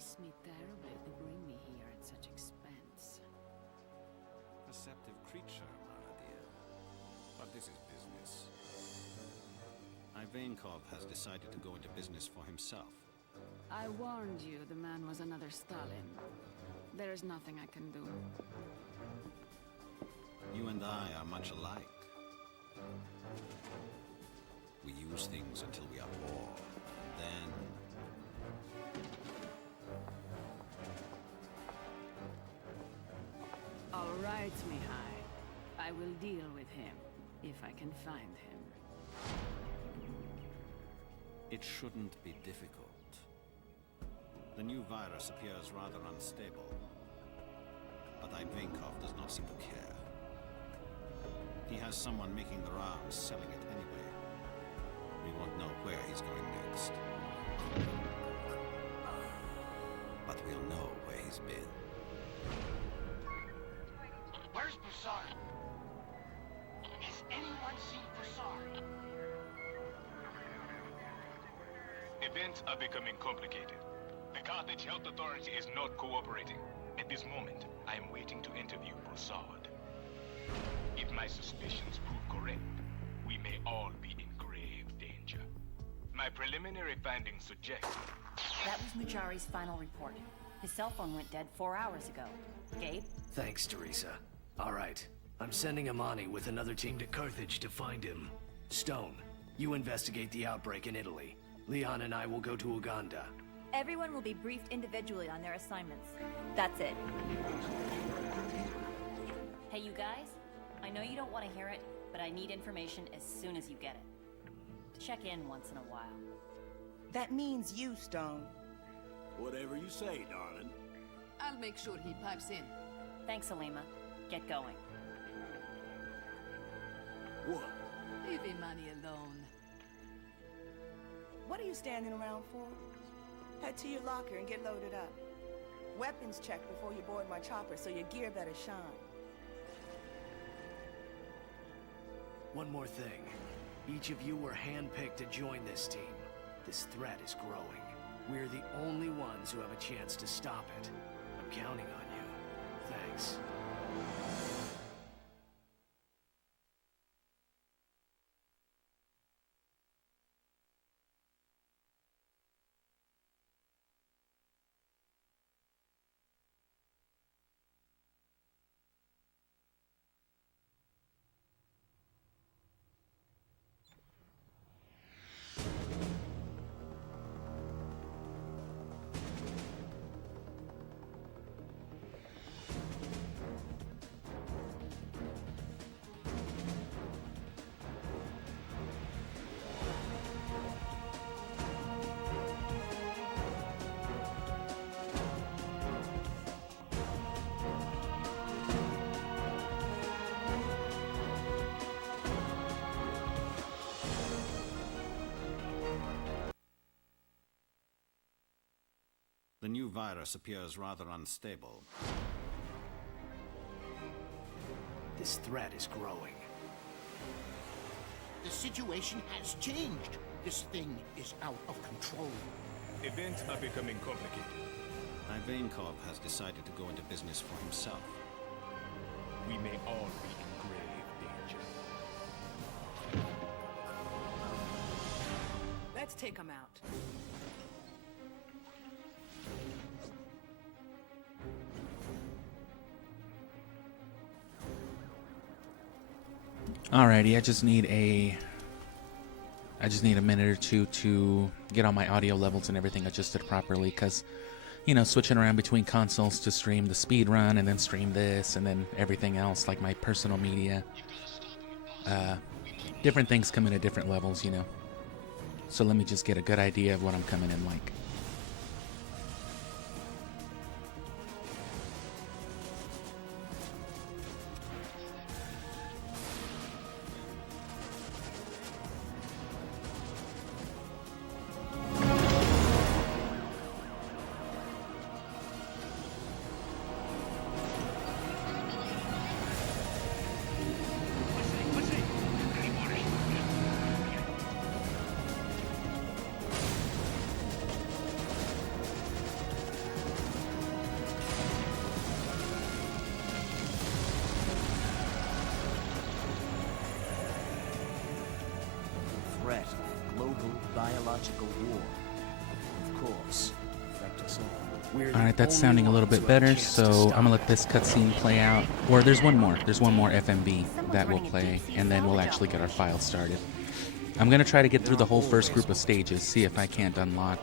miss me terribly to bring me here at such expense. Perceptive creature, Mara dear. But this is business. Ivankov has decided to go into business for himself. I warned you the man was another Stalin. There is nothing I can do. You and I are much alike. We use things until we are bored. Then... All right, Mihai. I will deal with him, if I can find him. It shouldn't be difficult. The new virus appears rather unstable. But Ivankov does not seem to care. He has someone making the rounds, selling it anyway. We won't know where he's going next. But we'll know where he's been. Where's Broussard? Has anyone seen Broussard? Events are becoming complicated. The Carthage Health Authority is not cooperating. At this moment, I am waiting to interview Broussard. If my suspicions prove correct, we may all be in grave danger. My preliminary findings suggest... That was Mujari's final report. His cell phone went dead 4 hours ago. Gabe? Thanks, Teresa. All right. I'm sending Amani with another team to Carthage to find him. Stone, you investigate the outbreak in Italy. Leon and I will go to Uganda. Everyone will be briefed individually on their assignments. That's it. Hey, you guys? I know you don't want to hear it, but I need information as soon as you get it. Check in once in a while. That means you, Stone. Whatever you say, darling. I'll make sure he pipes in. Thanks, Alima. Get going. What? Leave Imani alone. What are you standing around for? Head to your locker and get loaded up. Weapons check before you board my chopper, so your gear better shine. One more thing. Each of you were handpicked to join this team. This threat is growing. We're the only ones who have a chance to stop it. I'm counting on you. Thanks. The new virus appears rather unstable. This threat is growing. The situation has changed. This thing is out of control. Events are becoming complicated. Ivankov has decided to go into business for himself. We may all be in grave danger. Let's take him out. Alrighty, I just need a minute or two to get all my audio levels and everything adjusted properly, because, you know, switching around between consoles to stream the speedrun and then stream this and then everything else, like my personal media. Different things come in at different levels, you know. So let me just get a good idea of what I'm coming in like. threat of global biological war. Of course, affect us all. Alright, that's sounding a little bit better, so I'm gonna let this cutscene play out. Or there's one more. There's one more FMV that will play, and then we'll actually get our file started. I'm gonna try to get through the whole first group of stages, see if I can't unlock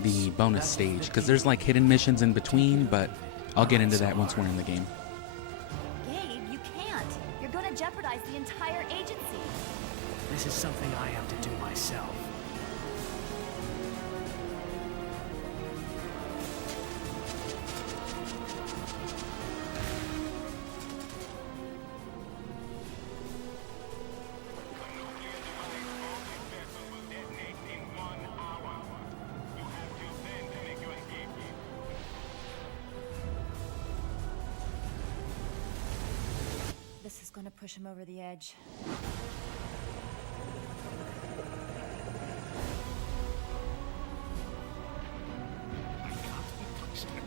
the bonus stage, because there's like hidden missions in between, but I'll get into that once we're in the game. Gabe, you can't. You're going to jeopardize the entire agency. This is something I have to do myself. This is going to push him over the edge.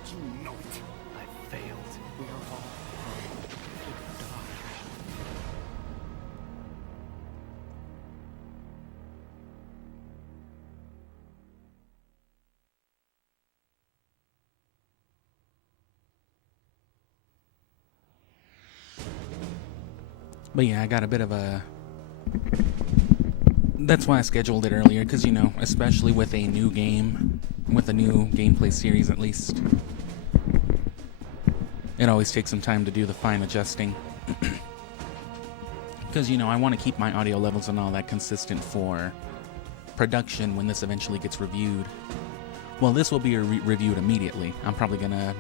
You know it. I failed. We are all But yeah, I got a bit of a... That's why I scheduled it earlier, because, you know, especially with a new game, with a new gameplay series at least, it always takes some time to do the fine adjusting. Because, you know, I want to keep my audio levels and all that consistent for production when this eventually gets reviewed. Well, this will be reviewed immediately. I'm probably gonna...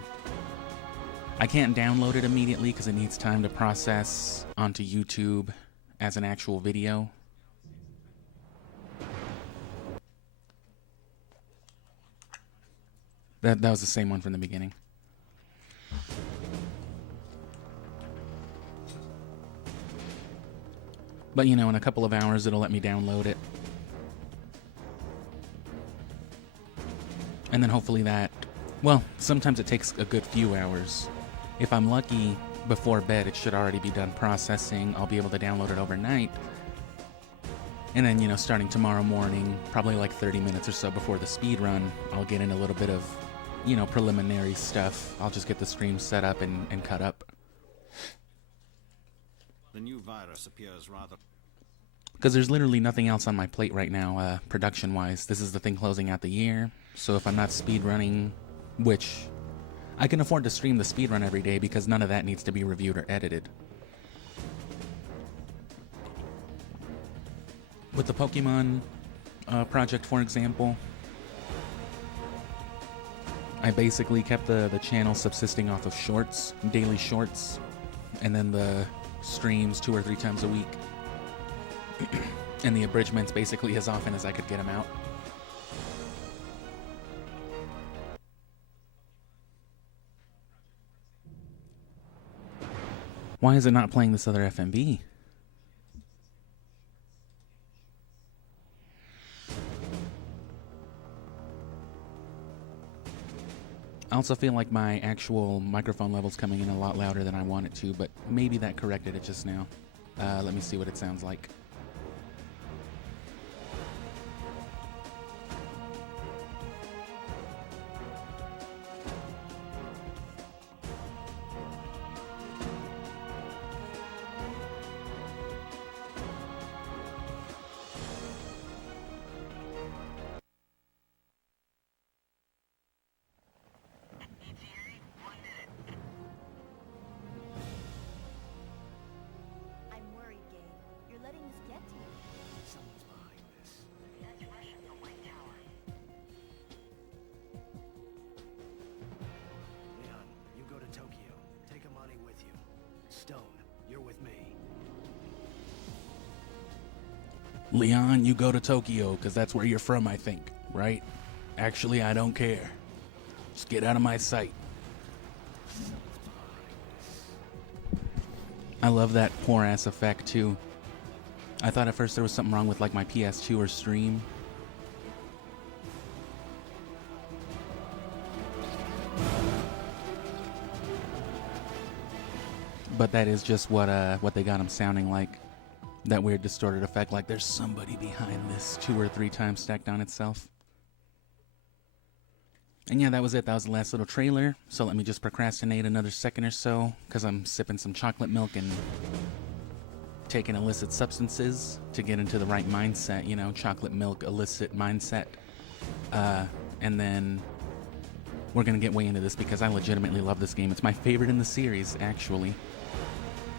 I can't download it immediately because it needs time to process onto YouTube as an actual video. That was the same one from the beginning. But, you know, in a couple of hours it'll let me download it. And then hopefully that... Well, sometimes it takes a good few hours. If I'm lucky, before bed it should already be done processing. I'll be able to download it overnight. And then, you know, starting tomorrow morning, probably like 30 minutes or so before the speed run, I'll get in a little bit of, you know, preliminary stuff. I'll just get the stream set up and cut up. The new virus appears rather... Because there's literally nothing else on my plate right now, production-wise. This is the thing closing out the year. So if I'm not speed running, which... I can afford to stream the speedrun every day because none of that needs to be reviewed or edited. With the Pokemon project, for example, I basically kept the channel subsisting off of shorts, daily shorts, and then the streams 2 or 3 times a week. And the abridgments basically as often as I could get them out. Why is it not playing this other FMV? I also feel like my actual microphone level's coming in a lot louder than I want it to, but maybe that corrected it just now. Let me see what it sounds like. Leon, you go to Tokyo, because that's where you're from, I think, right? Actually, I don't care. Just get out of my sight. I love that poor-ass effect, too. I thought at first there was something wrong with, like, my PS2 or stream. But that is just what they got him sounding like. that weird distorted effect, like there's somebody behind this 2 or 3 times stacked on itself. And yeah, that was it. That was the last little trailer. So let me just procrastinate another second or so, because I'm sipping some chocolate milk and taking illicit substances to get into the right mindset, you know, chocolate milk illicit mindset. And then we're going to get way into this because I legitimately love this game. It's my favorite in the series, actually.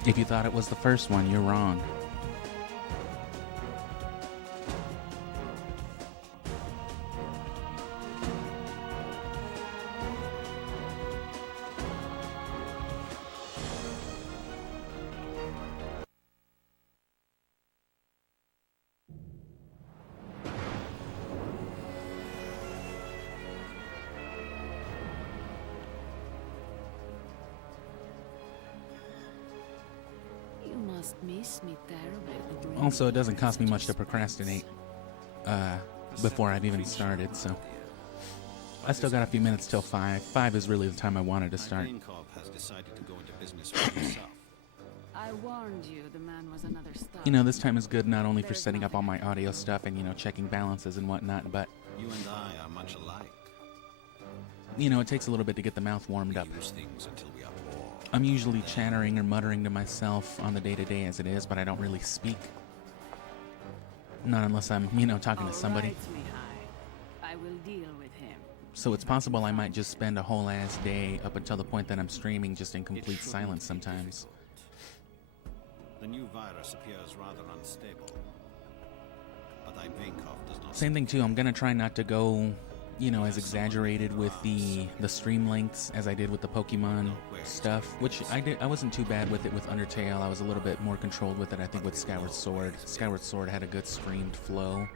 If you thought it was the first one, you're wrong. Miss me terribly. Also, it doesn't cost me much to procrastinate before I've even started, so I still got a few minutes till 5. 5 is really the time I wanted to start. Has decided to go into business for himself. I warned you the man was another star. You know, this time is good not only for setting up all my audio stuff and, you know, checking balances and whatnot, but You and I are much alike. you know, it takes a little bit to get the mouth warmed up. Use things until we are bored. I'm usually chattering or muttering to myself on the day-to-day as it is, but I don't really speak. Not unless I'm, you know, talking to somebody. All right, Mihai. I will deal with him. So it's possible I might just spend a whole ass day up until the point that I'm streaming just in complete silence sometimes. The new virus appears rather unstable. But Ivankov does not. Same thing too, I'm gonna try not to go, you know, as exaggerated with the stream lengths as I did with the Pokemon stuff, which I wasn't too bad with it with Undertale. I was a little bit more controlled with it, I think, with Skyward Sword. Skyward Sword had a good streamed flow,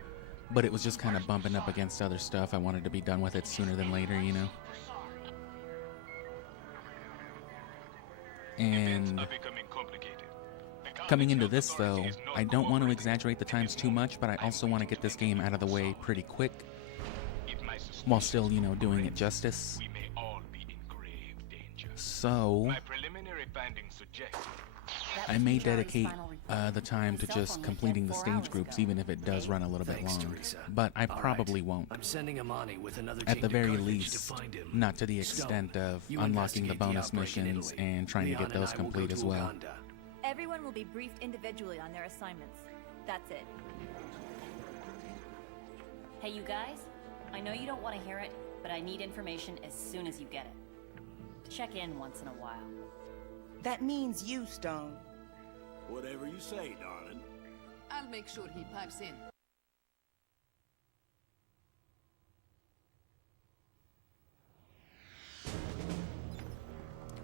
but it was just kind of bumping up against other stuff. I wanted to be done with it sooner than later, you know. And coming into this, though, I don't want to exaggerate the times too much, but I also want to get this game out of the way pretty quick, while still, you know, doing it justice. So I may dedicate the time to just completing the stage groups, even if it does run a little bit long. But I probably won't. I'm sending Amani with another At team the to very Carthage least, to find him. not to the extent of you unlocking the investigate bonus outbreak in missions Italy. and trying to Leon get those and I will complete go as to well. Uganda. Everyone will be briefed individually on their assignments. That's it. Hey, you guys? I know you don't want to hear it, but I need information as soon as you get it. Check in once in a while. That means you, Stone. Whatever you say, darling. I'll make sure he pipes in.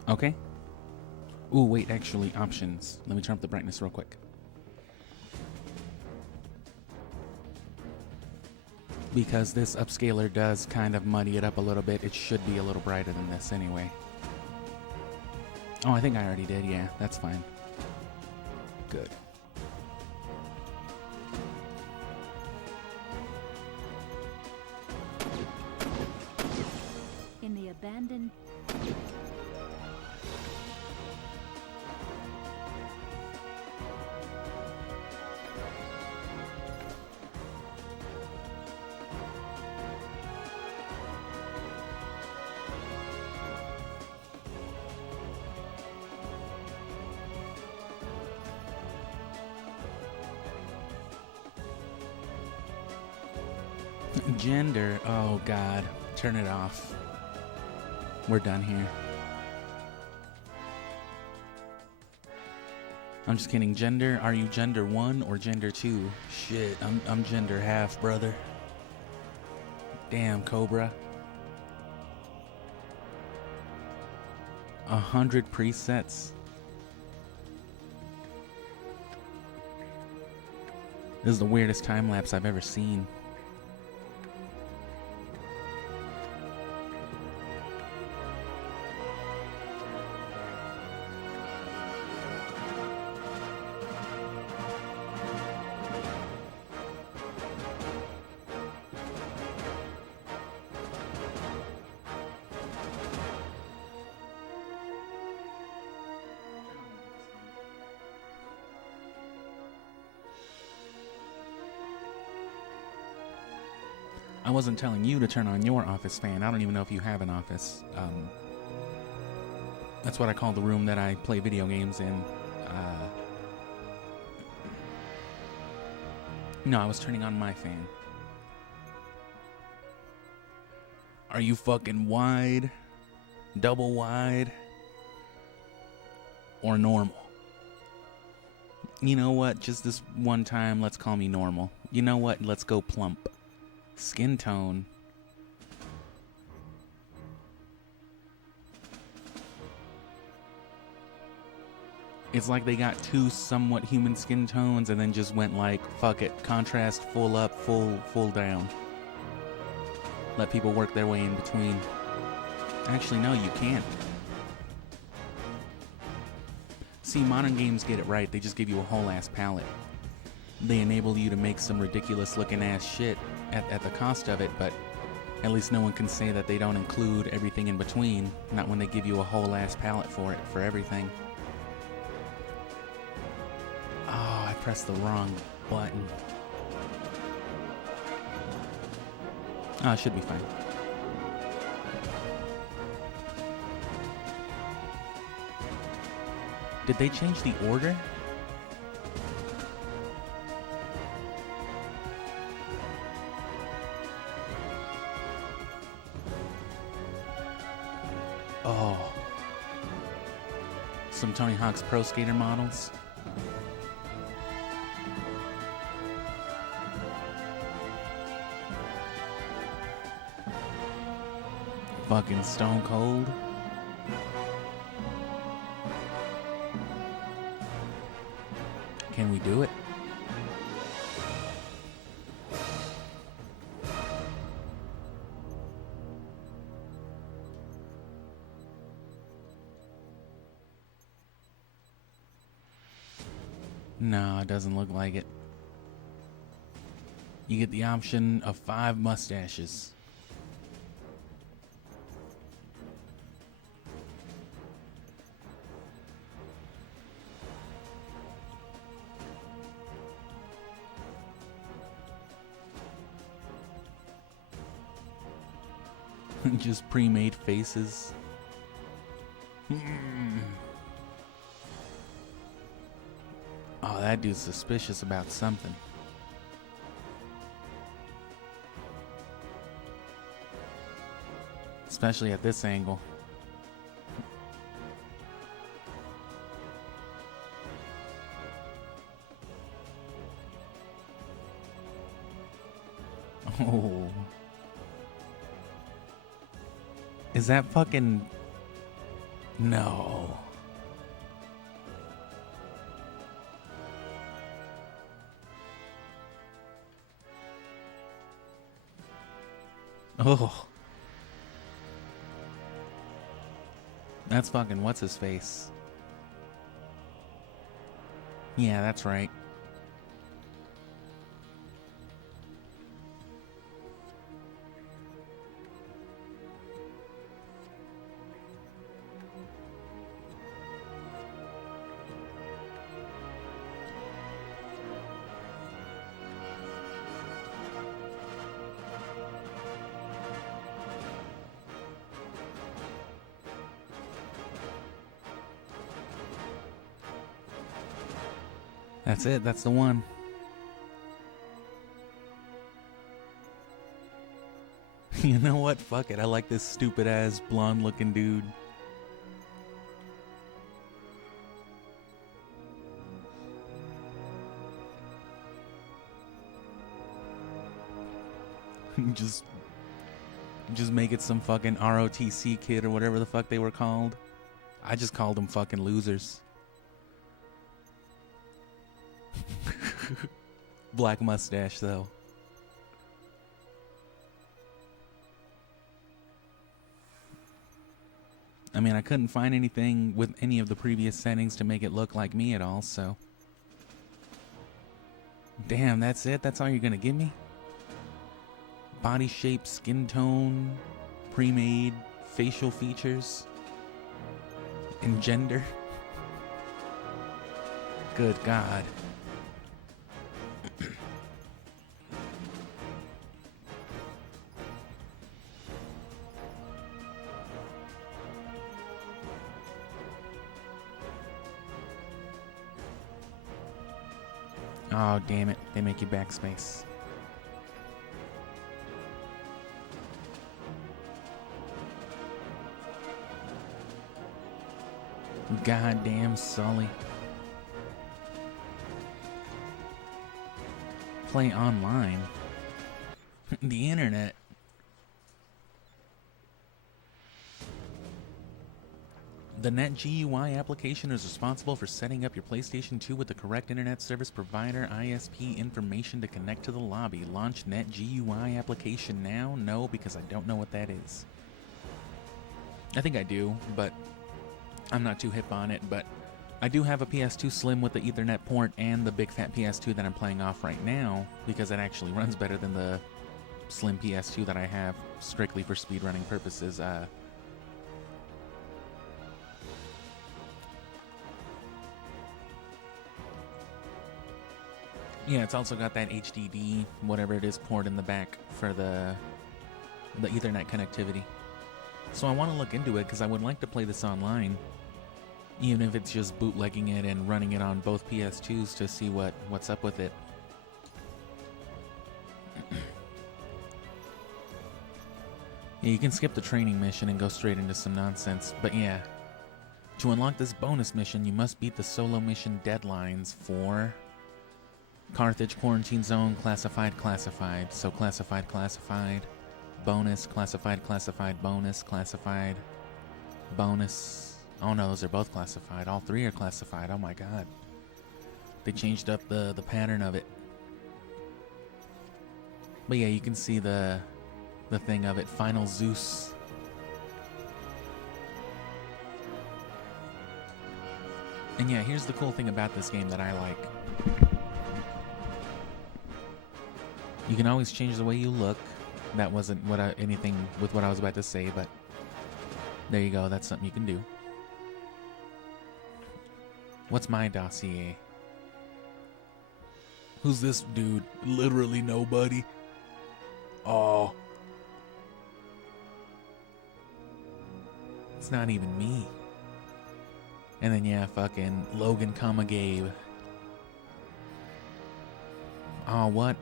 Okay. Ooh, wait, actually, options. Let me turn up the brightness real quick. Because this upscaler does kind of muddy it up a little bit, it should be a little brighter than this anyway. Oh, I think I already did, yeah, that's fine. Good. In the abandoned... Gender, oh god, turn it off. We're done here. I'm just kidding. Gender, are you gender 1 or gender 2? Shit, I'm gender half, brother. Damn, Cobra. 100 presets. This is the weirdest time lapse I've ever seen. I wasn't telling you to turn on your Office fan. I don't even know if you have an office. That's what I call the room that I play video games in. No, I was turning on my fan. Are you fucking wide? Double wide? Or normal? You know what? Just this one time, let's call me normal. You know what? Let's go plump. Skin tone. It's like they got two somewhat human skin tones and then just went like, fuck it, contrast, full up, full down. Let people work their way in between. Actually, no, you can't. See, modern games get it right. They just give you a whole ass palette. They enable you to make some ridiculous looking ass shit at the cost of it, but at least no one can say that they don't include everything in between. Not when they give you a whole ass palette for it, for everything. Oh, I pressed the wrong button. Oh, it should be fine. Did they change the order? Oh. Some Tony Hawk's Pro Skater models. Fucking stone cold. Can we do it? No, it doesn't look like it. You get the option of 5 mustaches. Just pre-made faces. Oh, that dude's suspicious about something. Especially at this angle. Oh. Is that fucking... No. Oh. That's fucking what's his face. Yeah, that's right. That's it, that's the one. You know what? Fuck it. I like this stupid ass blonde looking dude. Just make it some fucking ROTC kid or whatever the fuck they were called. I just called them fucking losers. Black mustache though. I mean, I couldn't find anything with any of the previous settings to make it look like me at all, so. Damn, that's it? That's all you're gonna give me? Body shape, skin tone, pre-made facial features, and gender? Good God. Oh, damn it. They make you backspace. Goddamn Sully. Play online. The internet. The NetGUI application is responsible for setting up your PlayStation 2 with the correct internet service provider ISP information to connect to the lobby. Launch NetGUI application now? No, because I don't know what that is. I think I do, but I'm not too hip on it. But I do have a PS2 Slim with the Ethernet port and the big fat PS2 that I'm playing off right now, because it actually runs better than the Slim PS2 that I have strictly for speedrunning purposes. Yeah, it's also got that HDD, whatever it is, port in the back for the Ethernet connectivity. So I want to look into it because I would like to play this online, even if it's just bootlegging it and running it on both PS2s to see what's up with it. Yeah, you can skip the training mission and go straight into some nonsense, but yeah. To unlock this bonus mission, you must beat the solo mission deadlines for Carthage Quarantine Zone, Classified, so Classified, Bonus, Classified, Bonus, Classified, Bonus. Oh no, those are both classified. All three are classified. Oh my god. They changed up the pattern of it. But yeah, you can see the thing of it. Final Zeus. And yeah, here's the cool thing about this game that I like. You can always change the way you look. That wasn't anything with what I was about to say, but there you go. That's something you can do. What's my dossier? Who's this dude? Literally nobody. Oh. It's not even me. And then yeah, fucking Logan, Gabe. Oh, what?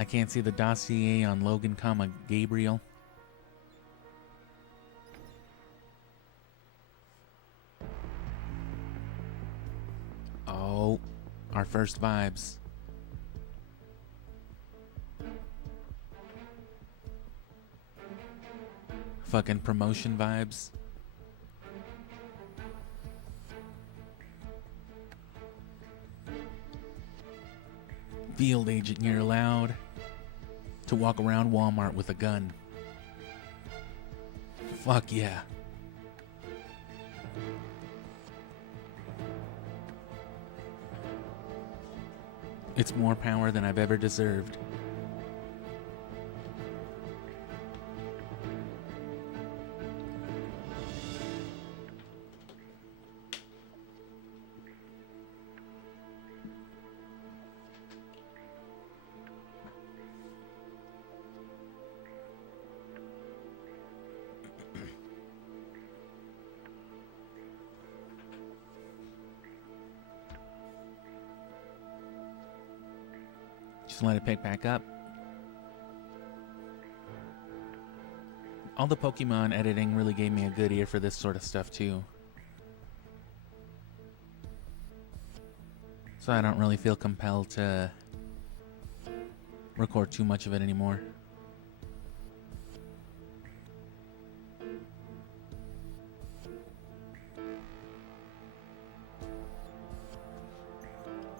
I can't see the dossier on Logan, Gabriel. Oh, our first vibes. Fucking promotion vibes. Field agent, you're allowed to walk around Walmart with a gun. Fuck yeah. It's more power than I've ever deserved. Just let it pick back up. All the Pokemon editing really gave me a good ear for this sort of stuff too. So I don't really feel compelled to record too much of it anymore.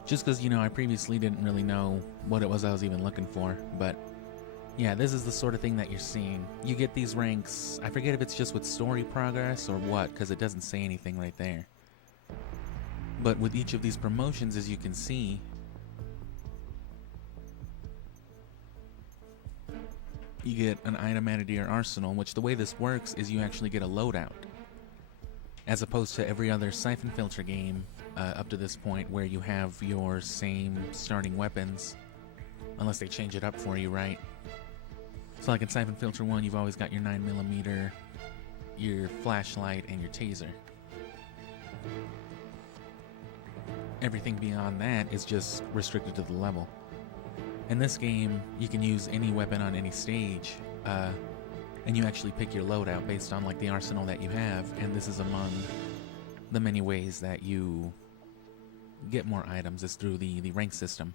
Just because, you know, I previously didn't really know what it was I was even looking for. But, yeah, this is the sort of thing that you're seeing. You get these ranks. I forget if it's just with story progress or what, because it doesn't say anything right there. But with each of these promotions, as you can see, you get an item added to your arsenal, which the way this works is you actually get a loadout. As opposed to every other Syphon Filter game up to this point where you have your same starting weapons, unless they change it up for you, right? So like in Syphon Filter 1, you've always got your 9mm, your flashlight, and your taser. everything beyond that is just restricted to the level. In this game, you can use any weapon on any stage, and you actually pick your loadout based on like the arsenal that you have, and this is among the many ways that you get more items is through the rank system.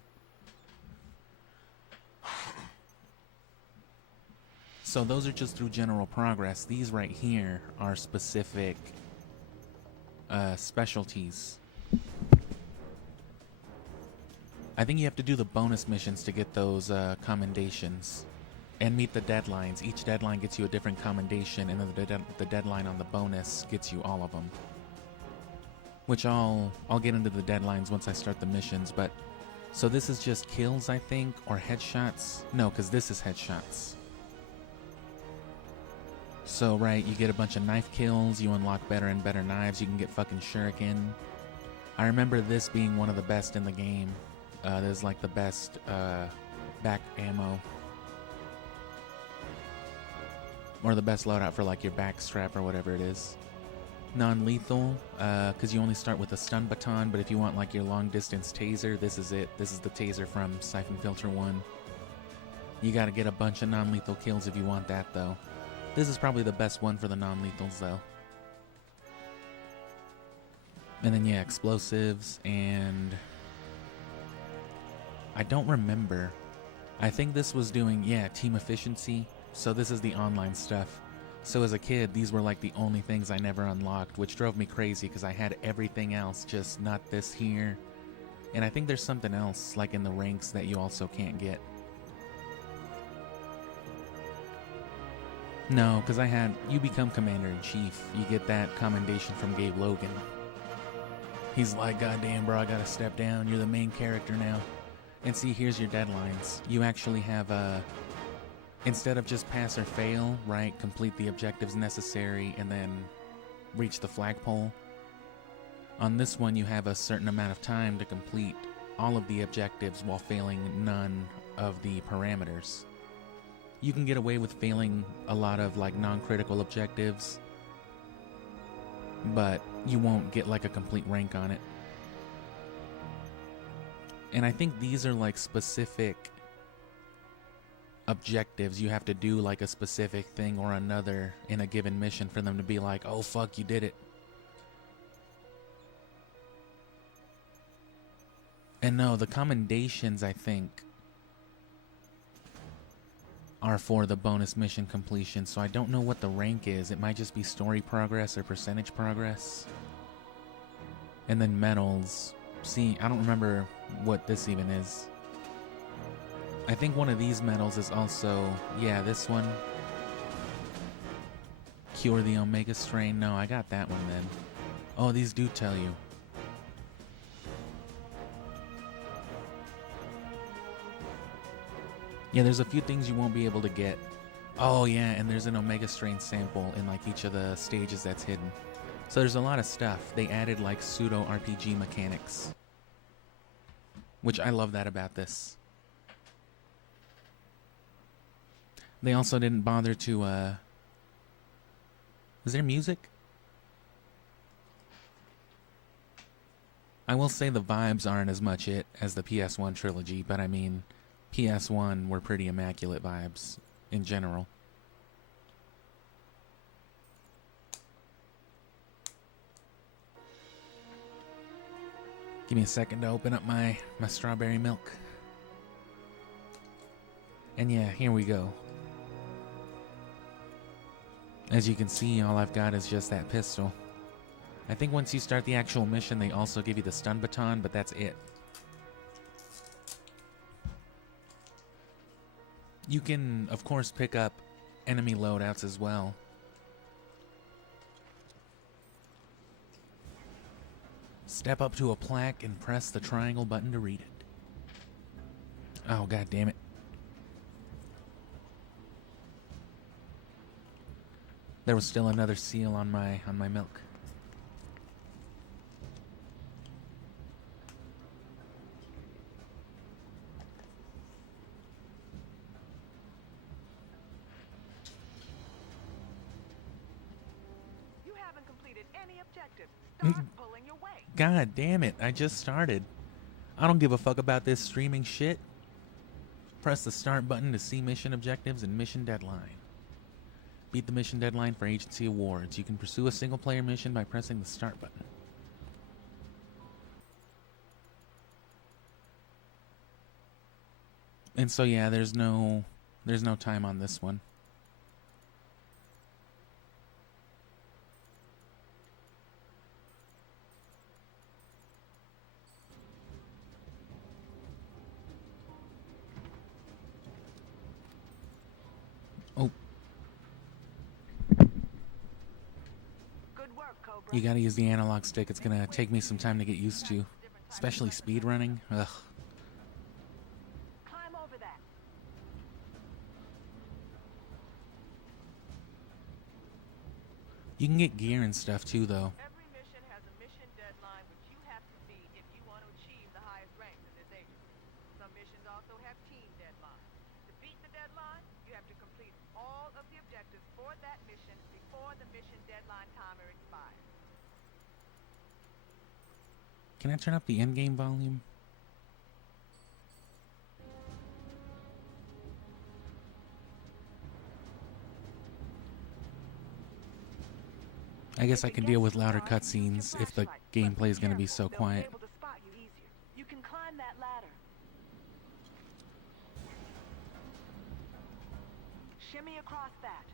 So those are just through general progress. These right here are specific specialties. I think you have to do the bonus missions to get those commendations and meet the deadlines. Each deadline gets you a different commendation, and then the deadline on the bonus gets you all of them. Which I'll get into the deadlines once I start the missions, but so this is just kills, I think, or headshots. No, because this is headshots. So, right, you get a bunch of knife kills, you unlock better and better knives, you can get fucking shuriken. I remember this being one of the best in the game. There's like the best back ammo. Or the best loadout for like your back strap or whatever it is. Non-lethal, because you only start with a stun baton, but if you want like your long distance taser, this is it. This is the taser from Syphon Filter 1. You gotta get a bunch of non-lethal kills if you want that though. This is probably the best one for the non-lethals though. And then yeah, explosives, and I don't remember. I think this was doing, yeah, team efficiency. So this is the online stuff. So as a kid, these were like the only things I never unlocked, which drove me crazy because I had everything else, just not this here. And I think there's something else like in the ranks that you also can't get. No, because I had, you become Commander-in-Chief. You get that commendation from Gabe Logan. He's like, goddamn bro, I gotta step down. You're the main character now. And see, here's your deadlines. You actually have instead of just pass or fail, right, complete the objectives necessary and then reach the flagpole. On this one, you have a certain amount of time to complete all of the objectives while failing none of the parameters. You can get away with failing a lot of like non-critical objectives, but you won't get like a complete rank on it. And I think these are like specific objectives. You have to do like a specific thing or another in a given mission for them to be like, oh fuck, you did it. And no, the commendations, I think, are for the bonus mission completion, so I don't know what the rank is. It might just be story progress or percentage progress. And then medals. See, I don't remember what this even is. I think one of these medals is also, yeah, this one. Cure the Omega strain. No, I got that one then. Oh, these do tell you. Yeah, there's a few things you won't be able to get. Oh yeah, and there's an Omega strain sample in like each of the stages that's hidden. So there's a lot of stuff. They added like pseudo-RPG mechanics, which I love that about this. They also didn't bother to, is there music? I will say the vibes aren't as much it as the PS1 trilogy, but I mean, PS1 were pretty immaculate vibes in general. Give me a second to open up my strawberry milk. And yeah, here we go. As you can see, all I've got is just that pistol. I think once you start the actual mission, they also give you the stun baton, but that's it. You can, of course, pick up enemy loadouts as well. Step up to a plaque and press the triangle button to read it. Oh, god damn it. There was still another seal on my milk. You haven't completed any objectives. Start pulling your weight. God damn it, I just started. I don't give a fuck about this streaming shit. Press the start button to see mission objectives and mission deadline. Beat the mission deadline for agency awards. You can pursue a single player mission by pressing the start button. And so yeah, there's no time on this one. Oh. You gotta use the analog stick. It's gonna take me some time to get used to. Especially speedrunning. Ugh. You can get gear and stuff too, though. Every mission has a mission deadline which you have to meet if you want to achieve the highest ranks in this agency. Some missions also have team deadlines. To beat the deadline, you have to complete all of the objectives for that mission before the mission deadline timer expires. Can I turn up the in-game volume? I guess I can deal with louder cutscenes if the gameplay is going to be so quiet. You can climb that ladder. Shimmy across that.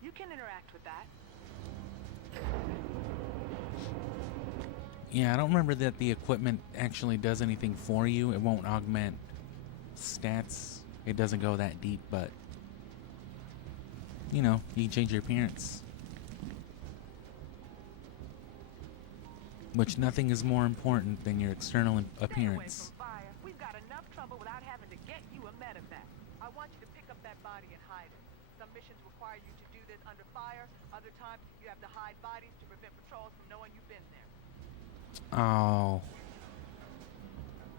You can interact with that. Yeah, I don't remember that the equipment actually does anything for you. It won't augment stats. It doesn't go that deep, but you know, you can change your appearance. Which nothing is more important than your external appearance. We've got enough trouble without having to get you a medevac. I want you to pick up that body and hide it. Some missions require you to do this under fire. Other times you have to hide bodies to prevent patrols from knowing you've been there. Oh.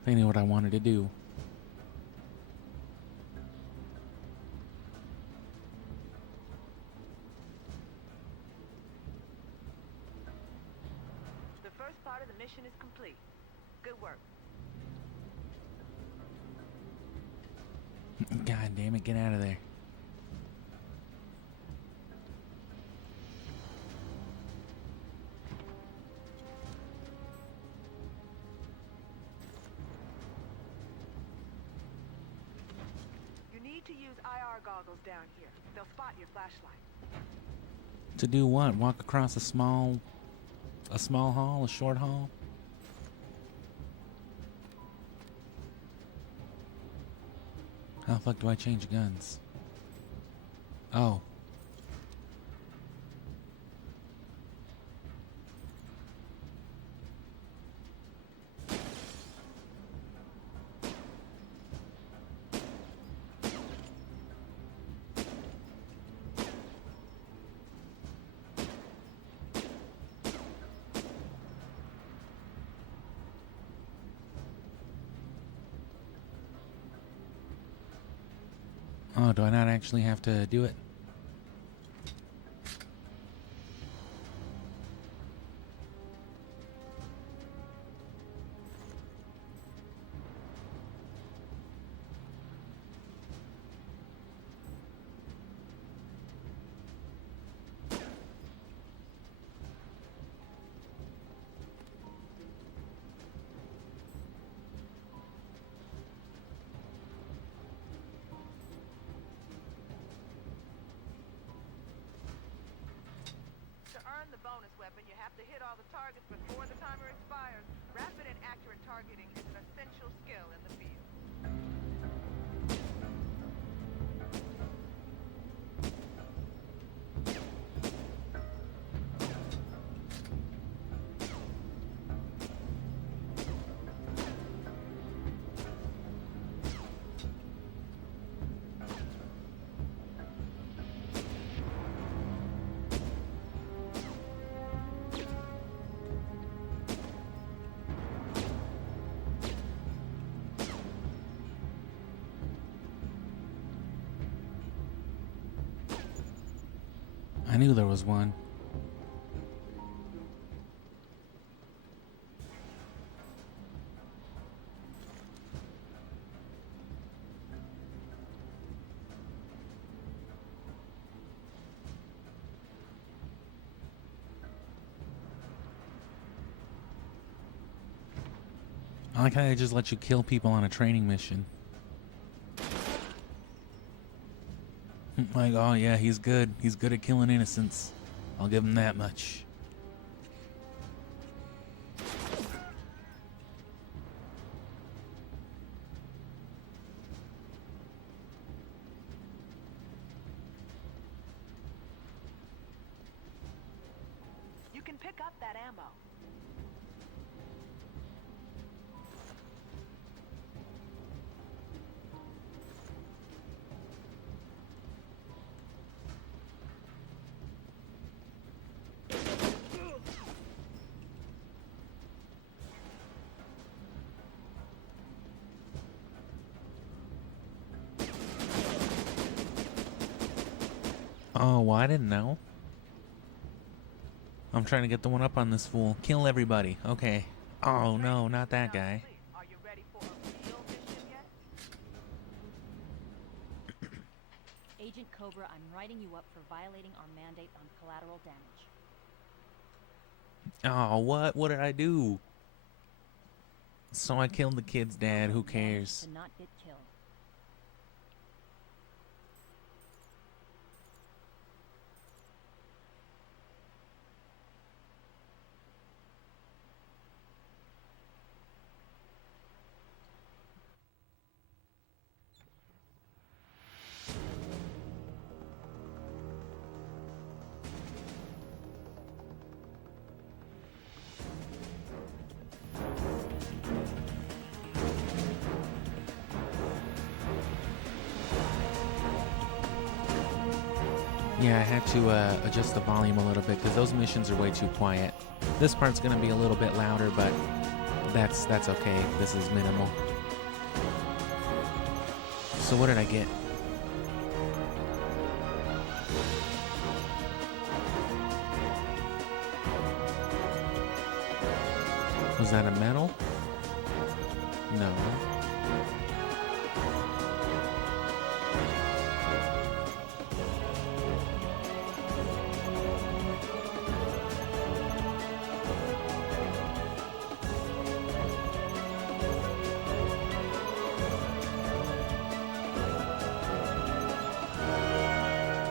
They knew what I wanted to do. The first part of the mission is complete. Good work. God damn it, get out of there. You need to use IR goggles down here. They'll spot your flashlight. To do what? Walk across a small hall, a short hall? How the fuck do I change guns? Oh. Oh, do I not actually have to do it? knew there was one. I like how they just let you kill people on a training mission. Like, oh yeah, he's good. He's good at killing innocents. I'll give him that much. You can pick up that ammo. Oh, well, I didn't know. I'm trying to get the one up on this fool. Kill everybody. Okay. Oh, no, not that guy. Are you ready for a real mission yet? Agent Cobra, I'm writing you up for violating our mandate on collateral damage. Oh, what? What did I do? So I killed the kid's dad. Who cares? To not get killed. Yeah, I had to adjust the volume a little bit because those missions are way too quiet. This part's gonna be a little bit louder, but that's okay. This is minimal. So what did I get? Was that a medal? No.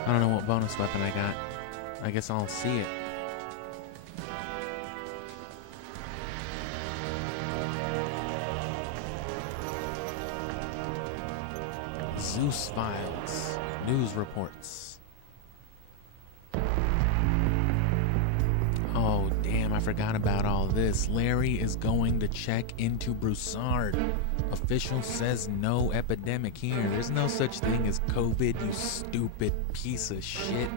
I don't know what bonus weapon I got. I guess I'll see it. Zeus files. News reports. Oh, damn, I forgot about all this. Larry is going to check into Broussard. Official says no epidemic here. There's no such thing as COVID, you stupid piece of shit.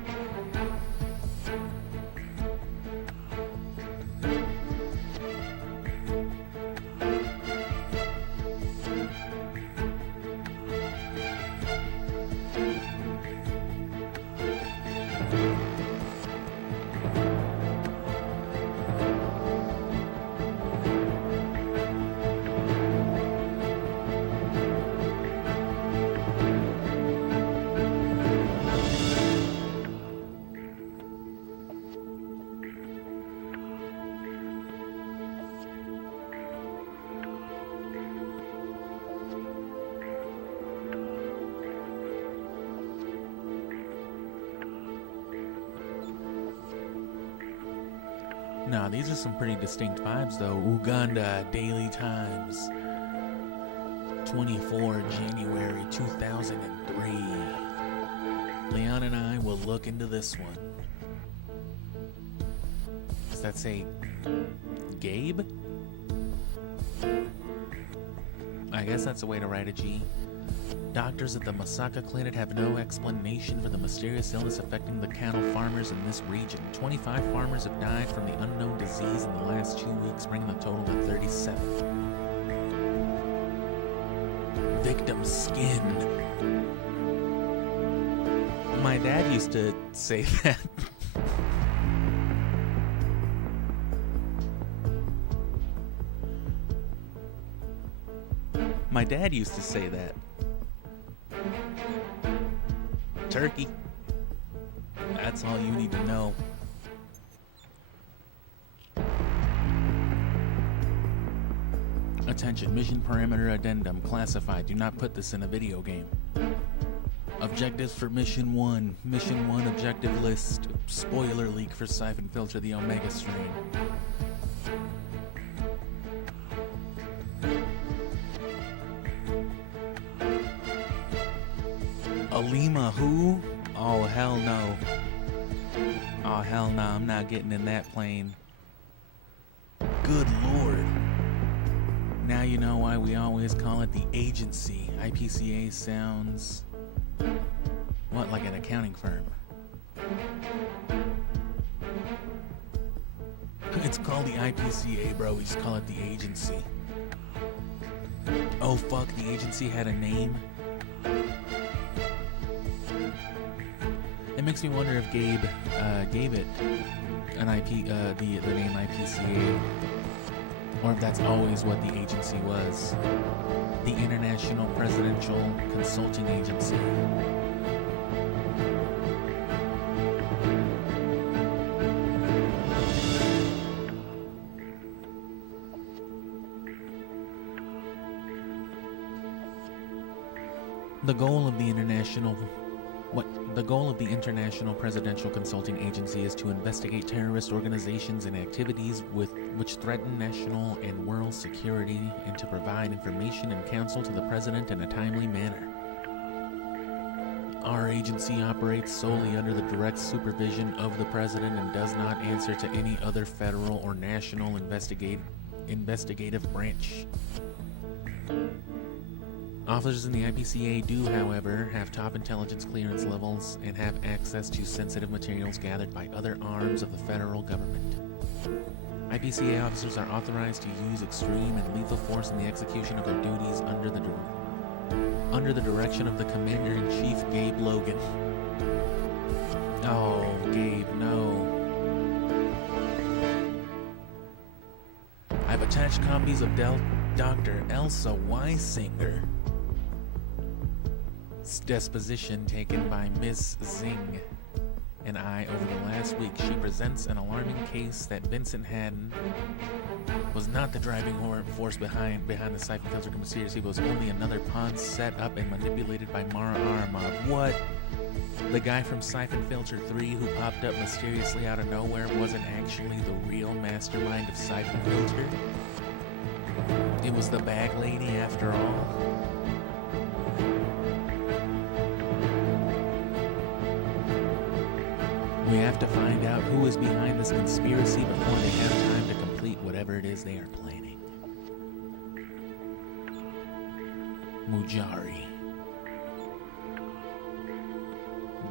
No, these are some pretty distinct vibes, though. Uganda, Daily Times, 24 January 2003. Leon and I will look into this one. Does that say Gabe? I guess that's a way to write a G. Doctors at the Masaka Clinic have no explanation for the mysterious illness affecting the cattle farmers in this region. 25 farmers have died from the unknown disease in the last 2 weeks, bringing the total to 37. Victim skin. My dad used to say that. My dad used to say that. Turkey. That's all you need to know. Attention, mission parameter addendum classified. Do not put this in a video game. Objectives for Mission 1. Mission 1 objective list. Spoiler leak for Syphon Filter, the Omega strain. Alima who? Oh, hell no. Oh, hell no. I'm not getting in that plane. Good lord. Now you know why we always call it the agency. IPCA sounds... what, like an accounting firm? It's called the IPCA, bro. We just call it the agency. Oh, fuck. The agency had a name? It makes me wonder if Gabe gave it an the name IPCA, or if that's always what the agency was. The International Presidential Consulting Agency. The goal of the International Presidential Consulting Agency is to investigate terrorist organizations and activities which threaten national and world security, and to provide information and counsel to the President in a timely manner. Our agency operates solely under the direct supervision of the President and does not answer to any other federal or national investigative branch. Officers in the IPCA do, however, have top intelligence clearance levels and have access to sensitive materials gathered by other arms of the federal government. IPCA officers are authorized to use extreme and lethal force in the execution of their duties under the direction of the Commander-in-Chief, Gabe Logan. Oh, Gabe, no. I've attached copies of Dr. Elsa Weisinger. Disposition taken by Miss Zing and I over the last week. She presents an alarming case that Vincent Haddon was not the driving force behind the Syphon Filter conspiracy, but was only another pawn set up and manipulated by Mara Aramov. What? The guy from Syphon Filter 3 who popped up mysteriously out of nowhere wasn't actually the real mastermind of Syphon Filter? It was the bag lady after all? We have to find out who is behind this conspiracy before they have time to complete whatever it is they are planning. Mujari.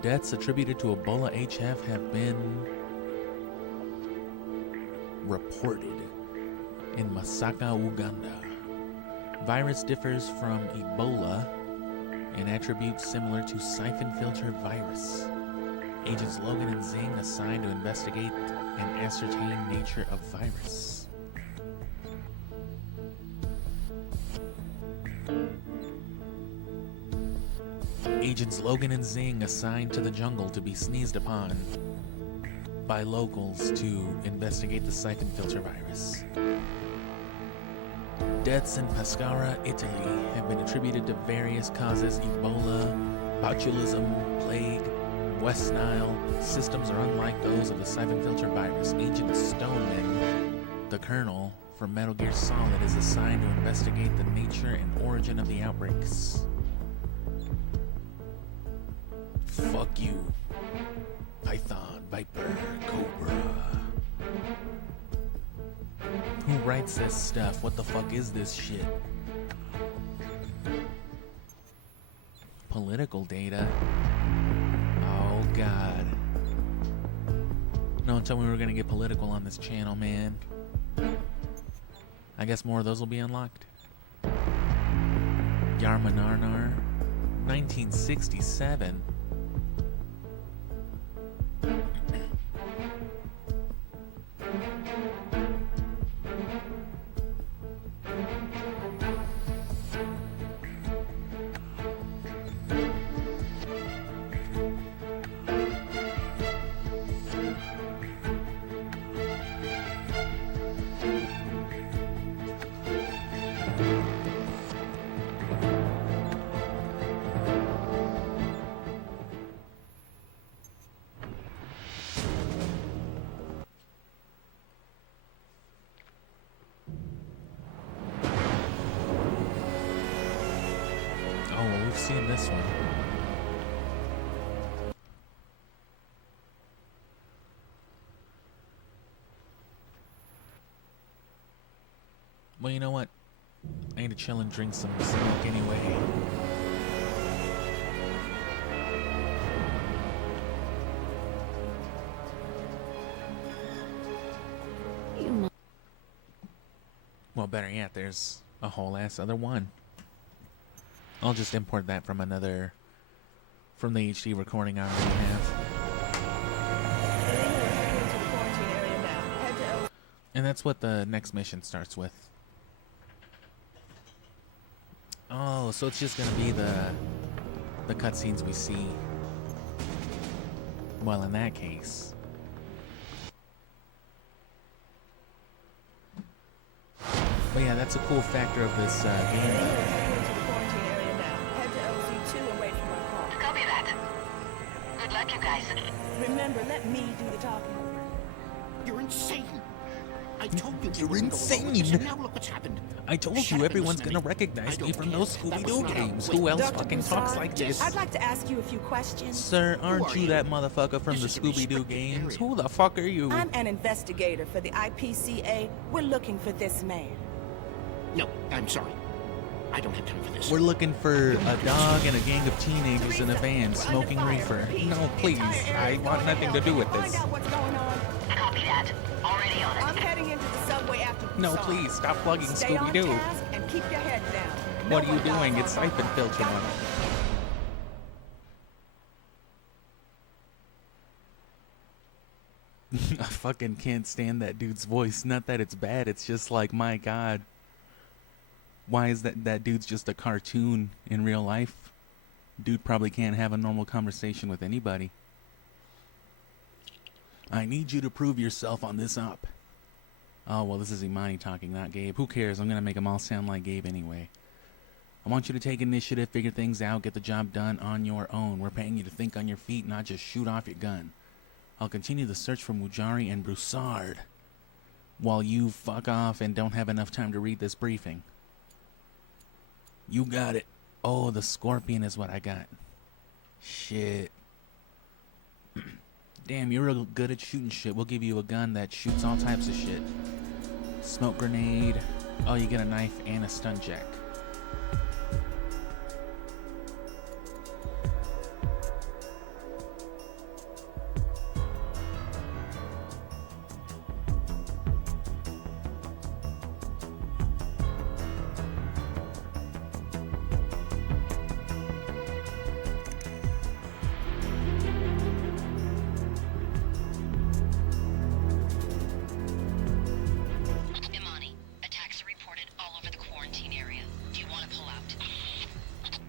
Deaths attributed to Ebola HF have been reported in Masaka, Uganda. Virus differs from Ebola in attributes similar to Syphon Filter virus. Agents Logan and Zing assigned to investigate and ascertain nature of virus. Agents Logan and Zing assigned to the jungle to be sneezed upon by locals to investigate the Syphon Filter virus. Deaths in Pescara, Italy have been attributed to various causes: Ebola, botulism, plague, West Nile. Systems are unlike those of the Syphon Filter virus. Agent Stoneman, the colonel from Metal Gear Solid, is assigned to investigate the nature and origin of the outbreaks. Fuck you, Python, Viper, Cobra. Who writes this stuff? What the fuck is this shit? Political data? Oh god. No one told me we were gonna get political on this channel, man. I guess more of those will be unlocked. Yarmanarnar, 1967. we've seen this one. Well, you know what? I need to chill and drink some smoke anyway. Well, better yet, there's a whole ass other one. I'll just import that from the HD recording I already have. And that's what the next mission starts with. Oh, so it's just gonna be the cutscenes we see. Well, in that case. But yeah, that's a cool factor of this game. Copy that. Good luck, you guys. Remember, let me do the talking. You're insane. I told you. You're insane. And now look what's happened. I told you everyone's gonna recognize me from those Scooby-Doo games. Who else fucking talks like this? I'd like to ask you a few questions. Sir, aren't you that motherfucker from the Scooby-Doo games? Who the fuck are you? I'm an investigator for the IPCA. We're looking for this man. No, I'm sorry. I don't have time for this. We're looking for a dog and a gang of teenagers in a van smoking reefer. No, please. I want nothing to do with this. Copy that. Already on it. I'm heading into the subway after No, please. Stop plugging Stay on Scooby-Doo. task and keep your head down. What No are you one doing? dies It's on Syphon my Filter watch. on. I fucking can't stand that dude's voice. Not that it's bad, it's just like, my god. Why is that dude's just a cartoon in real life? Dude probably can't have a normal conversation with anybody. I need you to prove yourself on this op. Oh, well, this is Imani talking, not Gabe. Who cares? I'm gonna make them all sound like Gabe anyway. I want you to take initiative, figure things out, get the job done on your own. We're paying you to think on your feet, not just shoot off your gun. I'll continue the search for Mujari and Broussard while you fuck off and don't have enough time to read this briefing. You got it. Oh, the scorpion is what I got. Shit. Damn, you're real good at shooting shit. We'll give you a gun that shoots all types of shit. Smoke grenade. Oh, you get a knife and a stun jack. Imani, attacks are reported all over the quarantine area. Do you want to pull out?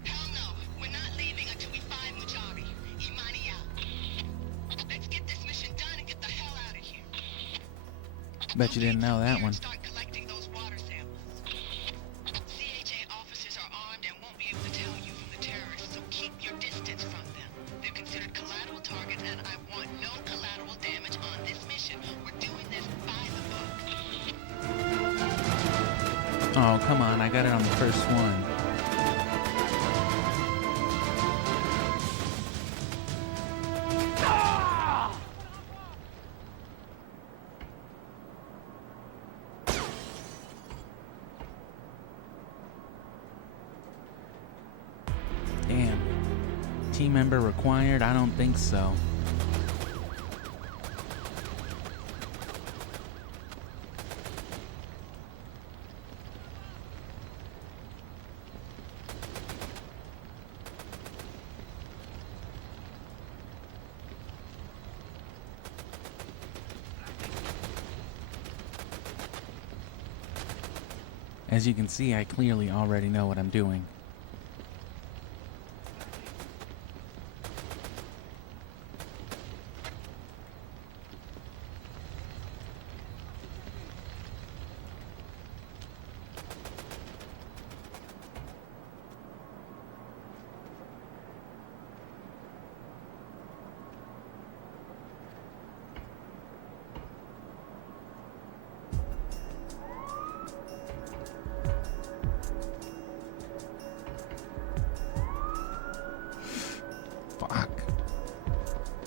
Hell no. We're not leaving until we find Mujari. Imani out. Let's get this mission done and get the hell out of here. Bet you didn't know that one. Start collecting those water samples. CHA officers are armed and won't be able to tell you from the terrorists, so keep your distance from them. They're considered collateral targets, and I want no collateral damage on this mission. We're doing this by the book. Oh, come on. I got it on the first one. Damn. Team member required? I don't think so. As you can see, I clearly already know what I'm doing.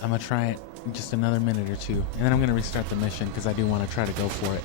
I'm gonna try it in just another minute or two, and then I'm gonna restart the mission because I do want to try to go for it.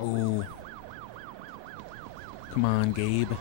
Oh. Come on, Gabe.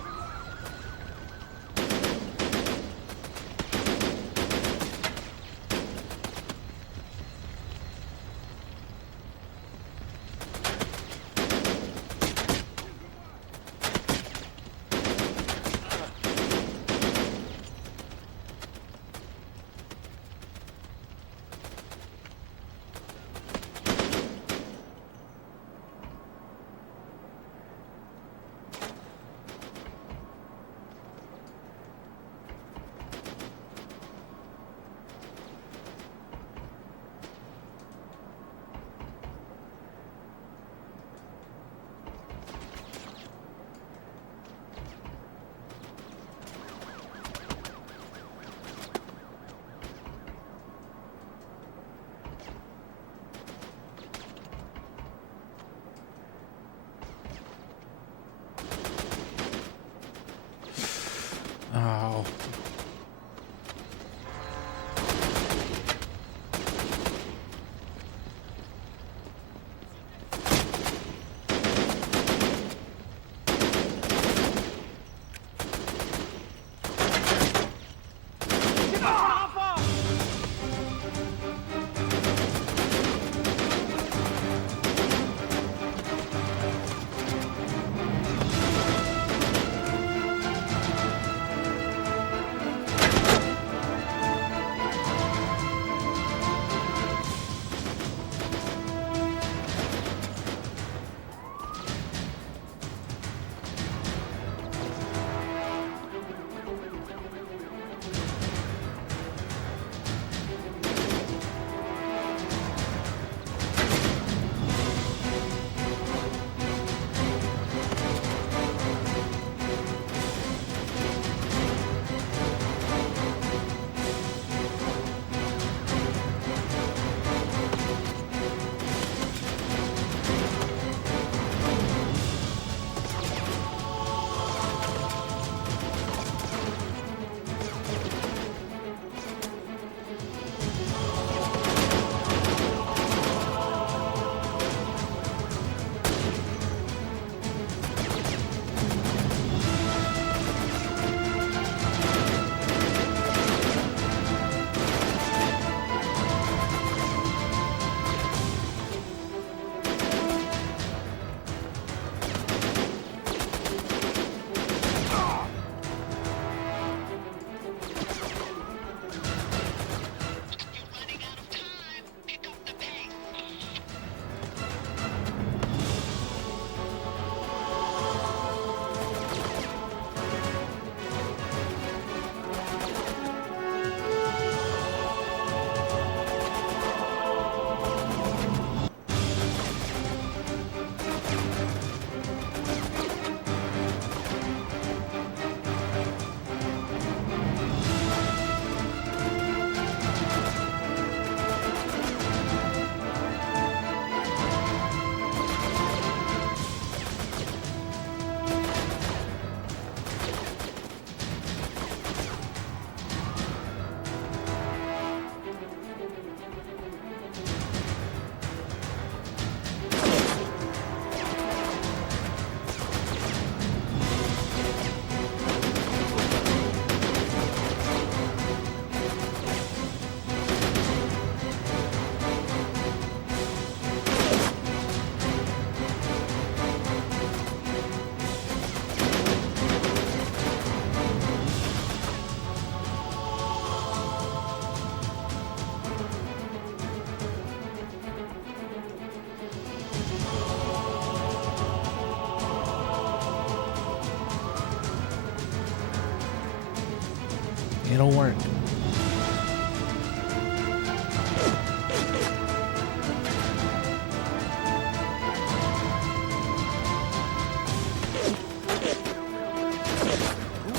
It'll work. Who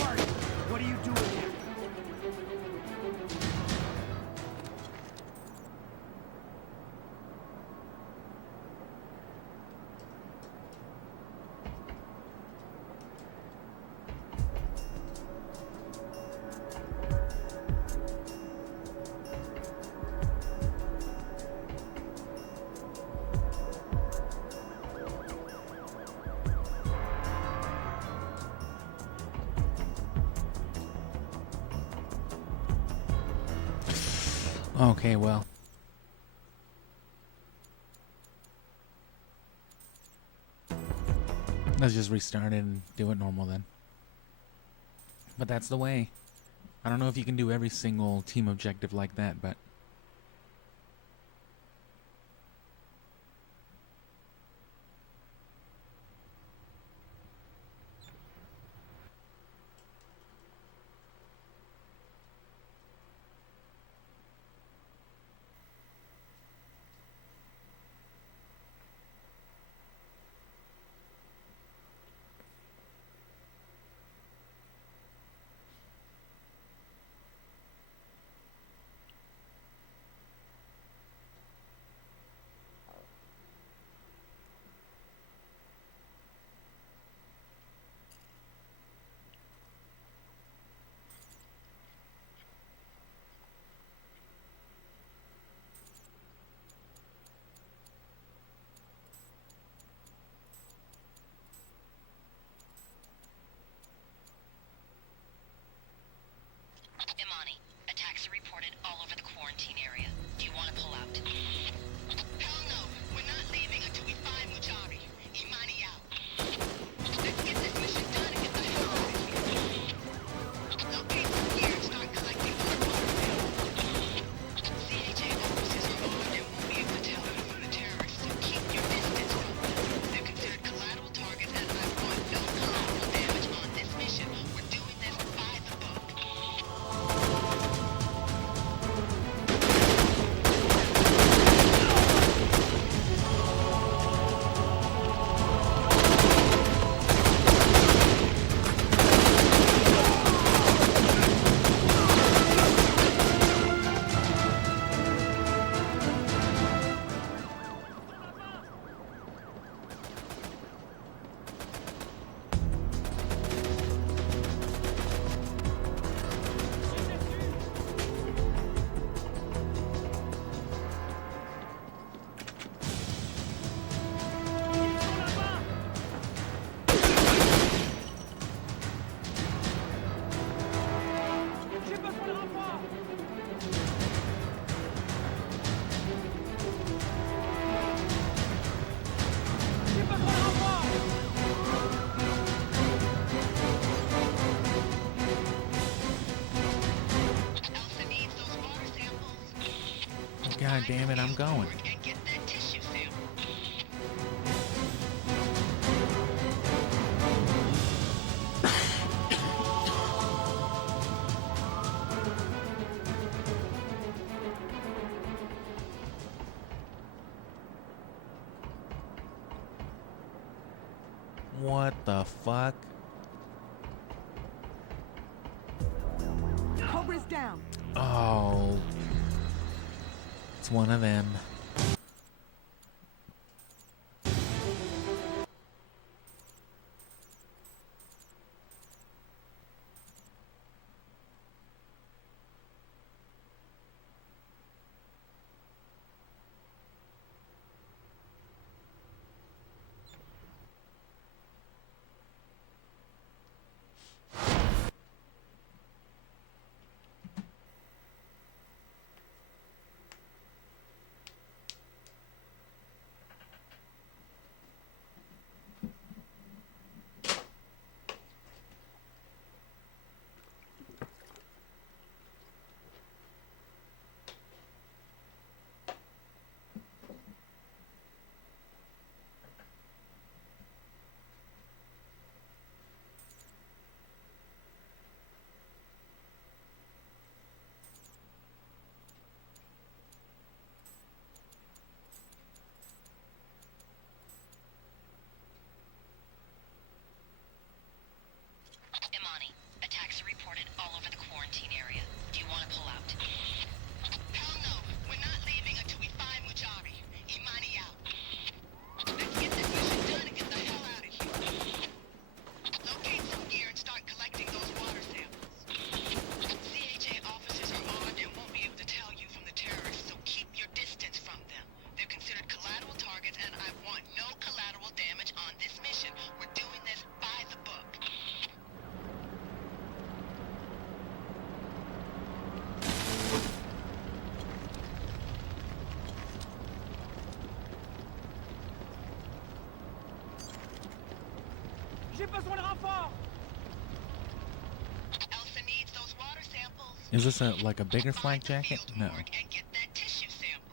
are you? What are you doing here? Okay, well. Let's just restart it and do it normal then. But that's the way. I don't know if you can do every single team objective like that, but... Imani, attacks are reported all over the quarantine area. Do you want to pull out? Hell no. We're not leaving until we find Mujari. Imani out. Let's get this mission done and get the hell out of here. Locate from here and start collecting more water samples. CHA officers are armed and won't be able to tell you from the terrorists, so keep your distance from them. They're considered collateral targets, and I want no collateral damage on this mission. We're doing this by the book. Elsa needs those water samples. God damn it, I'm going. And get that tissue sample. What the fuck? Cobra's down. Oh. It's one of them. Elsa needs those water samples. Is this like a bigger flak jacket? No. And get that tissue sample.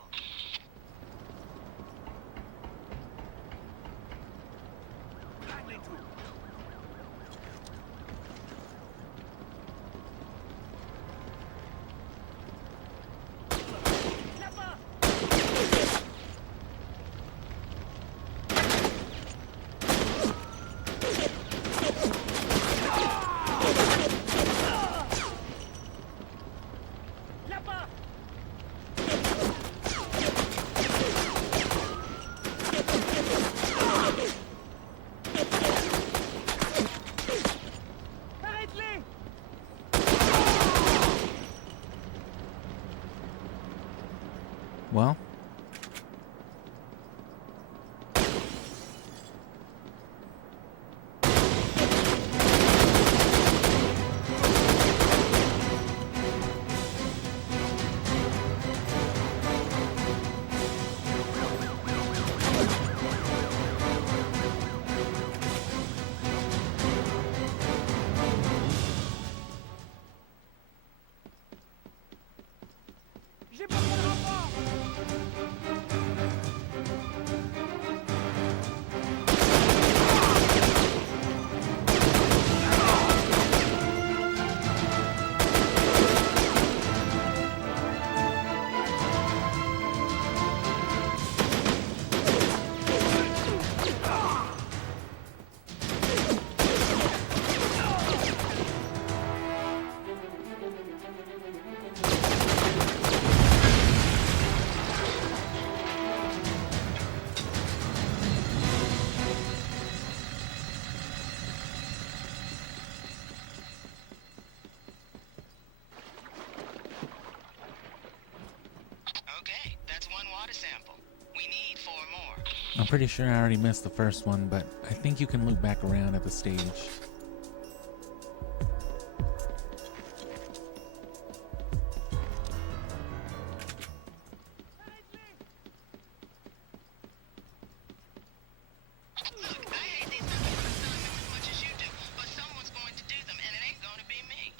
Well, Okay, that's one water sample. We need 4 more. I'm pretty sure I already missed the first one, but I think you can loop back around at the stage. Look, I hate these numbers as much as you do, but someone's going to do them, and it ain't going to be me.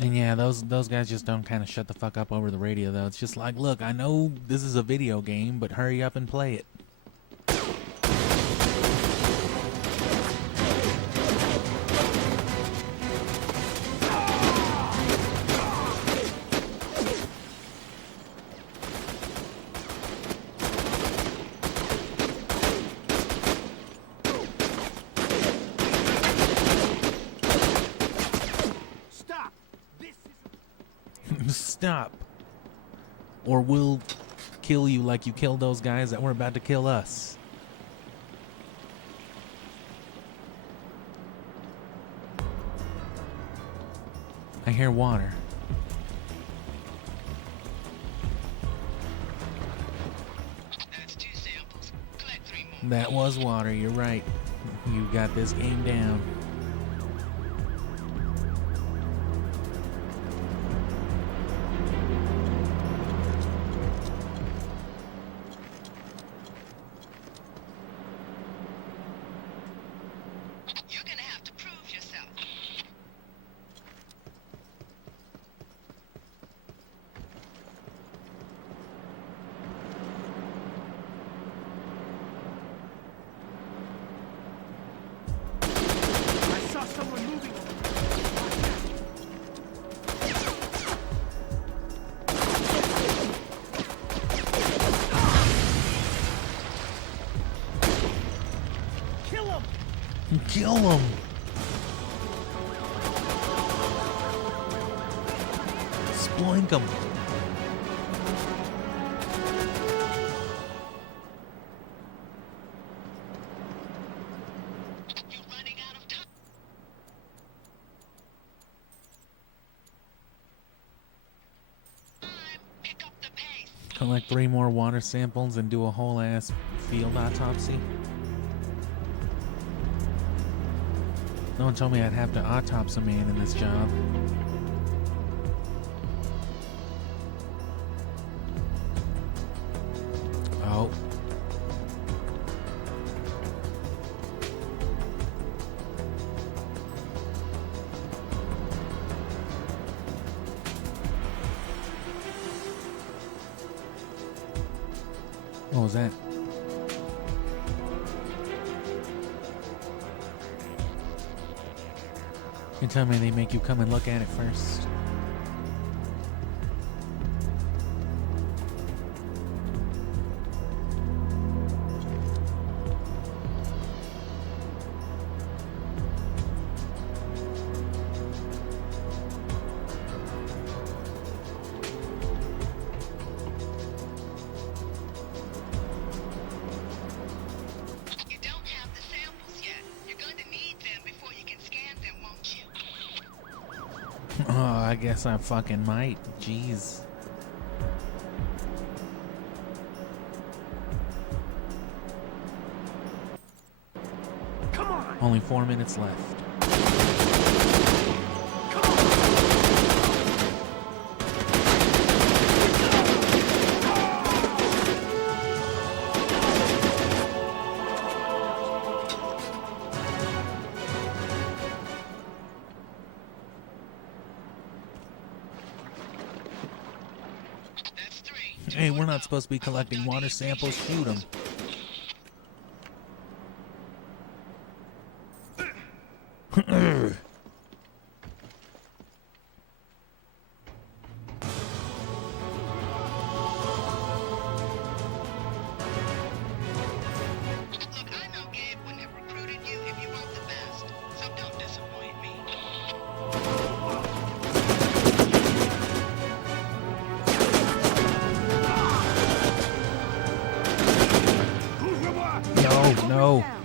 And yeah, those guys just don't kind of shut the fuck up over the radio, though. It's just like, look, I know this is a video game, but hurry up and play it. Stop, or we'll kill you like you killed those guys that were about to kill us. I hear water. That's 2 samples. Collect 3 more. That was water, you're right. You got this game down. You're gonna have to prove yourself. I saw someone moving. Kill him! Kill him! Sploink him! You're running out of time. Pick up the pace. Collect 3 more water samples and do a whole ass field autopsy. No one told me I'd have to autopsy a man in this job. Oh. What was that? You tell me they make you come and look at it first. I guess I fucking might. Jeez. Come on. Only 4 minutes left. Hey, we're not supposed to be collecting water samples. Shoot them.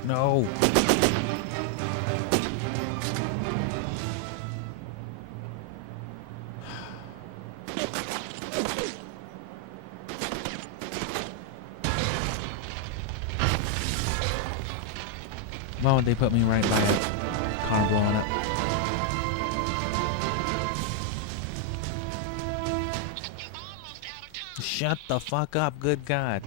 No. Why would they put me right by a car blowing up? Shut the fuck up, good God.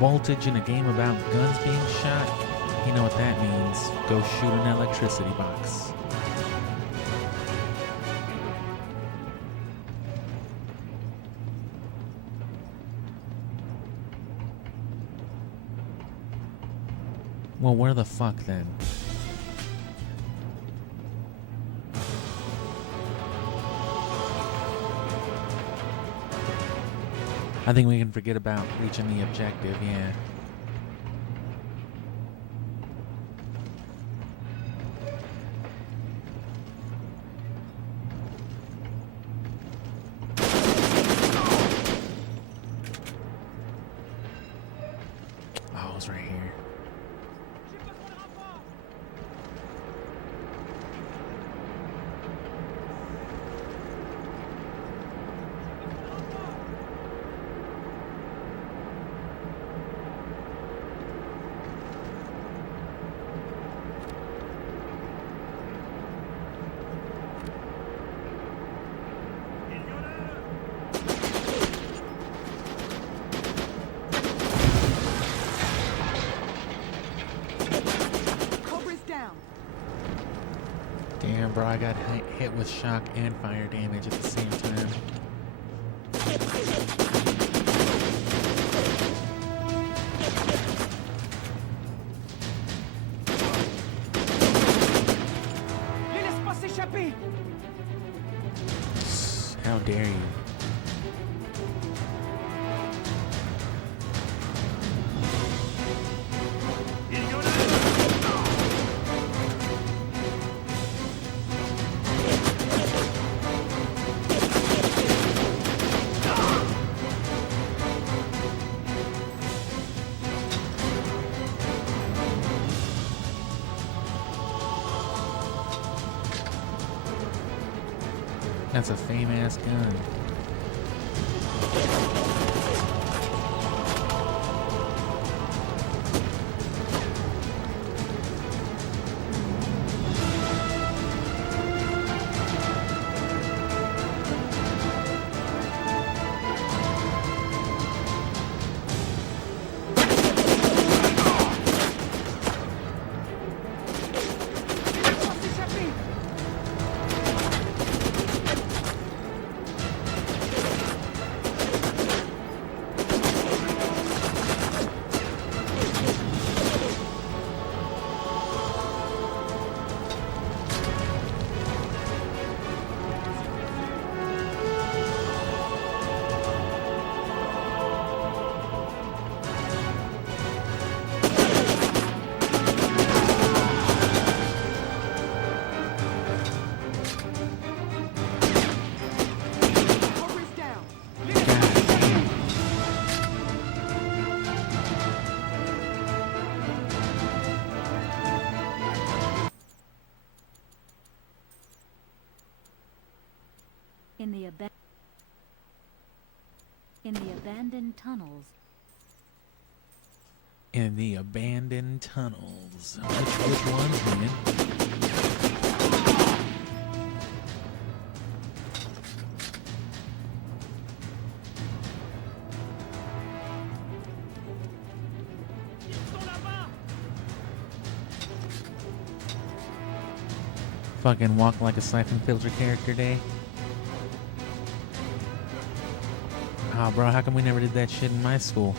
Voltage in a game about guns being shot? You know what that means. Go shoot an electricity box. Well, where the fuck then? I think we can forget about reaching the objective, yeah. Oh, it's right here. Damn, bro, I got hit with shock and fire damage at the same time. How dare you? That's a fame-ass gun. In the abandoned tunnels. In the abandoned tunnels. Which ones, man? Fucking walk like a Syphon Filter character day. Oh, bro, how come we never did that shit in my school?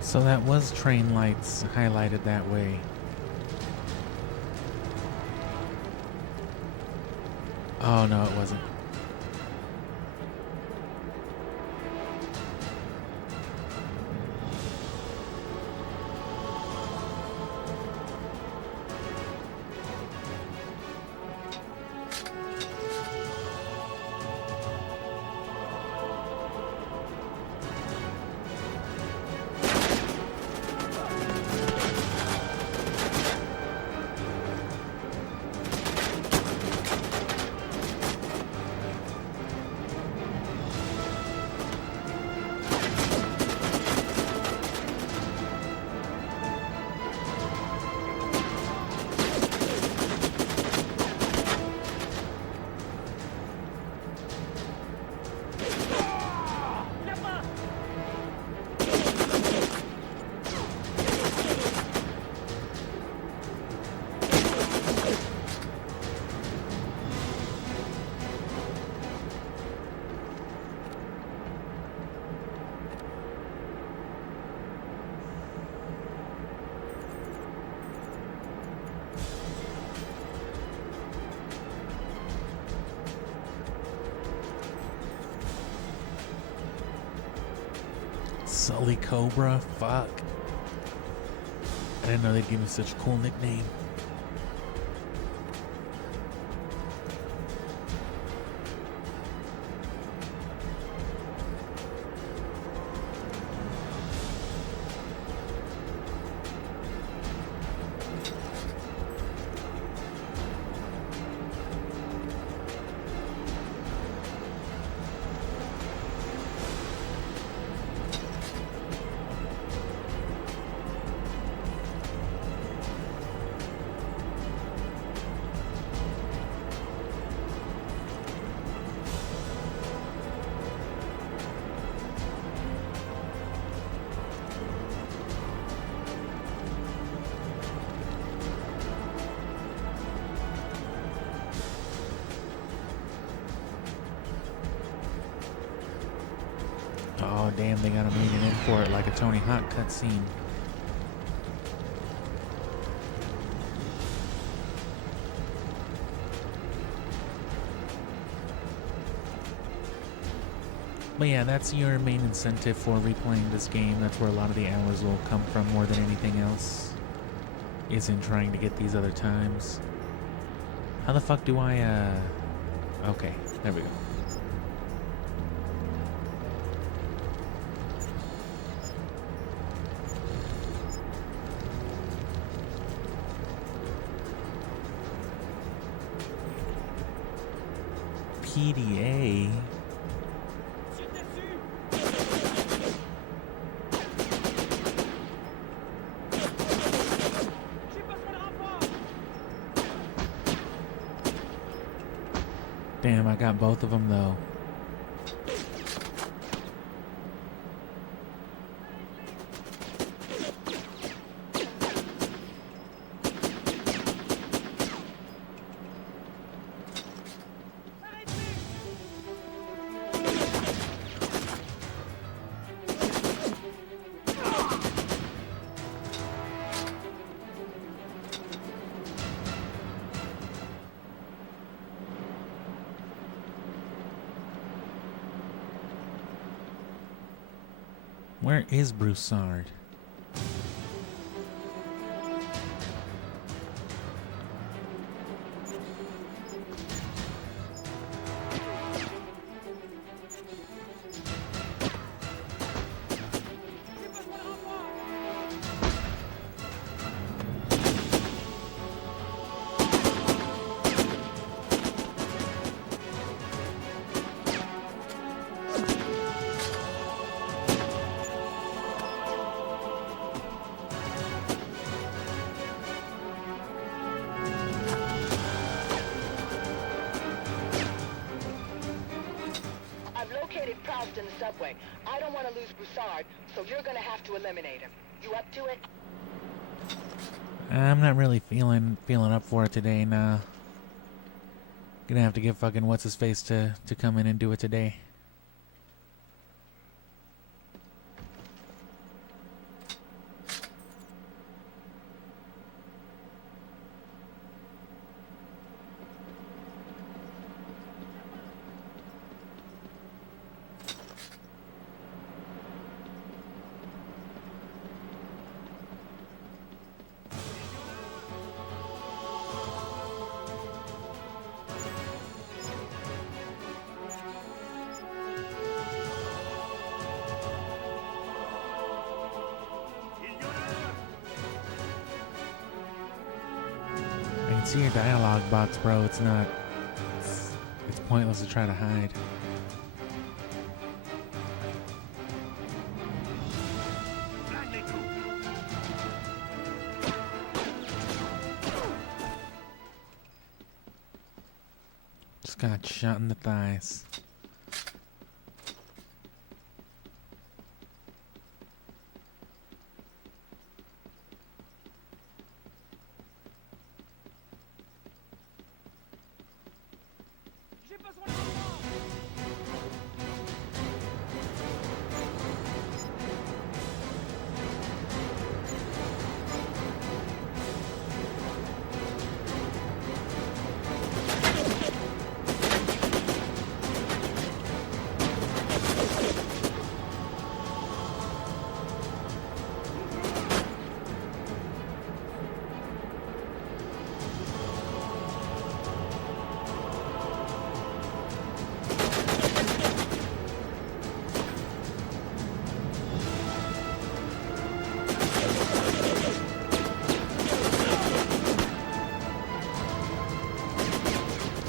So that was train lights highlighted that way. Oh no, it wasn't. Sully Cobra? Fuck. I didn't know they'd give me such a cool nickname. Oh, damn, they gotta make it in for it like a Tony Hawk cutscene. But yeah, that's your main incentive for replaying this game. That's where a lot of the hours will come from more than anything else. Is in trying to get these other times. How the fuck do I, Okay, there we go. PDA? Damn, I got both of them though. Where is Broussard? In the subway. I don't want to lose Broussard, so you're gonna have to eliminate him. You up to it? I'm not really feeling up for it today, nah. Gonna have to get fucking what's his face to come in and do it today. See your dialogue box, bro. It's not. It's pointless to try to hide. Just got shot in the thighs.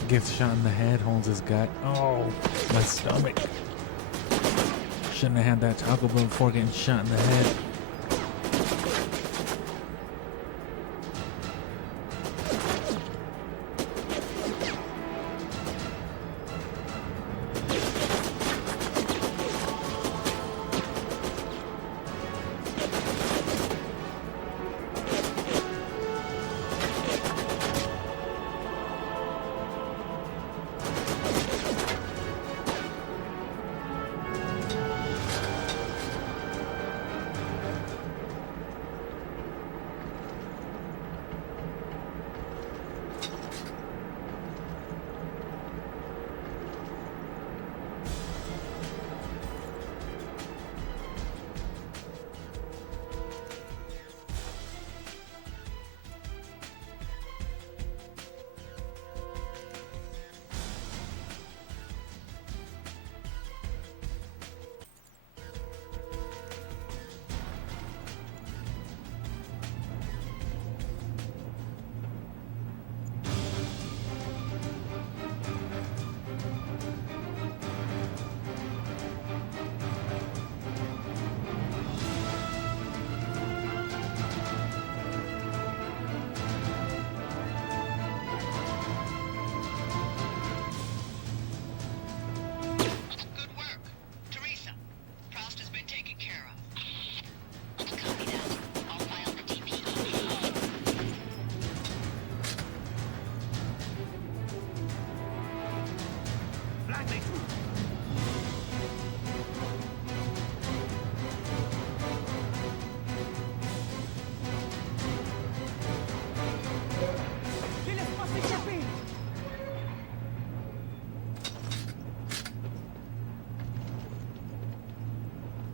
Gets shot in the head, holds his gut. Oh, my stomach. Shouldn't have had that taco bell before getting shot in the head.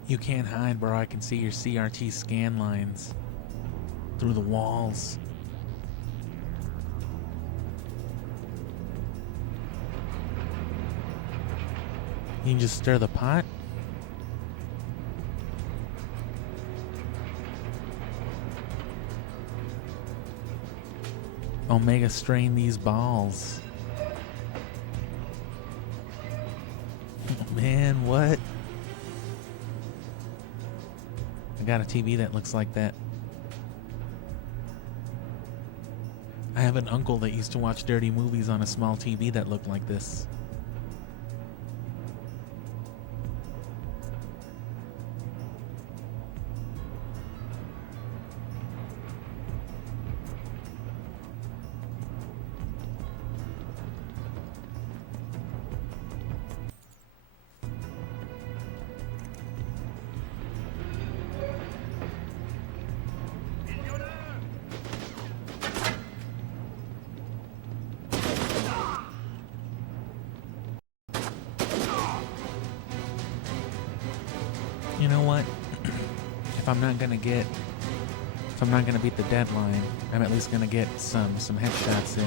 You can't hide, bro. I can see your CRT scan lines through the walls. You can just stir the pot? Omega strain these balls. Man, what? I got a TV that looks like that. I have an uncle that used to watch dirty movies on a small TV that looked like this. You know what? If I'm not gonna beat the deadline, I'm at least gonna get some headshots in.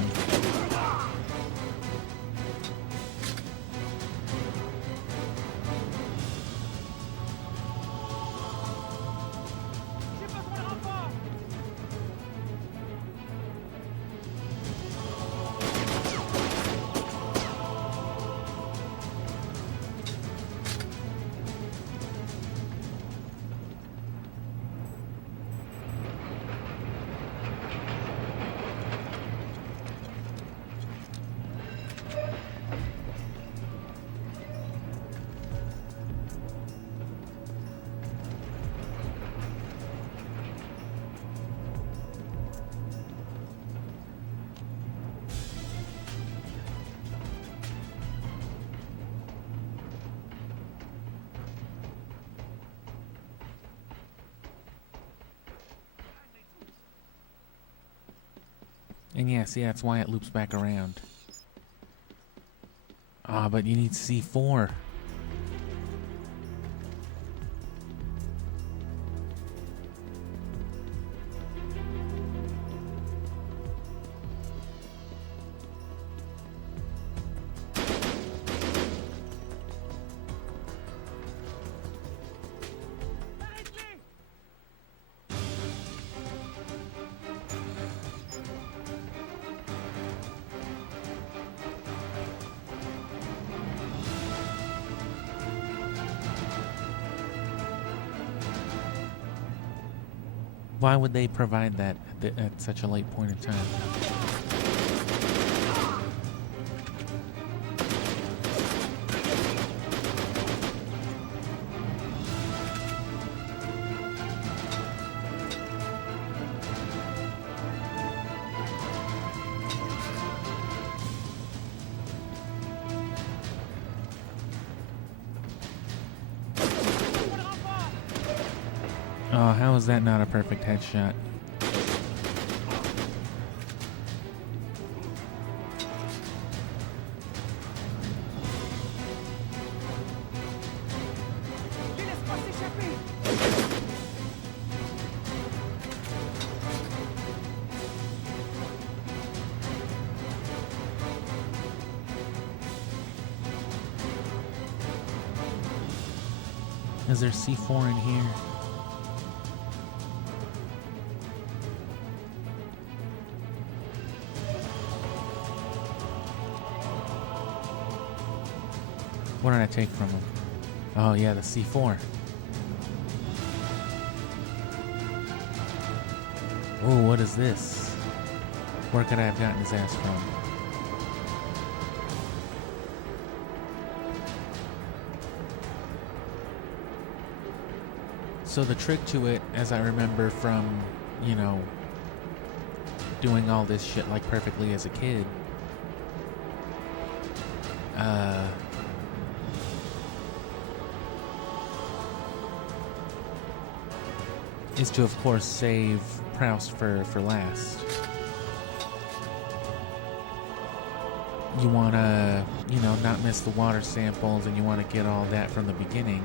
And yeah, see, that's why it loops back around. Ah, but you need C4. Why would they provide that at such a late point in time? Oh, how is that not a perfect headshot? Is there C4 in here? What did I take from him? Oh yeah, the C4. Oh, what is this? Where could I have gotten his ass from? So the trick to it, as I remember from, you know, doing all this shit like perfectly as a kid, is to, of course, save Proust for last. You want to, you know, not miss the water samples, and you want to get all that from the beginning.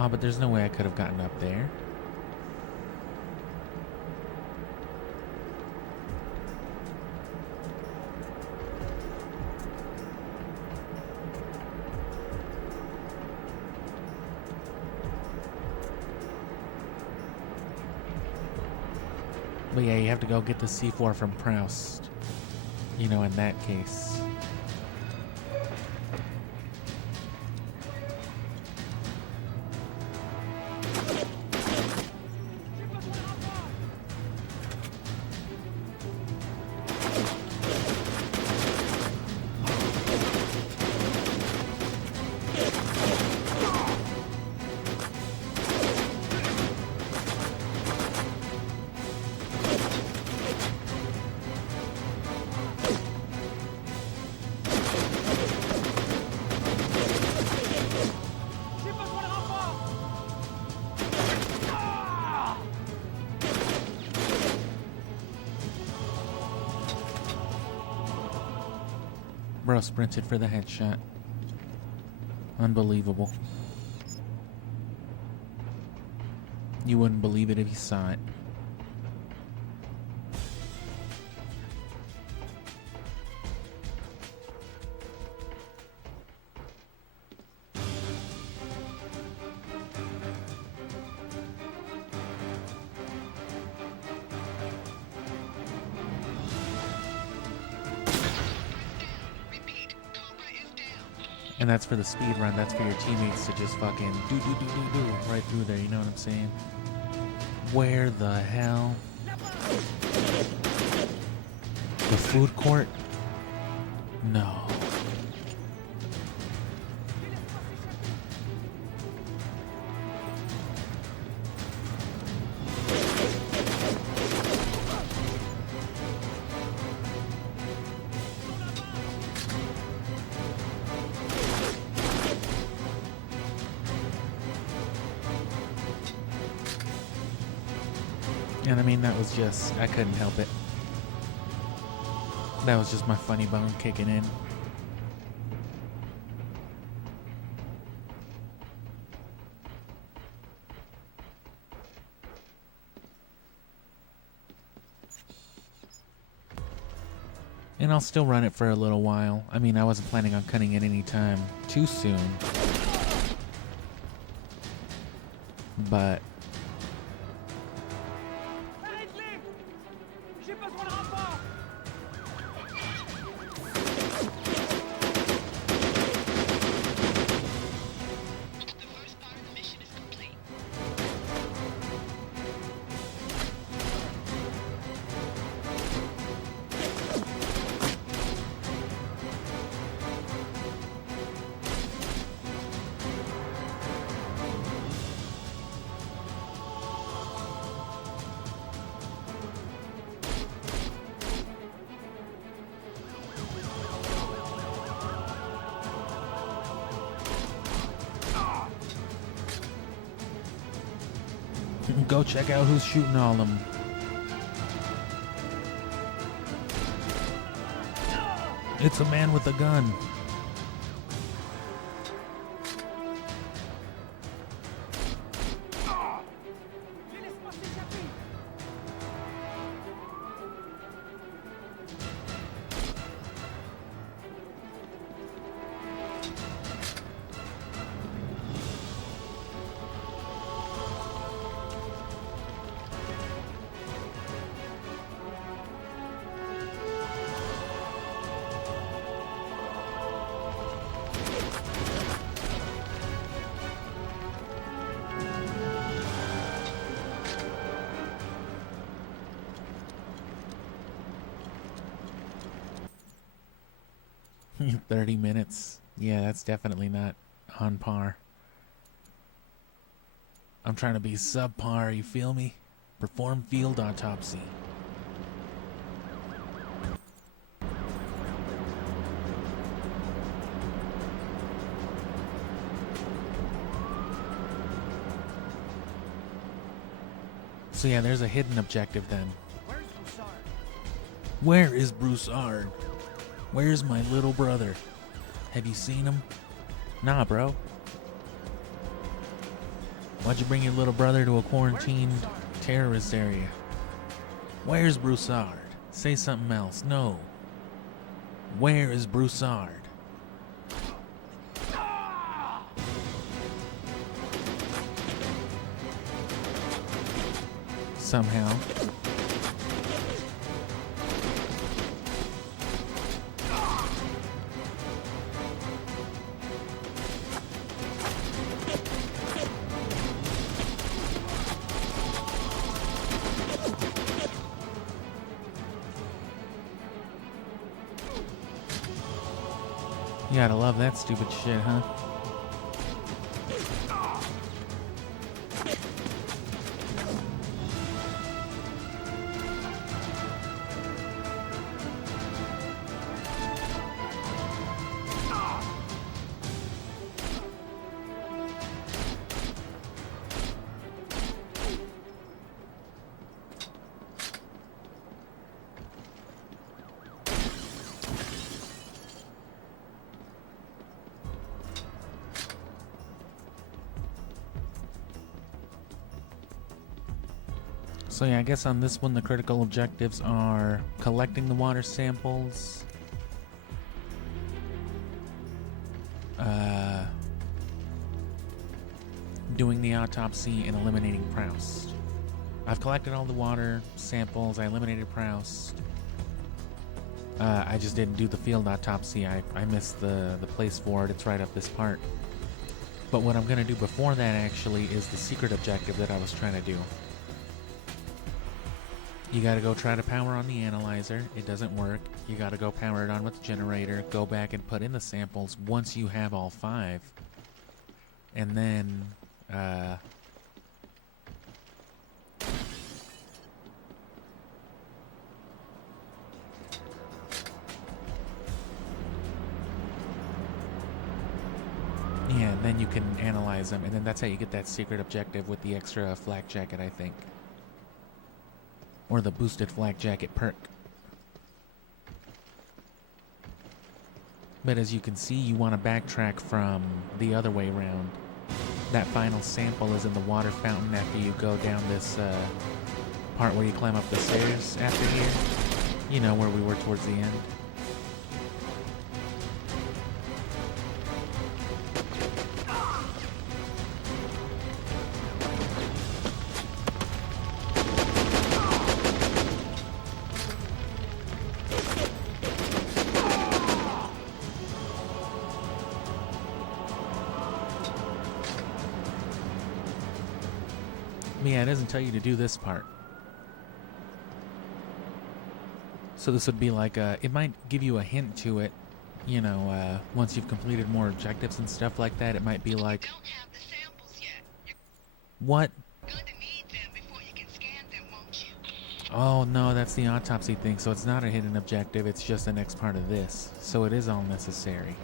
Oh, but there's no way I could have gotten up there. But yeah, you have to go get the C4 from Proust. You know, in that case. Bro sprinted for the headshot. Unbelievable. You wouldn't believe it if you saw it. And that's for the speed run. That's for your teammates to just fucking do right through there. You know what I'm saying? Where the hell? The food court? No. And I mean, that was just, I couldn't help it. That was just my funny bone kicking in. And I'll still run it for a little while. I mean, I wasn't planning on cutting it anytime too soon. But go check out who's shooting all of them. It's a man with a gun. $30 minutes. Yeah, that's definitely not on par. I'm trying to be subpar, you feel me? Perform field autopsy. So yeah, there's a hidden objective then. Where is Broussard? Where's my little brother? Have you seen him? Nah, bro. Why'd you bring your little brother to a quarantined terrorist area? Where's Broussard? Say something else. No. Where is Broussard? Somehow. You gotta love that stupid shit, huh? So yeah, I guess on this one the critical objectives are collecting the water samples, doing the autopsy, and eliminating Proust. I've collected all the water samples, I eliminated Proust. I just didn't do the field autopsy. I missed the place for it. It's right up this part. But what I'm going to do before that actually is the secret objective that I was trying to do. You gotta go try to power on the analyzer. It doesn't work. You gotta go power it on with the generator. Go back and put in the samples once you have all 5. And then, yeah, and then you can analyze them. And then that's how you get that secret objective with the extra flak jacket, I think. Or the boosted flak jacket perk. But as you can see, you want to backtrack from the other way around. That final sample is in the water fountain after you go down this part where you climb up the stairs after here. You know, where we were towards the end. Yeah, it doesn't tell you to do this part. So this would be like it might give you a hint to it, you know, once you've completed more objectives and stuff like that. It might be like, You don't have the samples yet. You're what? going to need them before you can scan them, won't you? Oh no, that's the autopsy thing. So it's not a hidden objective, it's just the next part of this. So it is all necessary.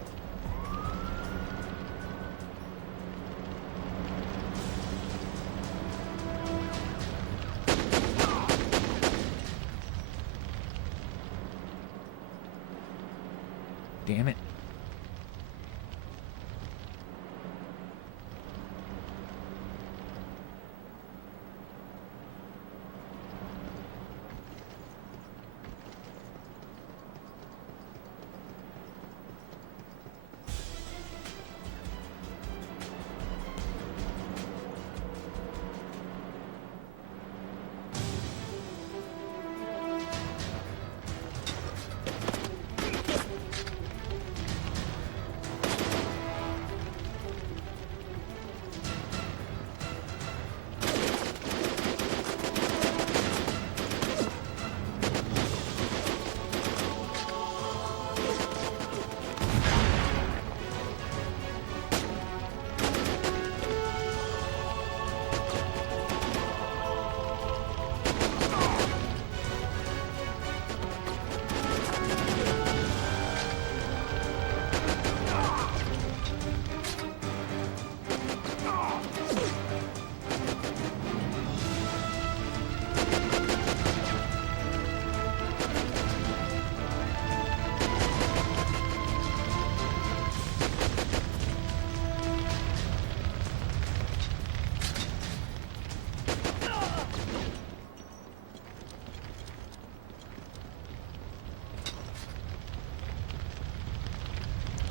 Damn it.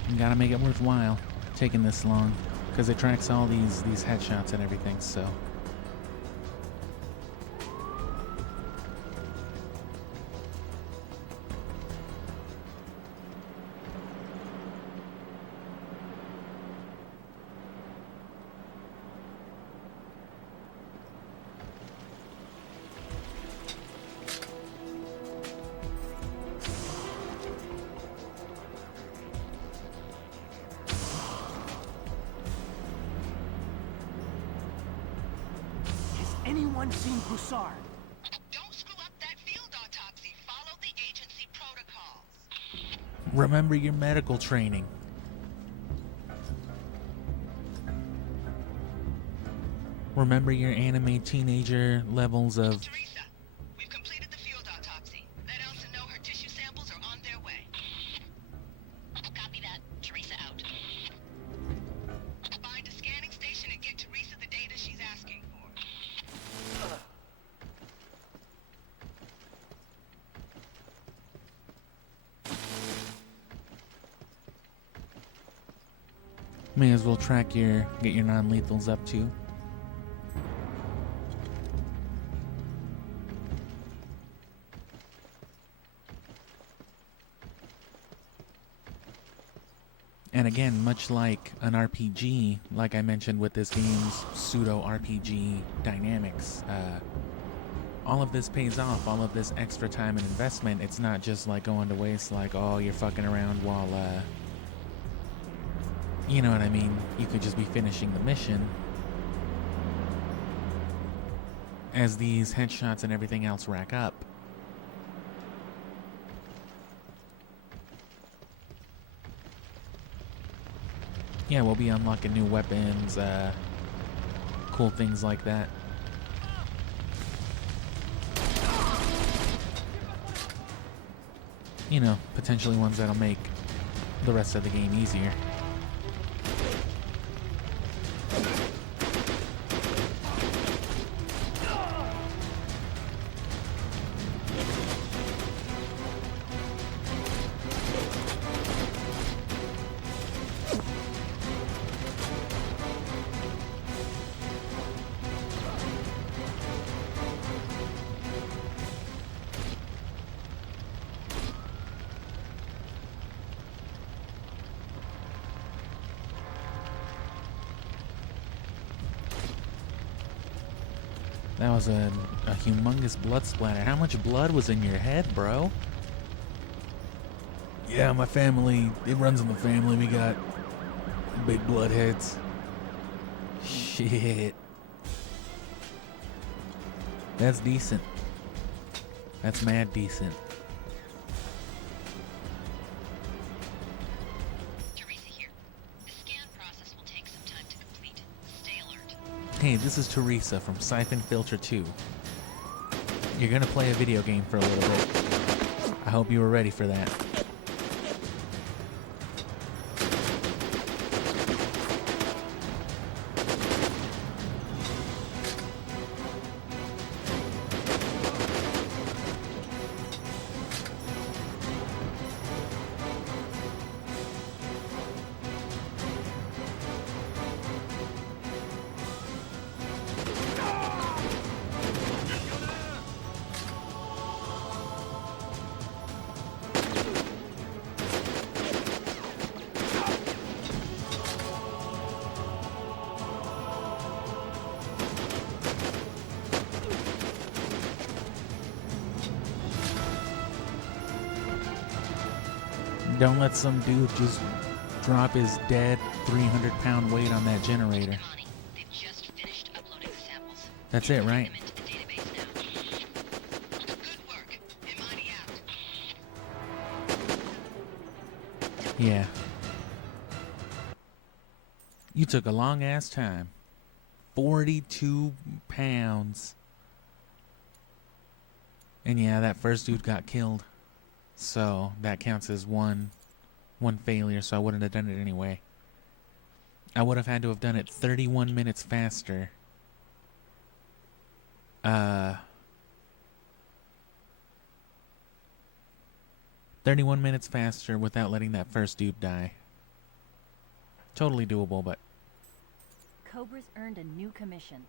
You gotta make it worthwhile taking this long, because it tracks all these headshots and everything, so. Anyone seen Broussard? Don't screw up that field autopsy. Follow the agency protocols. Remember your medical training. Remember your anime teenager levels of... Teresa, we've completed the field autopsy. Let Elsa know her tissue samples are on their way. Copy that. Teresa out. Find a scanning station and get Teresa the data she's asking for. May as well get your non-lethals up too. And again, much like an RPG, like I mentioned with this game's pseudo-RPG dynamics, all of this pays off, all of this extra time and investment. It's not just like going to waste, like, oh, you're fucking around while, you know what I mean? You could just be finishing the mission. As these headshots and everything else rack up. Yeah, we'll be unlocking new weapons, cool things like that. You know, potentially ones that'll make the rest of the game easier. That was a humongous blood splatter. How much blood was in your head, bro? Yeah, my family, it runs in the family. We got big blood heads. Shit. That's decent. That's mad decent. Hey, this is Teresa from Syphon Filter 2. You're gonna play a video game for a little bit. I hope you were ready for that. Don't let some dude just drop his dead 300-pound weight on that generator. That's it, right? Yeah. You took a long-ass time. 42 pounds. And yeah, that first dude got killed. So that counts as one failure, so I wouldn't have done it anyway. I would have had to have done it 31 minutes faster. 31 minutes faster without letting that first dude die. Totally doable, but Cobra's earned a new commission.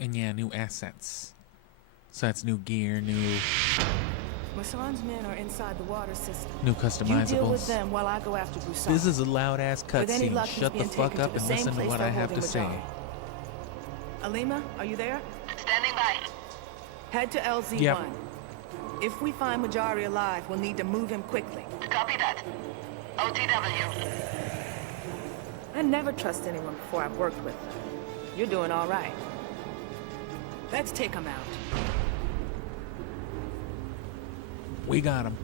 and yeah, new assets. So that's new gear, new Massan's men are inside the water system. new You deal with customizables. them while I go after Broussard. This is a loud ass With any cutscene. luck, he's Shut the being fuck taken up to the and same listen to place what they're I have to holding say. Madara. Alima, are you there? Standing by. Head to LZ1. Yep. If we find Majari alive, we'll need to move him quickly. Copy that. OTW. I never trust anyone before I've worked with them. You're doing all right. Let's take him out. We got him.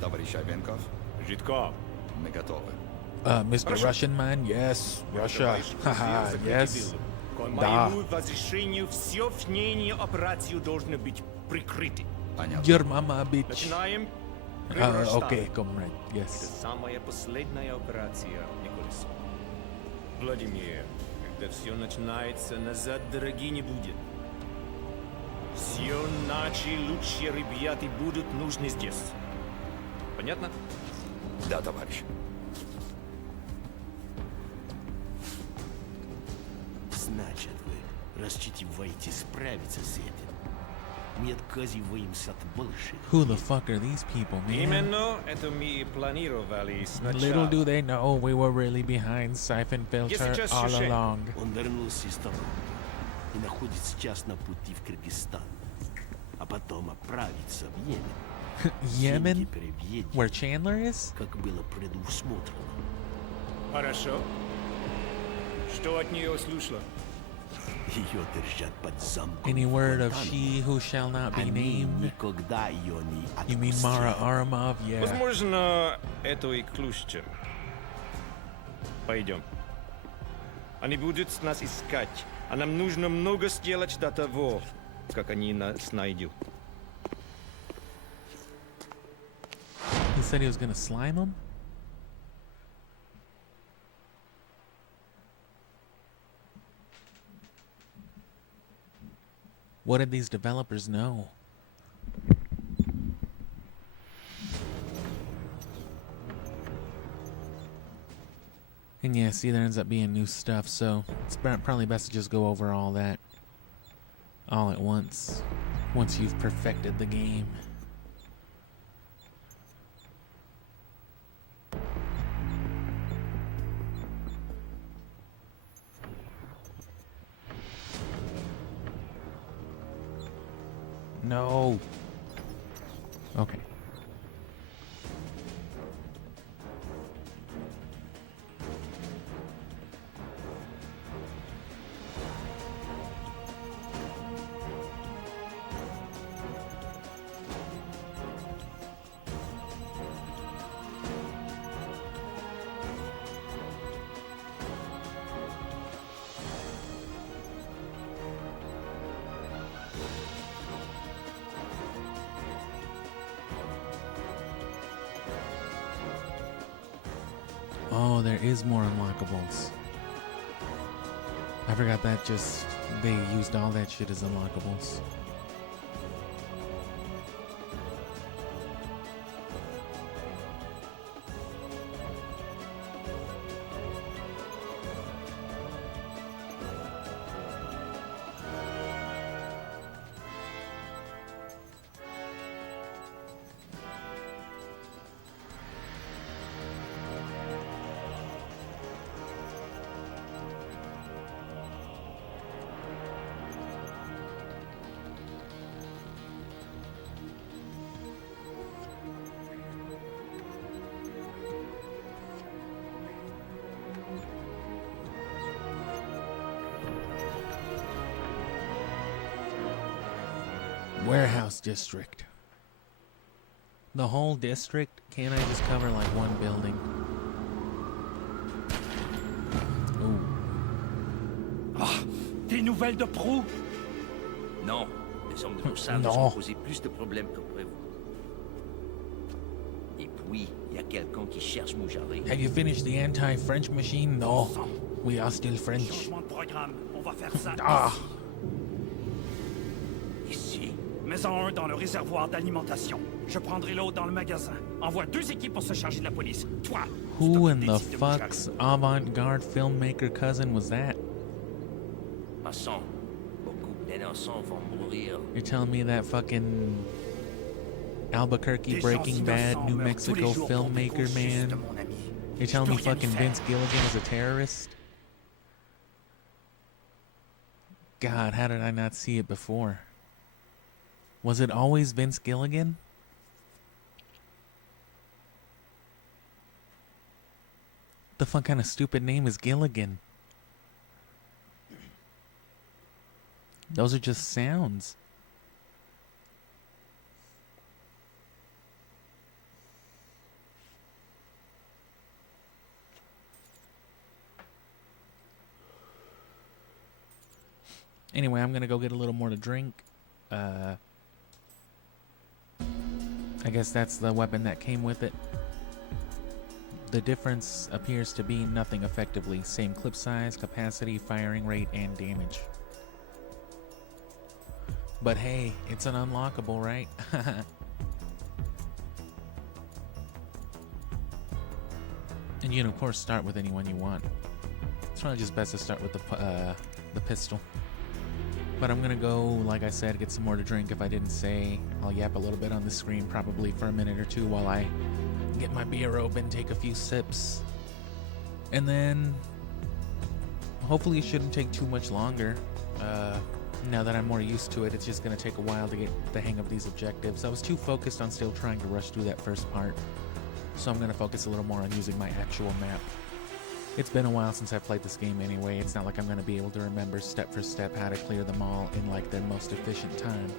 Товарищ Айвенков, Житков. мы готовы. Mr. Russian man, yes, Russia. Haha, yes. По Да. моему разрешению все внешние операции должны быть прикрыты. Понятно. Your mama, bitch. Начинаем. Okay, comrade, Это yes. самая последняя операция, Николас. Владимир, когда все начинается, назад дороги не будет. Все наши лучшие ребята будут нужны здесь. Понятно? Да, товарищ. Значит, вы рассчитываете справиться с этим. Не отказываемся от больших. Who the fuck are these people, man? Именно это мы и планировали сначала. Little do they know we were really behind Syphon Filter сейчас all сюжет. along. Он вернулся из Торонто и находится сейчас на пути в Кыргызстан, а потом отправится в Йемен. Yemen? Деньги переведены, Where Chandler is? как было предусмотрено. Хорошо. Что от нее слышала? Ее держат под замком. Any в word of Гуантанамо. she who shall not be Они named? никогда ее не You mean Mara отпустят. Aramov? Yeah. Возможно, это и к лучшему. Пойдем. Они будут нас искать, а нам нужно много сделать до того, как они нас найдут. He said he was gonna slime him? What did these developers know? And yeah, see, there ends up being new stuff, so it's probably best to just go over all that all at once you've perfected the game. No. Okay. Oh, there is more unlockables. I forgot that they used all that shit as unlockables. Warehouse district. The whole district? Can't I just cover like one building? Ooh. Ah, des nouvelles de Prou? Non, les hommes de Broussard Non. nous ont causé plus de problèmes que prévu. Et puis, il y a quelqu'un qui cherche Moujari. Have you finished the anti-French machine? No. We are still French. Changement de programme, on va faire ça. Ah. Envoie-en un dans le réservoir d'alimentation. Je prendrai l'autre dans le magasin. Envoie 2 équipes pour se charger de la police. Toi, Who in the fuck's avant-garde filmmaker cousin was that? Passons. Beaucoup d'innocents vont mourir. You're telling me that fucking Albuquerque Breaking Bad New Mexico filmmaker man? You're telling me fucking Vince Gilligan is a terrorist? God, how did I not see it before? Was it always Vince Gilligan? The fuck kind of stupid name is Gilligan? Those are just sounds. Anyway, I'm gonna go get a little more to drink. I guess that's the weapon that came with it. The difference appears to be nothing effectively. Same clip size, capacity, firing rate, and damage. But hey, it's an unlockable, right? And you can of course start with anyone you want. It's probably just best to start with the pistol. But I'm gonna go, like I said, get some more to drink. If I didn't say, I'll yap a little bit on the screen probably for a minute or two while I get my beer open, take a few sips. And then hopefully it shouldn't take too much longer. Now that I'm more used to it, it's just gonna take a while to get the hang of these objectives. I was too focused on still trying to rush through that first part. So I'm gonna focus a little more on using my actual map. It's been a while since I played this game anyway. It's not like I'm gonna be able to remember step for step how to clear them all in like the most efficient time.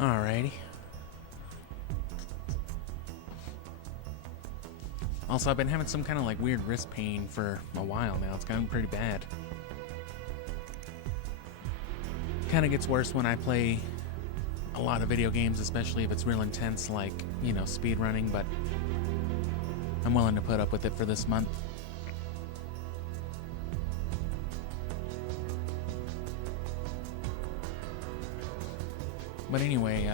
Alrighty. Also, I've been having some kind of like weird wrist pain for a while now. It's gotten pretty bad. Kind of gets worse when I play a lot of video games, especially if it's real intense, like, you know, speedrunning, but I'm willing to put up with it for this month. But anyway,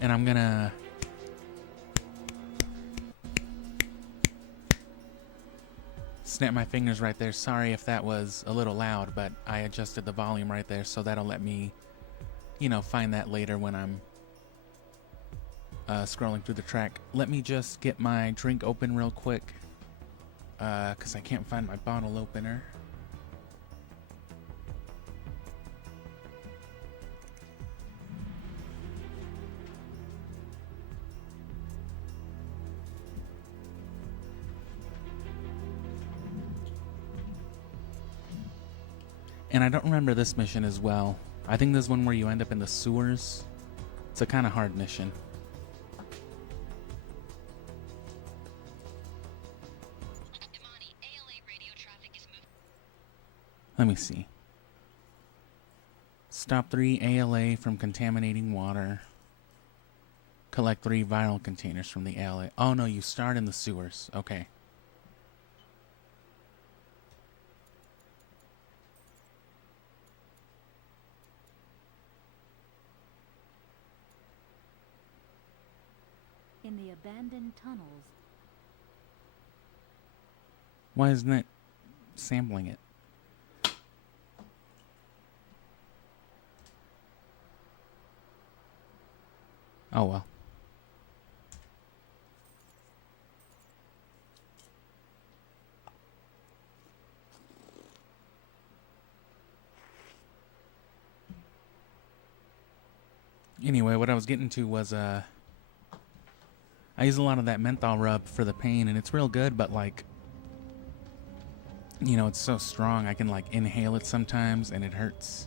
and I'm gonna Snap my fingers right there. Sorry if that was a little loud, but I adjusted the volume right there, so that'll let me, you know, find that later when I'm scrolling through the track. Let me just get my drink open real quick, because I can't find my bottle opener. And I don't remember this mission as well. I think this is one where you end up in the sewers. It's a kind of hard mission. Let me see. Stop 3 ALA from contaminating water. Collect 3 viral containers from the ALA. Oh no, you start in the sewers. Okay. In the abandoned tunnels. Why isn't it sampling it? Oh well. Anyway, what I was getting to was I use a lot of that menthol rub for the pain, and it's real good, but like, you know, it's so strong I can like inhale it sometimes and it hurts.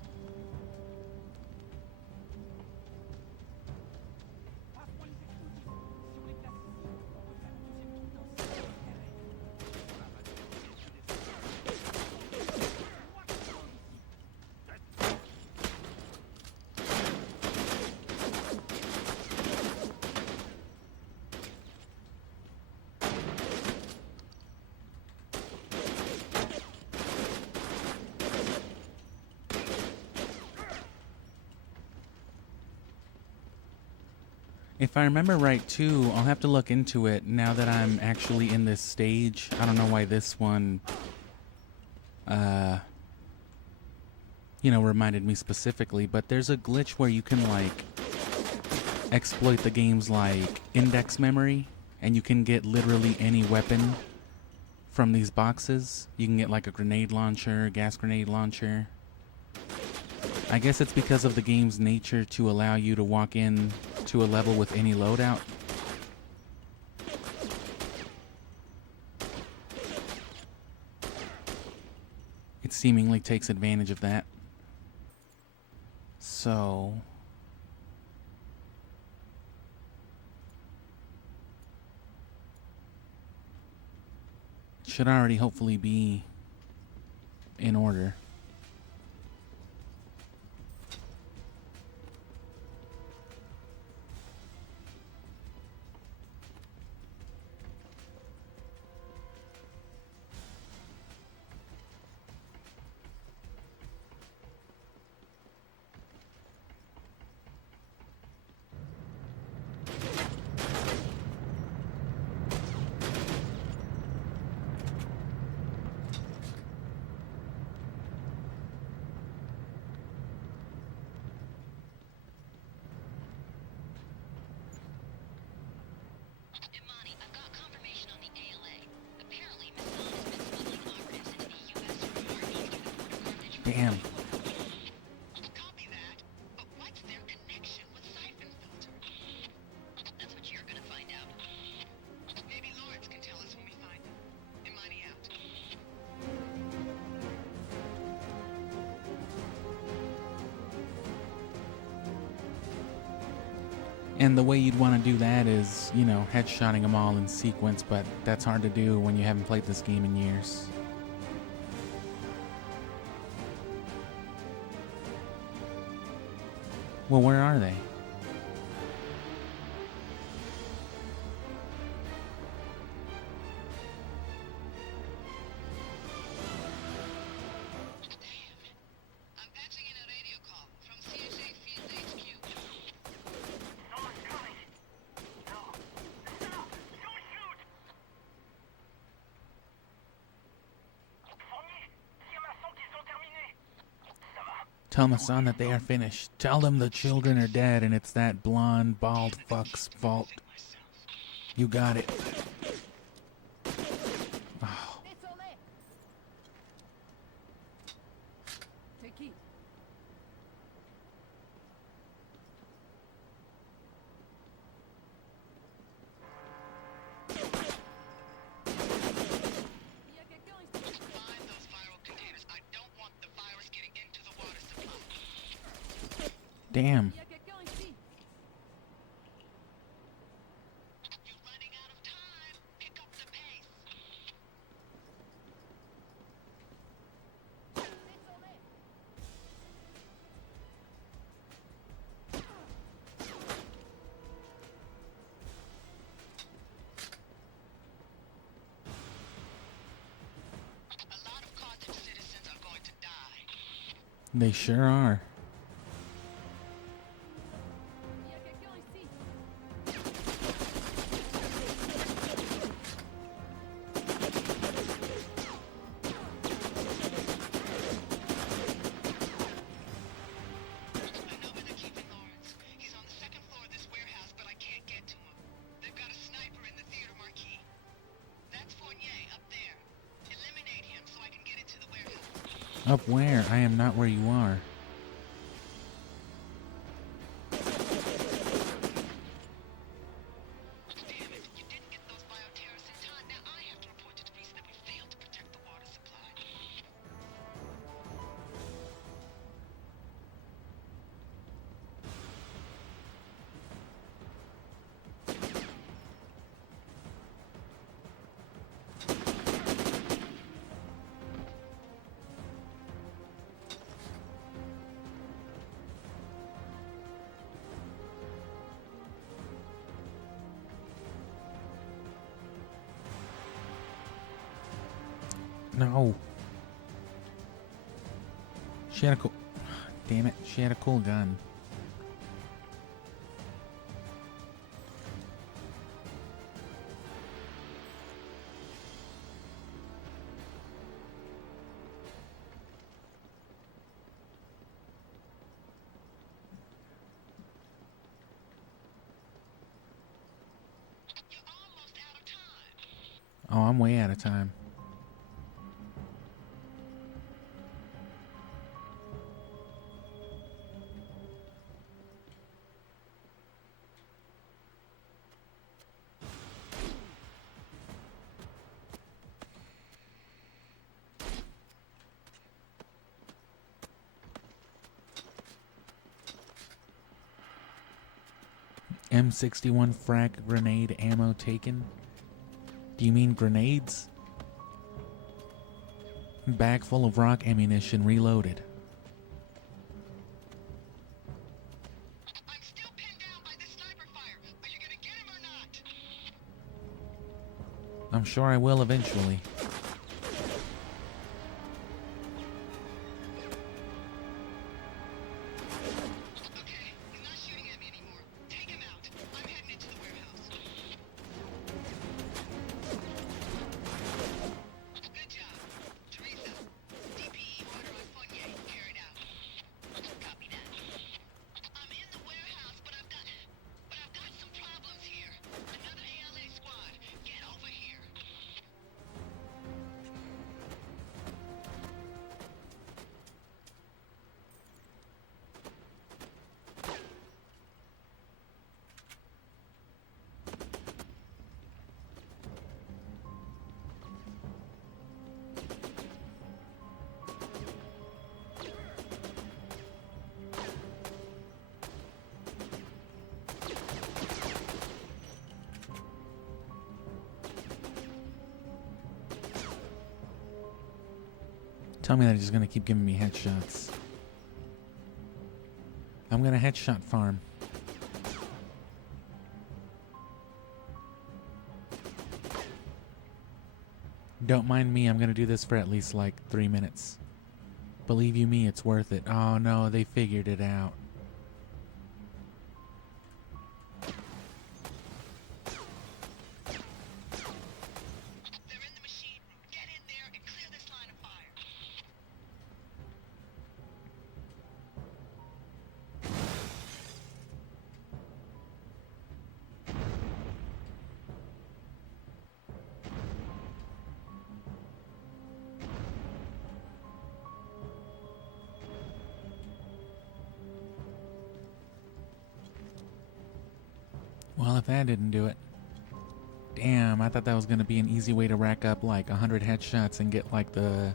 If I remember right, too, I'll have to look into it now that I'm actually in this stage. I don't know why this one, you know, reminded me specifically, but there's a glitch where you can, like, exploit the game's, like, index memory, and you can get literally any weapon from these boxes. You can get, like, a grenade launcher, gas grenade launcher. I guess it's because of the game's nature to allow you to walk in to a level with any loadout. It seemingly takes advantage of that. So it should already hopefully be in order. Damn. Copy that. But what's their connection with Syphon Filter? That's what you're gonna find out. Maybe Lawrence can tell us when we find him. Imani out. And the way you'd want to do that is, you know, headshotting them all in sequence, but that's hard to do when you haven't played this game in years. Well, where are they? I'm patching in a radio call from CSA Field HQ. Someone's coming! No! Stop! Don't shoot! Tell Masan that they are finished. Tell them the children are dead and it's that blonde, bald fuck's fault. You got it. Oh. Take it. Damn. They sure are. Up where? I am not where you are. No. She had a cool... Damn it. She had a cool gun. Oh, I'm way out of time. M61 frag grenade ammo taken? Do you mean grenades? Bag full of rock ammunition reloaded. I'm still pinned down by this sniper fire. Are you gonna get him or not? I'm sure I will eventually. Tell me that he's gonna keep giving me headshots. I'm gonna headshot farm. Don't mind me, I'm gonna do this for at least like 3 minutes. Believe you me, it's worth it. Oh no, they figured it out. Well, if that didn't do it. Damn, I thought that was gonna be an easy way to rack up like 100 headshots and get like the,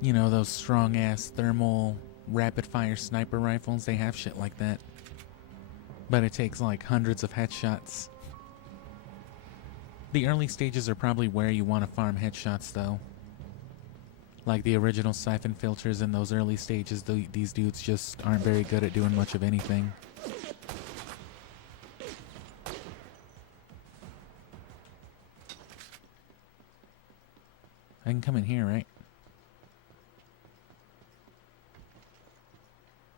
you know, those strong ass thermal rapid fire sniper rifles. They have shit like that. But it takes like hundreds of headshots. The early stages are probably where you want to farm headshots though. Like the original Syphon Filters in those early stages, these dudes just aren't very good at doing much of anything. I can come in here, right?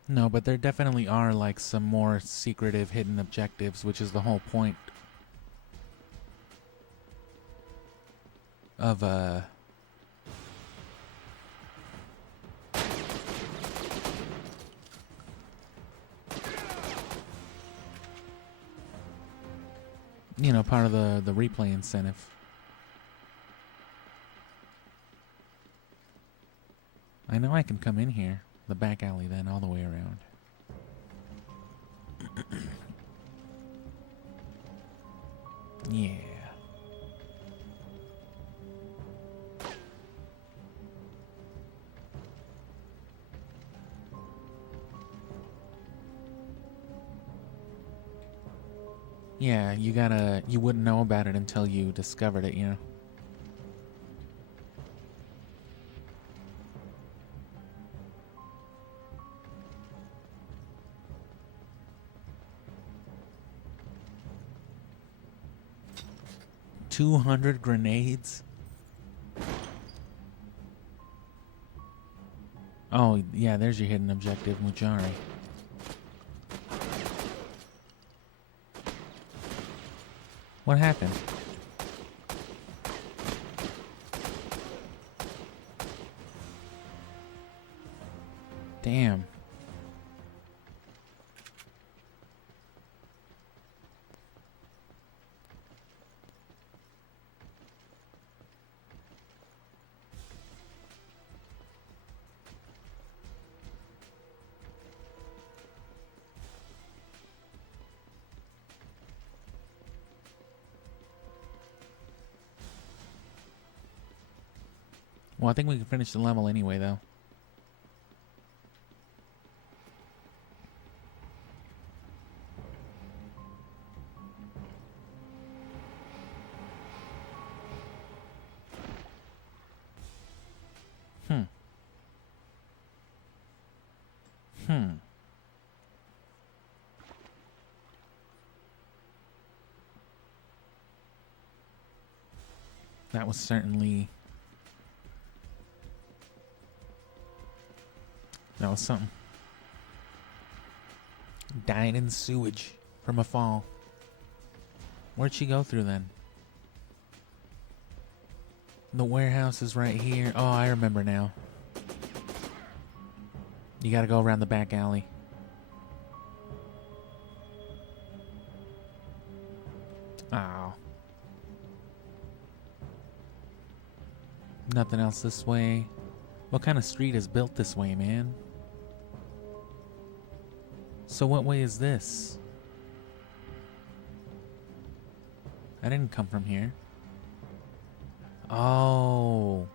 No, but there definitely are like some more secretive hidden objectives, which is the whole point of you know, part of the replay incentive. I know I can come in here, the back alley then, all the way around. Yeah. Yeah, you wouldn't know about it until you discovered it, you know? $200 grenades? Oh, yeah, there's your hidden objective, Mujari. What happened? Damn. Well, I think we can finish the level anyway, though. That was certainly... That was something. Died in sewage from a fall. Where'd she go through then? The warehouse is right here. Oh, I remember now. You gotta go around the back alley. Oh. Nothing else this way. What kind of street is built this way, man? So what way is this? I didn't come from here. Oh.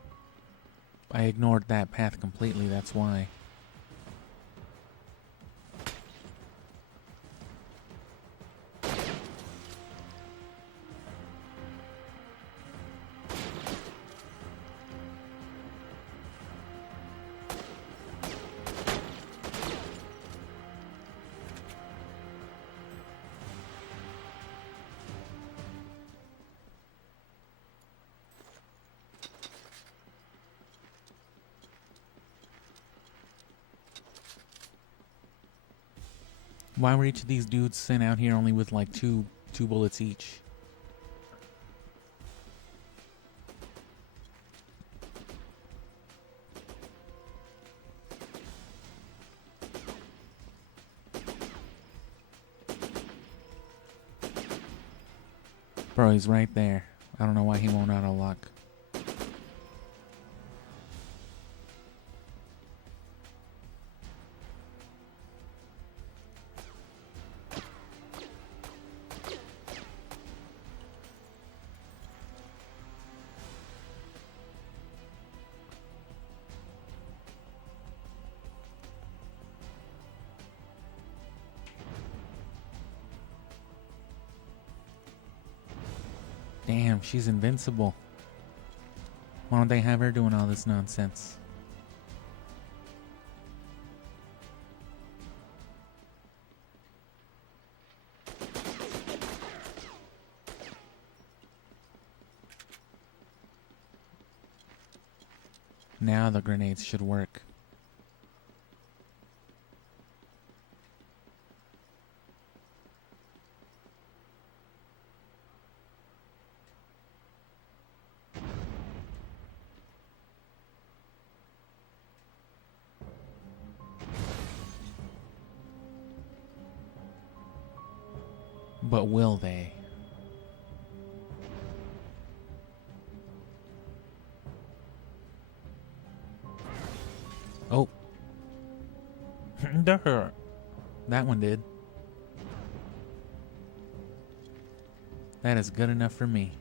I ignored that path completely, that's why. Why were each of these dudes sent out here only with like two bullets each? Bro, he's right there. I don't know why he won't auto-lock. Damn, she's invincible. Why don't they have her doing all this nonsense? Now the grenades should work. But will they? Oh. That one did. That is good enough for me.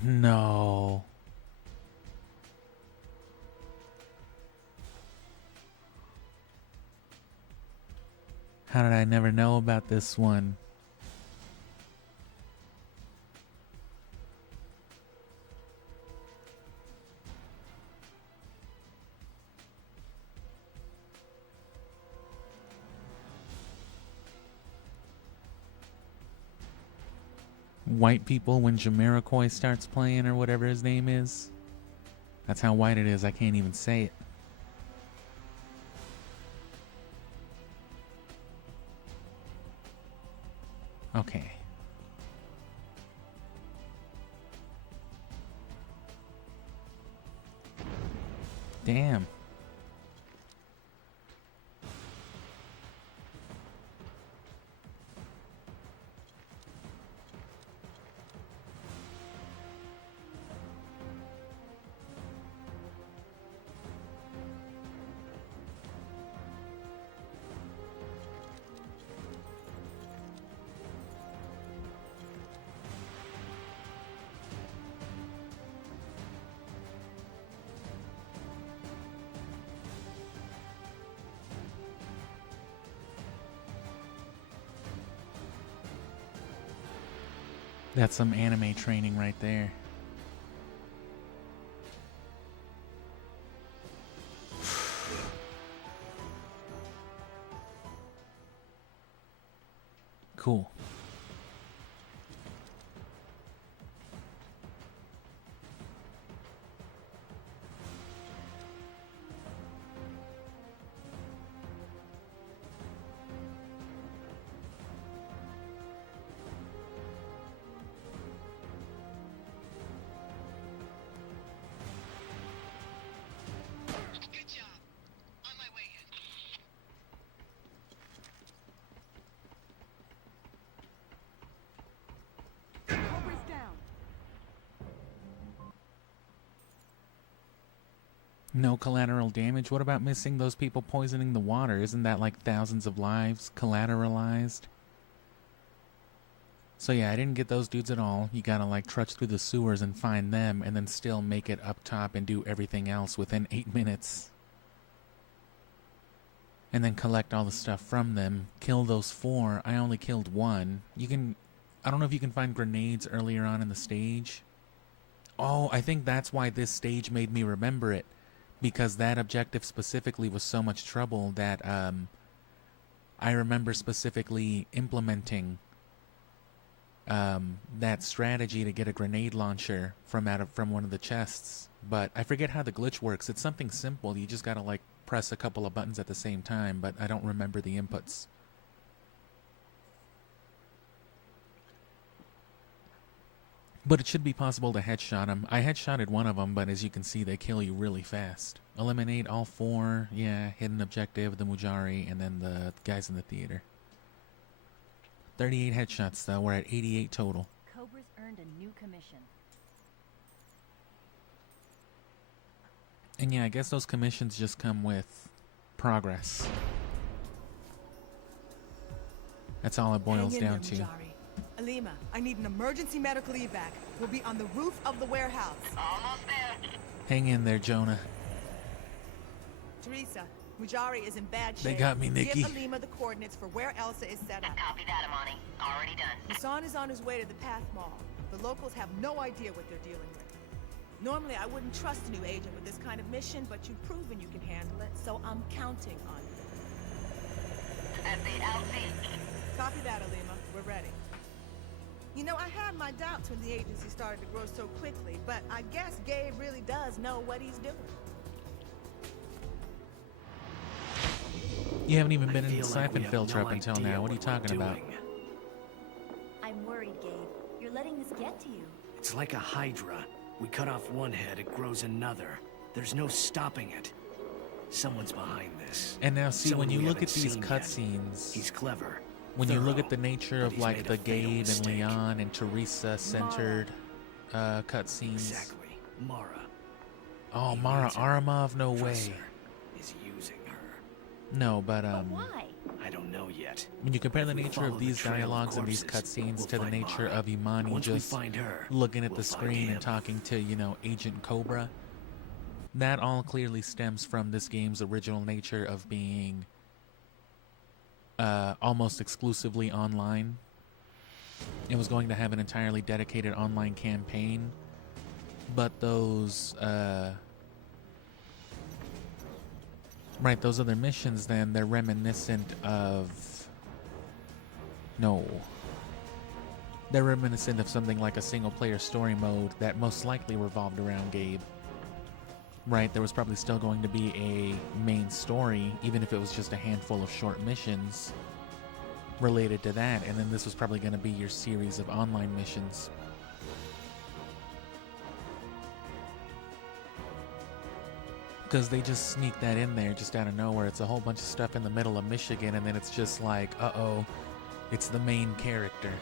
No. How did I never know about this one? White people when Jamiroquai starts playing or whatever his name is. That's how white it is. I can't even say it. Okay. Damn. That's some anime training right there. Cool. No collateral damage? What about missing those people poisoning the water? Isn't that like thousands of lives collateralized? So yeah, I didn't get those dudes at all. You gotta like trudge through the sewers and find them and then still make it up top and do everything else within 8 minutes. And then collect all the stuff from them. Kill those 4. I only killed 1. I don't know if you can find grenades earlier on in the stage. Oh, I think that's why this stage made me remember it. Because that objective specifically was so much trouble that I remember specifically implementing that strategy to get a grenade launcher from one of the chests. But I forget how the glitch works. It's something simple. You just gotta like press a couple of buttons at the same time, but I don't remember the inputs. But it should be possible to headshot them. I headshotted one of them, but as you can see, they kill you really fast. Eliminate all 4. Yeah, hidden objective, the Mujari, and then the guys in the theater. 38 headshots, though. We're at 88 total. Cobra's earned a new commission. And yeah, I guess those commissions just come with progress. That's all it boils Hang in down there, to. Mujari. Alima, I need an emergency medical evac. We'll be on the roof of the warehouse. Almost there. Hang in there, Jonah. Teresa, Mujari is in bad shape. They got me, Nikki. Give Alima the coordinates for where Elsa is set up. Copy that, Amani. Already done. Hassan is on his way to the Path Mall. The locals have no idea what they're dealing with. Normally, I wouldn't trust a new agent with this kind of mission, but you've proven you can handle it, so I'm counting on you. At the LZ. Copy that, Alima. We're ready. You know, I had my doubts when the agency started to grow so quickly, but I guess Gabe really does know what he's doing. You haven't even been in feel like Syphon we have Filter no up until idea now. What are you what we're talking about? doing. I'm worried, Gabe. You're letting this get to you. It's like a hydra. We cut off one head, it grows another. There's no stopping it. Someone's behind this. And now, see, Someone when you we look at haven't these seen yet. cutscenes, He's clever. when you look thorough, at the nature but of he's like made a the fatal Gabe and mistake. Leon and Teresa-centered cutscenes. Exactly. Mara. Oh, He Mara needs her. Armov, no way. Professor is using her. No, but Why? I don't know yet. when you compare the If we nature follow of the these trail of dialogues and these corpses, cutscenes we'll to the find nature Mara. of Imani Once we just find her, looking at we'll the find screen him. and talking to, you know, Agent Cobra, that all clearly stems from this game's original nature of being almost exclusively online. It was going to have an entirely dedicated online campaign, but those right, those other missions, then they're reminiscent of they're reminiscent of something like a single player story mode that most likely revolved around Gabe. Right, there was probably still going to be a main story, even if it was just a handful of short missions related to that, and then this was probably going to be your series of online missions. Because they just sneak that in there just out of nowhere. It's a whole bunch of stuff in the middle of Michigan, and then it's just like, uh-oh, it's the main character.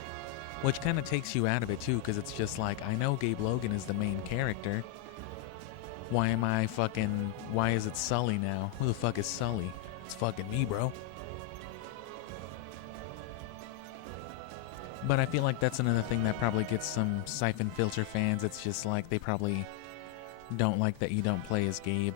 Which kind of takes you out of it, too, because it's just like, I know Gabe Logan is the main character. Why is it Sully now? Who the fuck is Sully? It's fucking me, bro. But I feel like that's another thing that probably gets some Syphon Filter fans. It's just like, they probably don't like that you don't play as Gabe.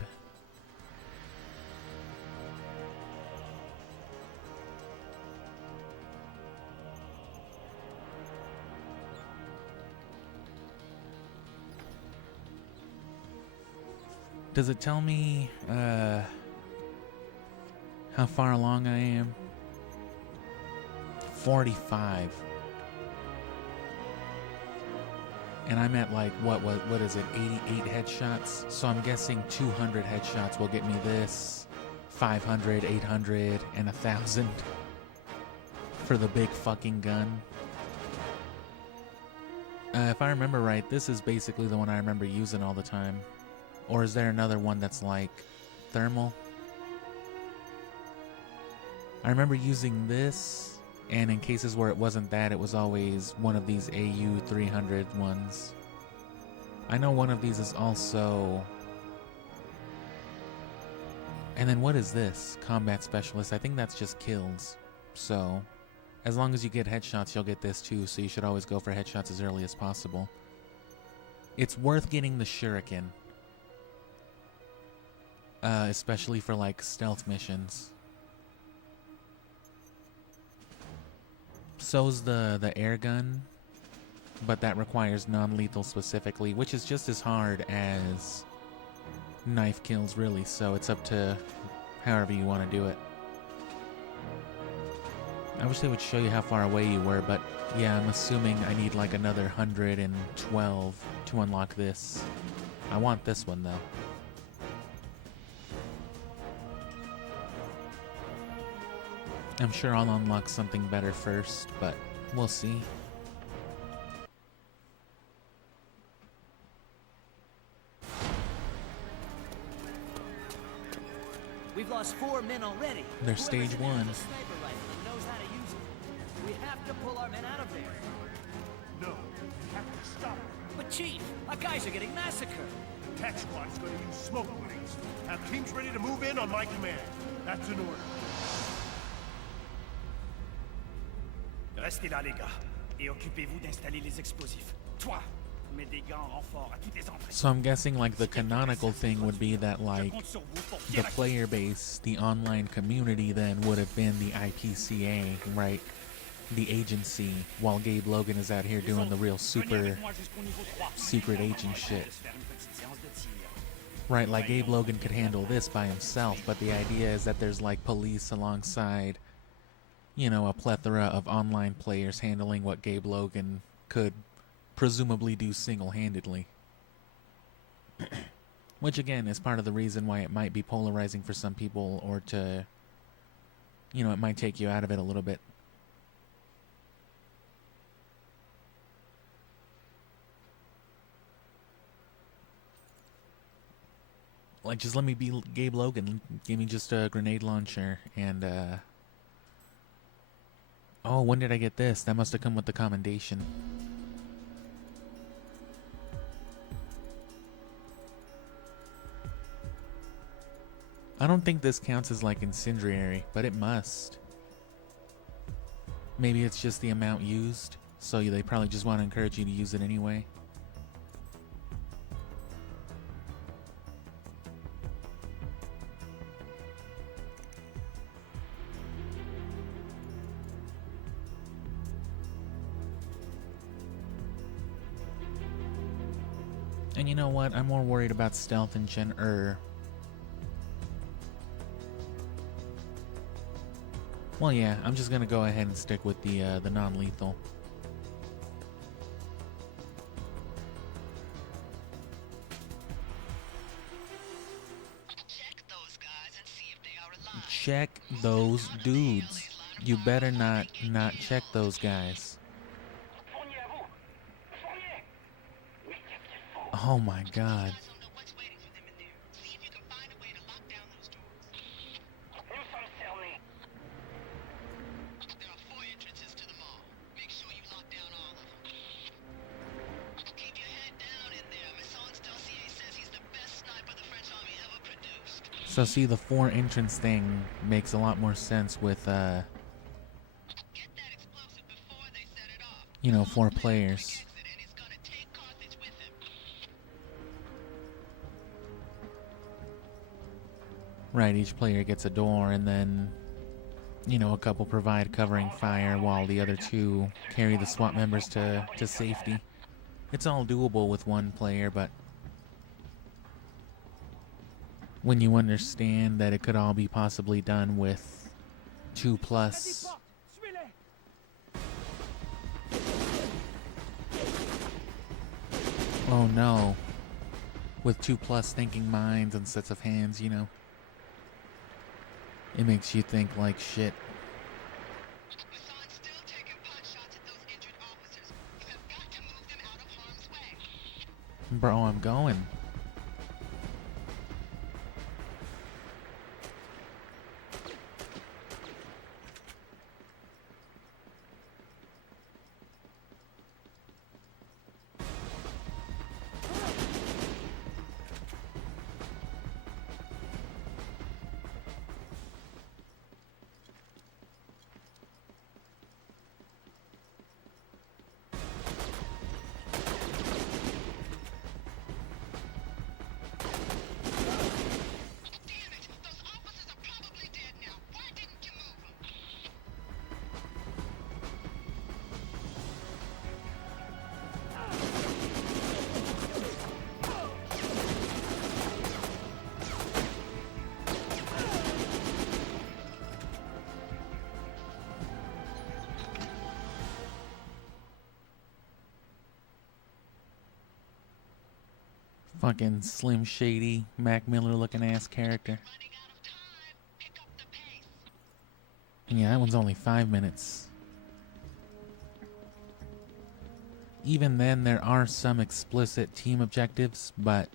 Does it tell me how far along I am? 45. And I'm at like, what is it, 88 headshots? So I'm guessing 200 headshots will get me this, 500, 800, and 1,000 for the big fucking gun. If I remember right, this is basically the one I remember using all the time. Or is there another one that's like thermal? I remember using this, and in cases where it wasn't that, it was always one of these AU-300 ones. I know one of these is also... And then what is this? Combat Specialist. I think that's just kills. So, as long as you get headshots, you'll get this too, so you should always go for headshots as early as possible. It's worth getting the Shuriken. Especially for like stealth missions. So's the air gun, but that requires non-lethal specifically, which is just as hard as knife kills really, so it's up to however you want to do it. I wish they would show you how far away you were, but yeah, I'm assuming I need like another 112 to unlock this. I want this one though. I'm sure I'll unlock something better first, but we'll see. We've lost 4 men already. They're stage 1. Whoever's a sniper rifle and knows how to use it. We have to pull our men out of there. No, we have to stop it. But Chief, our guys are getting massacred. Tech squad's gonna use smoke grenades. Have teams ready to move in on my command. That's an order. Restez là, les gars, et occupez-vous d'installer les explosifs. Toi, mets des gants en renfort à toutes les entrées. So I'm guessing like the canonical thing would be that like the player base, the online community then would have been the IPCA, right? The agency, while Gabe Logan is out here doing the real super secret agent shit. Right, like Gabe Logan could handle this by himself, but the idea is that there's like police alongside, you know, a plethora of online players handling what Gabe Logan could presumably do single-handedly. Which again is part of the reason why it might be polarizing for some people, or to, you know, it might take you out of it a little bit. Like, just let me be Gabe Logan. Give me just a grenade launcher and, oh, when did I get this? That must have come with the commendation. I don't think this counts as, like, incendiary, but it must. Maybe it's just the amount used, so they probably just want to encourage you to use it anyway. And you know what? I'm more worried about stealth and Well, yeah, I'm just gonna go ahead and stick with the non-lethal. Check those dudes. You better not check those guys. Oh my god. So see, the 4 entrance thing makes a lot more sense with, you know, 4 players. Right, each player gets a door, and then, you know, a couple provide covering fire while the other 2 carry the SWAT members to safety. It's all doable with 1 player, but when you understand that it could all be possibly done with 2+. Oh no. With 2+ thinking minds and sets of hands, you know. It makes you think like shit. Bro, I'm going. Fucking Slim Shady, Mac Miller looking ass character. Yeah, that one's only 5 minutes. Even then, there are some explicit team objectives, but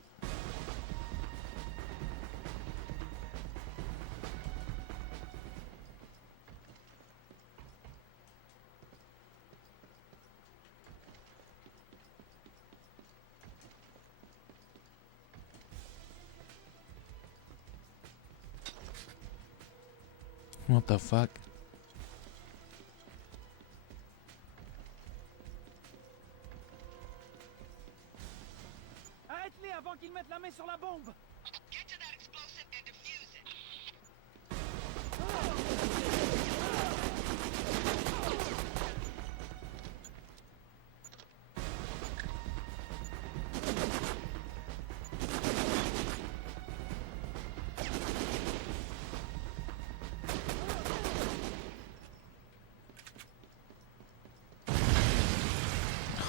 What the fuck? Arrête-les avant qu'ils mettent la main sur la bombe. Get to that explosive and defuse it.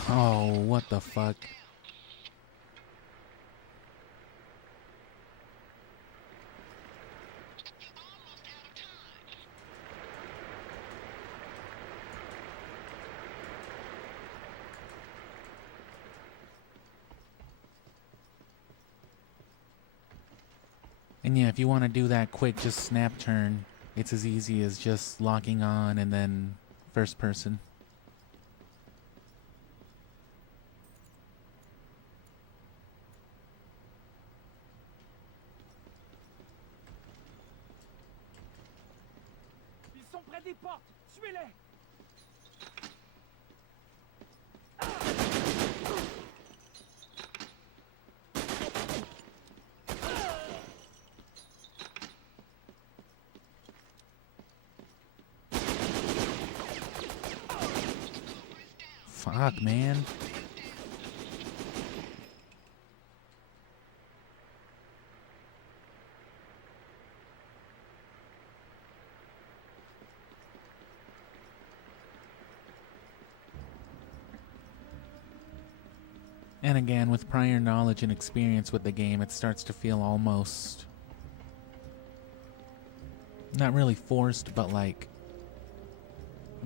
Oh, what the fuck? And yeah, if you want to do that quick, just snap turn. It's as easy as just locking on and then first person. Ils sont près des portes. Suivez-les. Fuck, man. And again, with prior knowledge and experience with the game, it starts to feel almost not really forced, but like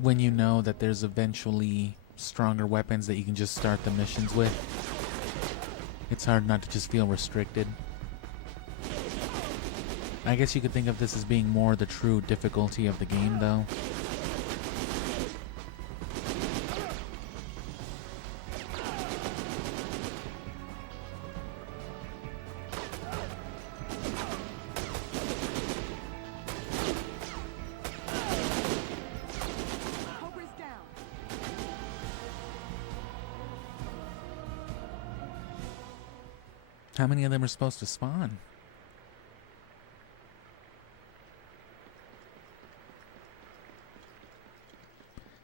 when you know that there's eventually stronger weapons that you can just start the missions with, it's hard not to just feel restricted. I guess you could think of this as being more the true difficulty of the game, though. How many of them are supposed to spawn?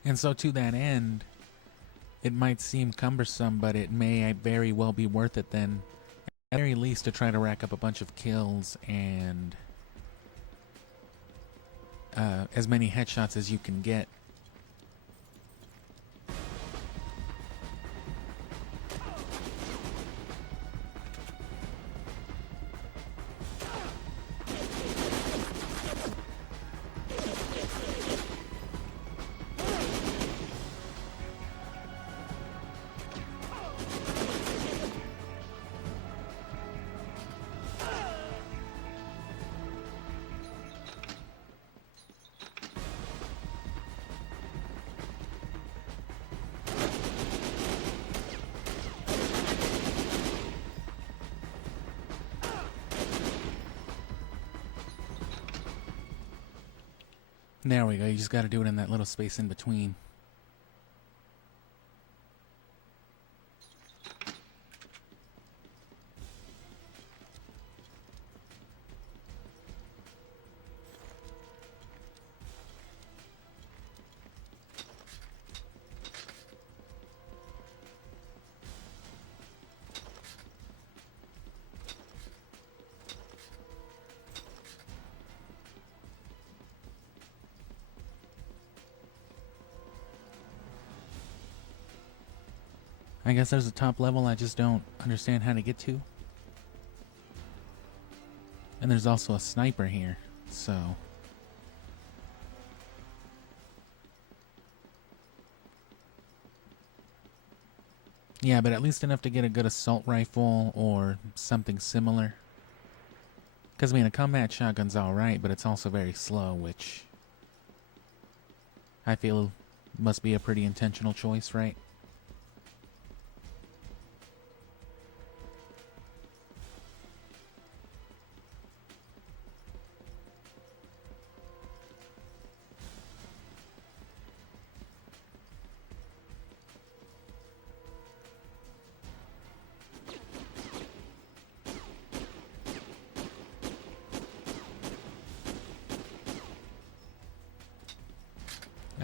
And so to that end, it might seem cumbersome, but it may very well be worth it then, at the very least, to try to rack up a bunch of kills and as many headshots as you can get. There we go, you just gotta do it in that little space in between. I guess there's a top level I just don't understand how to get to. And there's also a sniper here, so... Yeah, but at least enough to get a good assault rifle or something similar. Because, I mean, a combat shotgun's alright, but it's also very slow, which I feel must be a pretty intentional choice, right?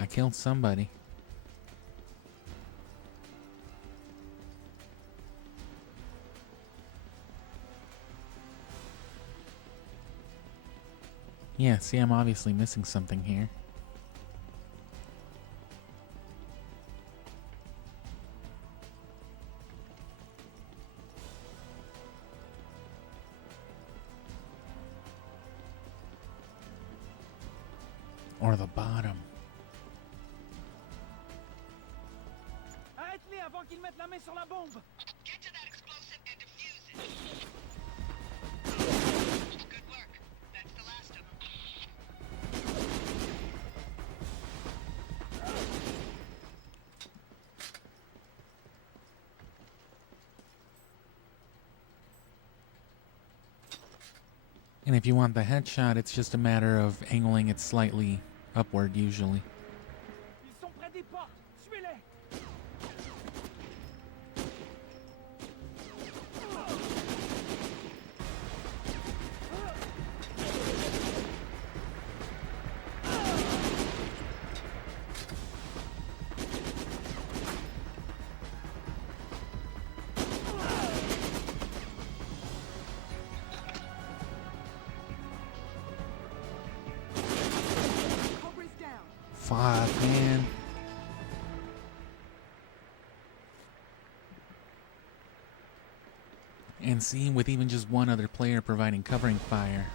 I killed somebody. Yeah, see, I'm obviously missing something here. Or the bottom. Arrête-les avant qu'ils mettent la main sur la bombe! Get to that explosive and defuse it. Good work. That's the last of them. And if you want the headshot, it's just a matter of angling it slightly upward, usually. Ils sont près des portes! Tuez-les! Fuck, man. And see, with even just one other player providing covering fire.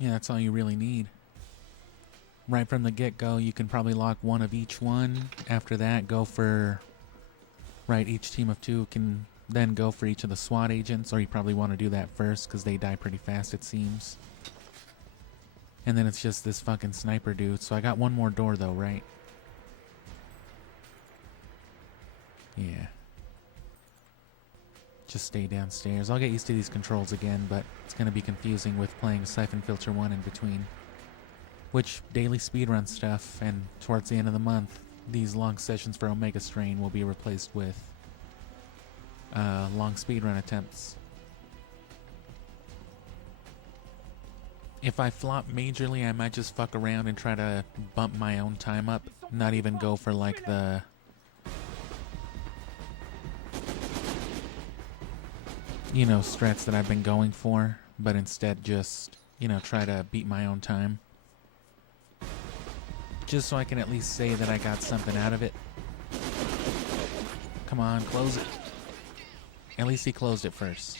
Yeah, that's all you really need. Right from the get-go, you can probably lock one of each one. After that, go for... Right, each team of two can then go for each of the SWAT agents, or you probably want to do that first, because they die pretty fast, it seems. And then it's just this fucking sniper dude. So I got one more door, though, right? Yeah. Just stay downstairs. I'll get used to these controls again, but it's going to be confusing with playing Syphon Filter 1 in between. Which, daily speedrun stuff, and towards the end of the month, these long sessions for Omega Strain will be replaced with long speedrun attempts. If I flop majorly, I might just fuck around and try to bump my own time up. Not even go for like the... you know, strats that I've been going for, but instead just, you know, try to beat my own time. Just so I can at least say that I got something out of it. Come on, close it. At least he closed it first.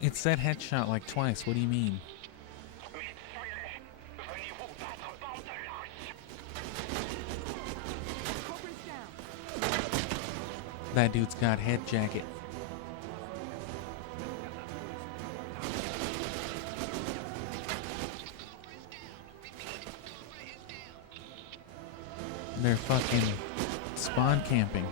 It said headshot like twice. What do you mean? That dude's got head jacket. They're fucking spawn camping.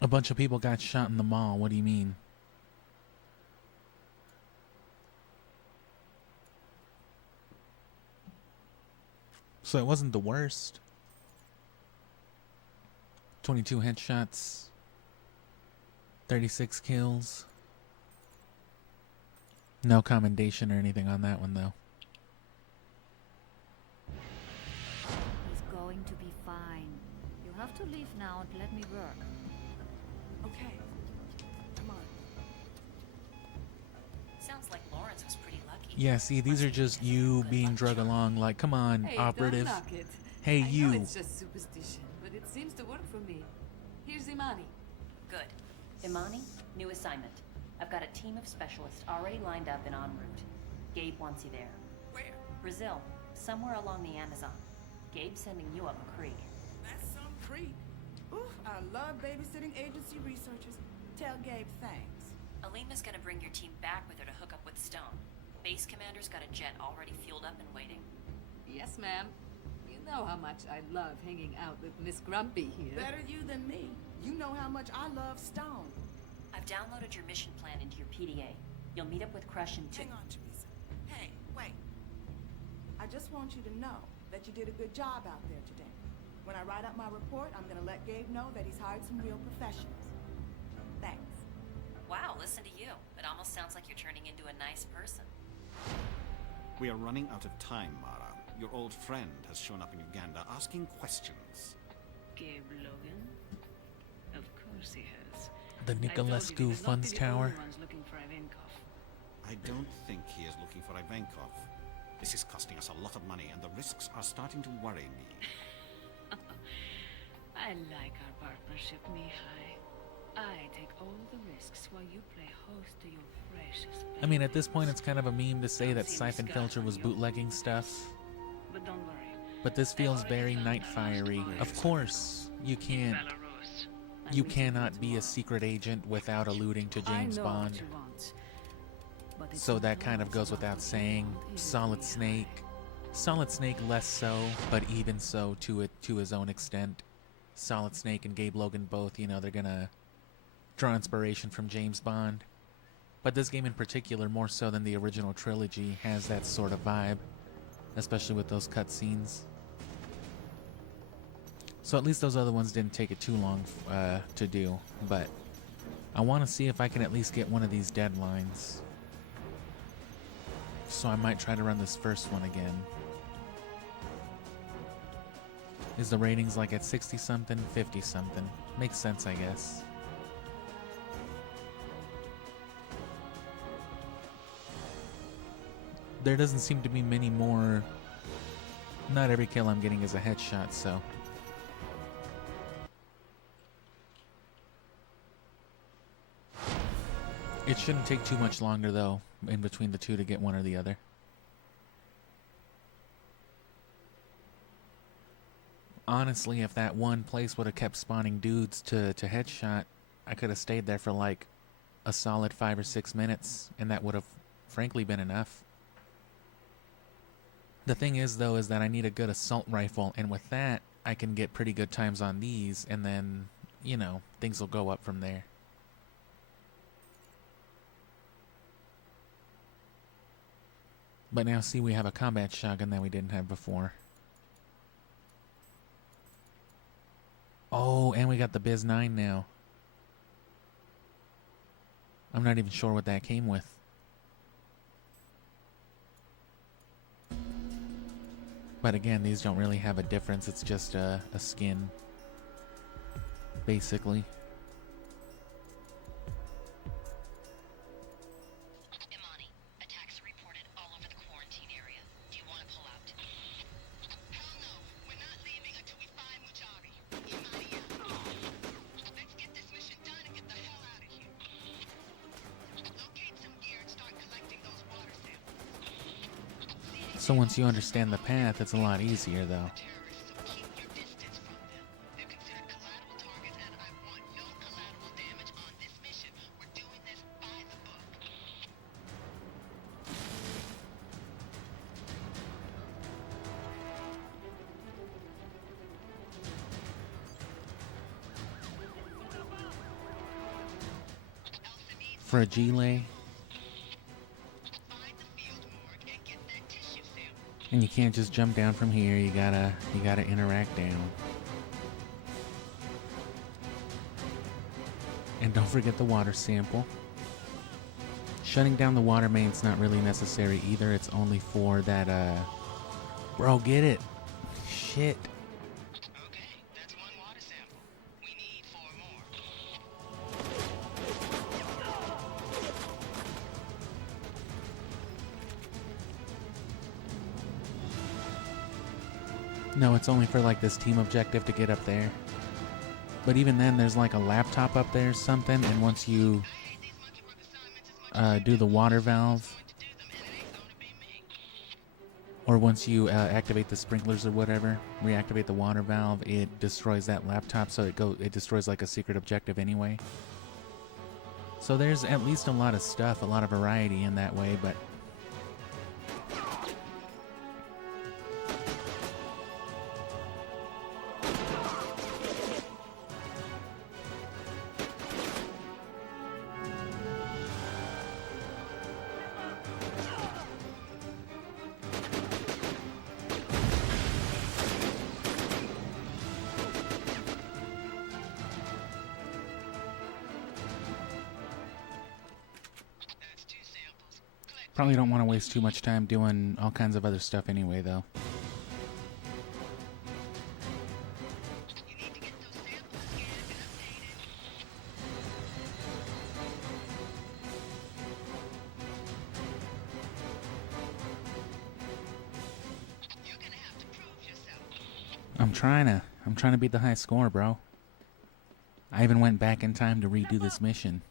A bunch of people got shot in the mall. What do you mean? So it wasn't the worst. 22 headshots. 36 kills. No commendation or anything on that one, though. He's going to be fine. You'll have to leave now and let me work. Okay. Come on. Sounds like Lawrence was pretty lucky. Yeah, see, these are just you being drug along like, come on, Hey, operative. don't knock it. Hey, I you. know it's just superstition, but it seems to work for me. Here's Imani. Good. Imani, new assignment. I've got a team of specialists already lined up and en route. Gabe wants you there. Where? Brazil, somewhere along the Amazon. Gabe's sending you up a creek. That's some creep. Oof, I love babysitting agency researchers. Tell Gabe thanks. Alima's gonna bring your team back with her to hook up with Stone. Base commander's got a jet already fueled up and waiting. Yes, ma'am. You know how much I love hanging out with Miss Grumpy here. Better you than me. You know how much I love Stone. I've downloaded your mission plan into your PDA. You'll meet up with Crush in 2. Hang on, Teresa. Hey, wait. I just want you to know that you did a good job out there today. When I write up my report, I'm gonna let Gabe know that he's hired some real professionals. Thanks. Wow, listen to you. It almost sounds like you're turning into a nice person. We are running out of time, Mara. Your old friend has shown up in Uganda asking questions. Gabe Logan? Of course he has. The Nicolescu Funds Tower. I don't think he is looking for Ivankov. This is costing us a lot of money, and the risks are starting to worry me. I like our partnership, Mihai. I take all the risks while you play host to your precious I mean, at this point, it's kind of a meme to say that Syphon Filter was bootlegging stuff. But don't worry. But this feels very Nightfire-y. Of course, you can't. You cannot be a secret agent without alluding to James Bond. So that kind of goes without saying. Solid Snake less so, but even so to his own extent. Solid Snake and Gabe Logan both, you know, they're gonna draw inspiration from James Bond. But this game in particular, more so than the original trilogy, has that sort of vibe, especially with those cutscenes. So at least those other ones didn't take it too long to do, but I want to see if I can at least get one of these deadlines. So I might try to run this first one again. Is the ratings like at 60 something, 50 something? Makes sense, I guess. There doesn't seem to be many more. Not every kill I'm getting is a headshot, so. It shouldn't take too much longer, though, in between the two to get one or the other. Honestly, if that one place would have kept spawning dudes to headshot, I could have stayed there for like a solid 5 or 6 minutes, and that would have frankly been enough. The thing is, though, is that I need a good assault rifle, and with that, I can get pretty good times on these, and then, you know, things will go up from there. But now, see, we have a combat shotgun that we didn't have before. Oh, and we got the Biz 9 now. I'm not even sure what that came with. But again, these don't really have a difference. It's just a skin, basically. Imani, attacks reported all over the quarantine area. Do you want to pull out? Hell no. We're not leaving until we find Mujari. Imani out. Let's get this mission done and get the hell out of here. Locate some gear and start collecting those water samples. So once you understand the path, it's a lot easier, though. Fragile. And you can't just jump down from here. You gotta interact down. And don't forget the water sample. Shutting down the water main's not really necessary either. It's only for that, Bro, get it. Shit. No, it's only for like this team objective to get up there. But even then, there's like a laptop up there or something, and once you do the water valve, or once you activate the sprinklers or whatever, reactivate the water valve, it destroys that laptop, so it destroys like a secret objective anyway. So there's at least a lot of stuff, a lot of variety in that way, but probably don't want to waste too much time doing all kinds of other stuff anyway, though. I'm trying to beat the high score, bro. I even went back in time to redo this mission.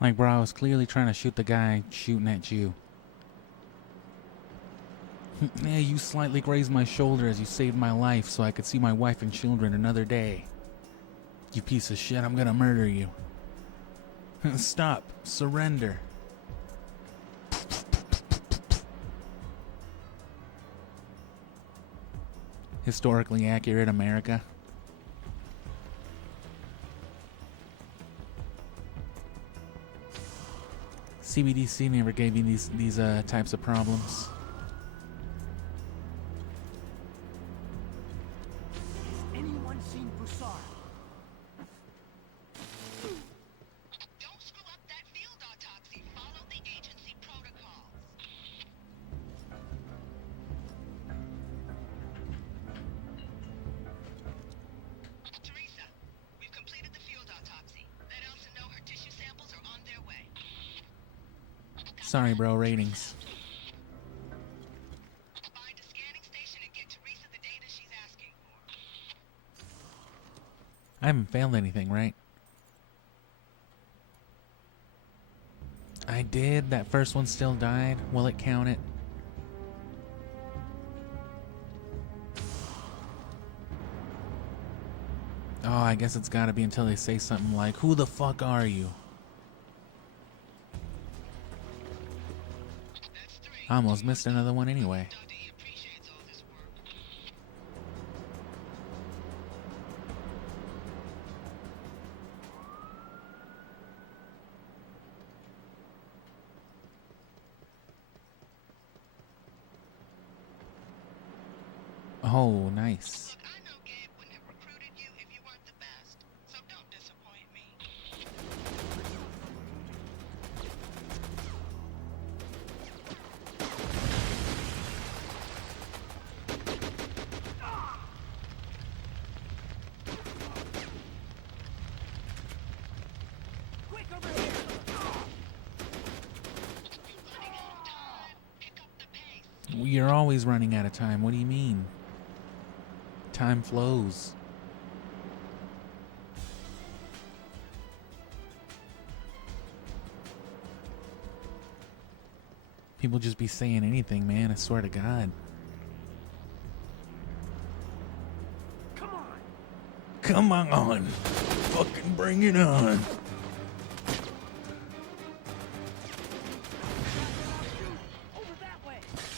Like, bro, I was clearly trying to shoot the guy shooting at you. Yeah, you slightly grazed my shoulder as you saved my life so I could see my wife and children another day. You piece of shit, I'm gonna murder you. Stop. Surrender. Historically accurate America. CBDC never gave me these types of problems. Has anyone seen Broussard? Don't screw up that field autopsy. Follow the agency protocols. Teresa, we've completed the field autopsy. Let Elsa know her tissue samples are on their way. Sorry, bro, ratings. Find a scanning station and get Teresa the data she's asking for. I haven't failed anything, right? I did. That first one still died. Will it count it? Oh, I guess it's gotta be until they say something like, "Who the fuck are you?" I almost missed another one anyway. Oh, nice. You're always running out of time. What do you mean? Time flows. People just be saying anything, man. I swear to God. Come on. Fucking bring it on.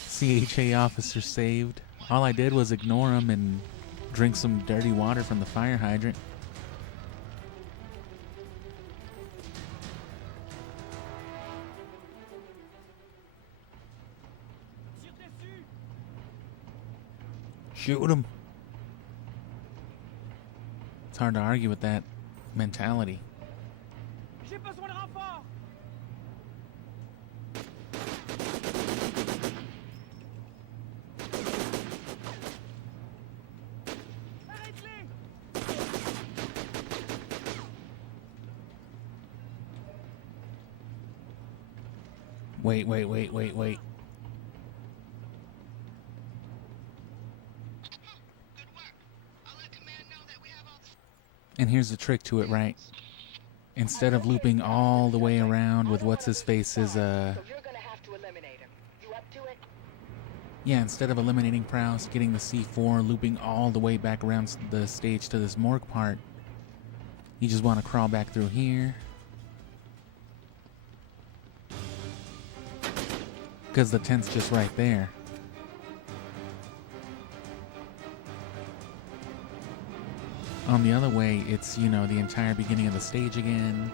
CHA officer saved. All I did was ignore him and drink some dirty water from the fire hydrant. Shoot him. It's hard to argue with that mentality. J'ai besoin de renfort. Wait. And here's the trick to it, right? Instead of looping all the way around with what's-his-face's, yeah, instead of eliminating Proust, getting the C4, looping all the way back around the stage to this morgue part, you just want to crawl back through here. Because the tent's just right there. On the other way, it's, you know, the entire beginning of the stage again.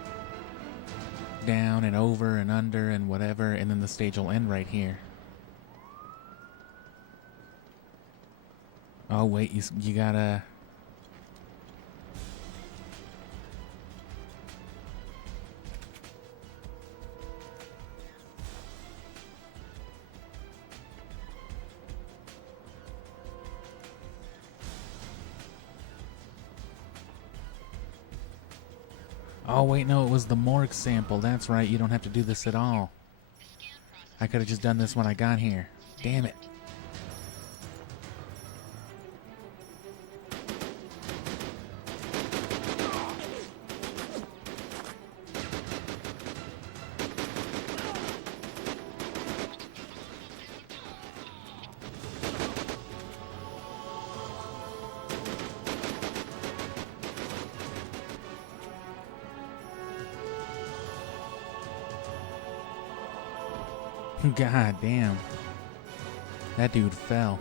Down and over and under and whatever, and then the stage will end right here. Oh, wait, you gotta... Oh, wait, no, it was the morgue sample. That's right, you don't have to do this at all. I could have just done this when I got here. Damn it. God damn. That dude fell.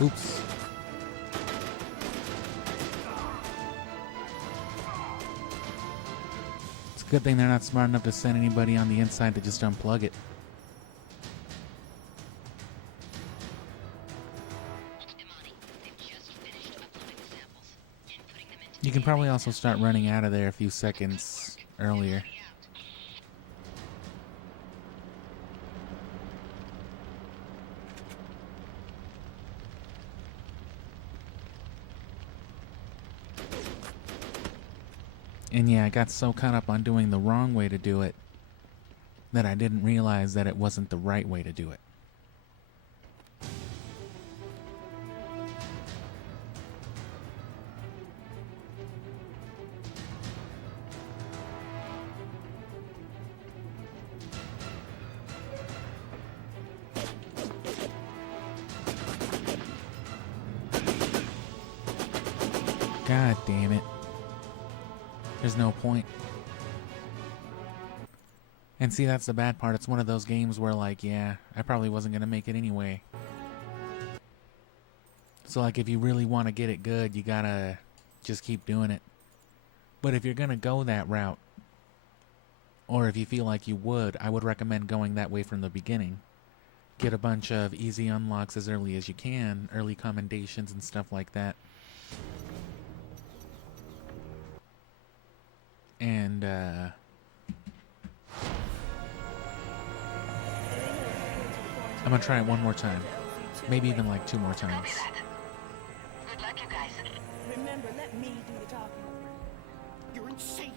Oops. It's a good thing they're not smart enough to send anybody on the inside to just unplug it. You can probably also start running out of there a few seconds earlier. And yeah, I got so caught up on doing the wrong way to do it that I didn't realize that it wasn't the right way to do it. God damn it. There's no point. And see, that's the bad part. It's one of those games where, like, yeah, I probably wasn't going to make it anyway. So, like, if you really want to get it good, you gotta just keep doing it. But if you're going to go that route, or if you feel like you would, I would recommend going that way from the beginning. Get a bunch of easy unlocks as early as you can, early commendations and stuff like that. And, I'm gonna try it one more time. Maybe even like 2 more times. Good luck, you guys. Remember, let me do the talking. You're insane.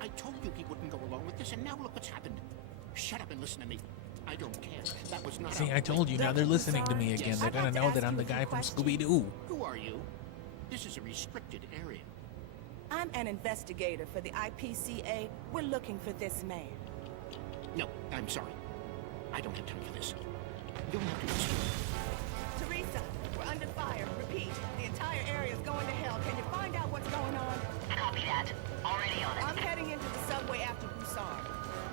I told you he wouldn't go along with this, and now look what's happened. Shut up and listen to me. I don't care. That was not. See, I told you. Now they're listening to me again. They're gonna know that I'm the guy from Scooby-Doo. Who are you? This is a restricted area. I'm an investigator for the IPCA. We're looking for this man. No, I'm sorry. I don't have time for this. You'll have to excuse me. Teresa, we're under fire. Repeat, the entire area is going to hell. Can you find out what's going on? Copy that. Already on it. I'm heading into the subway after Broussard.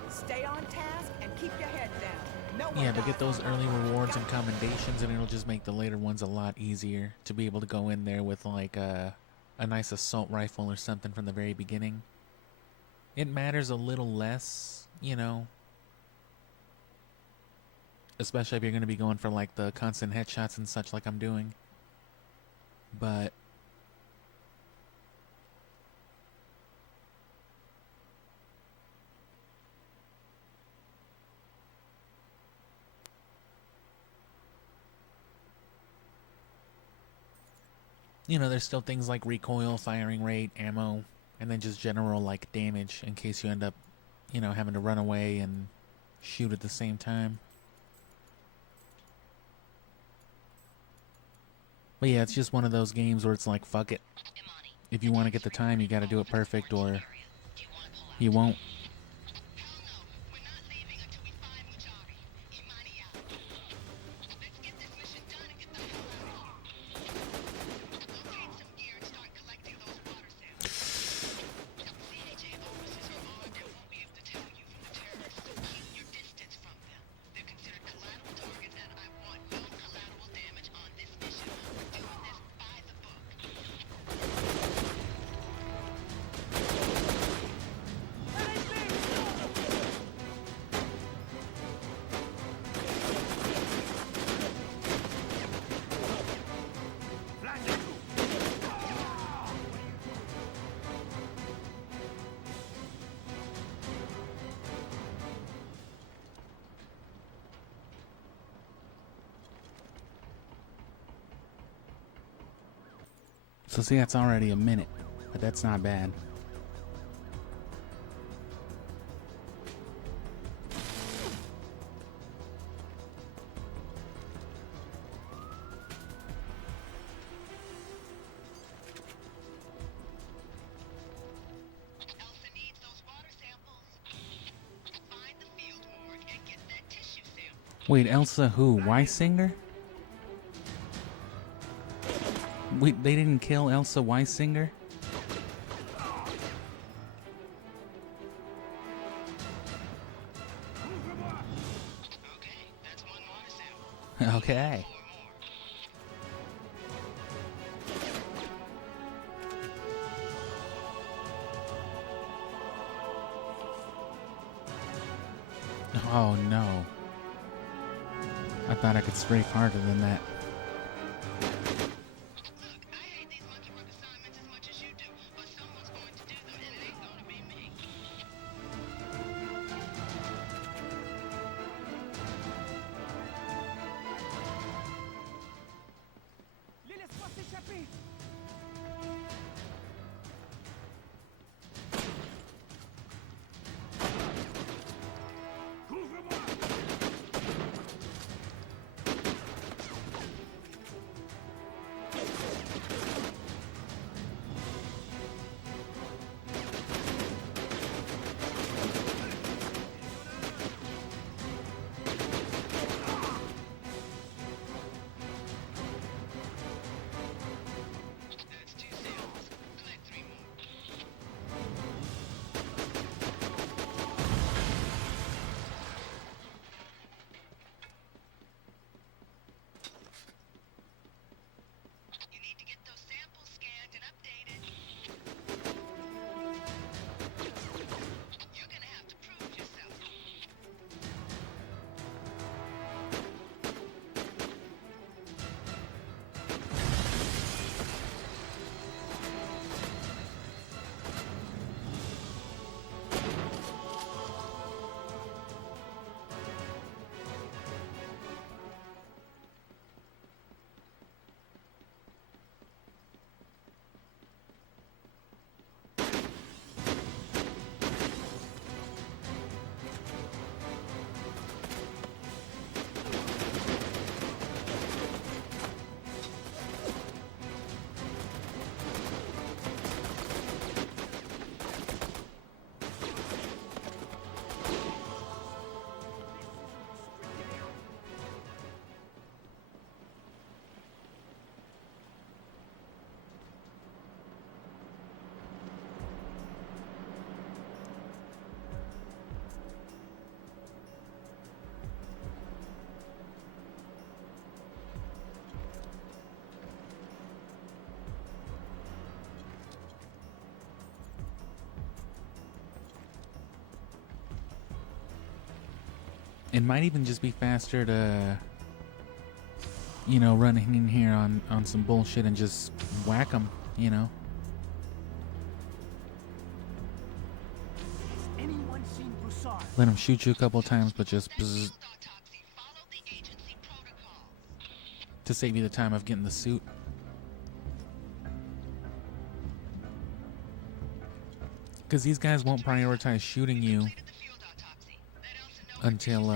Stay on task and keep your head down. No one Yeah, but get dies those on early my watch. rewards and commendations, and it'll just make the later ones a lot easier to be able to go in there with like a nice assault rifle or something from the very beginning. It matters a little less, you know, especially if you're going to be going for like the constant headshots and such like I'm doing. But you know, there's still things like recoil, firing rate, ammo, and then just general like damage in case you end up, you know, having to run away and shoot at the same time. But yeah, it's just one of those games where it's like, fuck it. If you want to get the time, you got to do it perfect, or you won't. So see, that's already a minute, but that's not bad. Wait, Elsa who? Weisinger? Wait, they didn't kill Elsa Weisinger? Okay. Oh no. I thought I could strafe harder than that. It might even just be faster to, you know, run in here on some bullshit and just whack them, you know. Has anyone seen Broussard? Let him shoot you a couple times, but just bzzz, to save you the time of getting the suit. Because these guys won't prioritize shooting you until,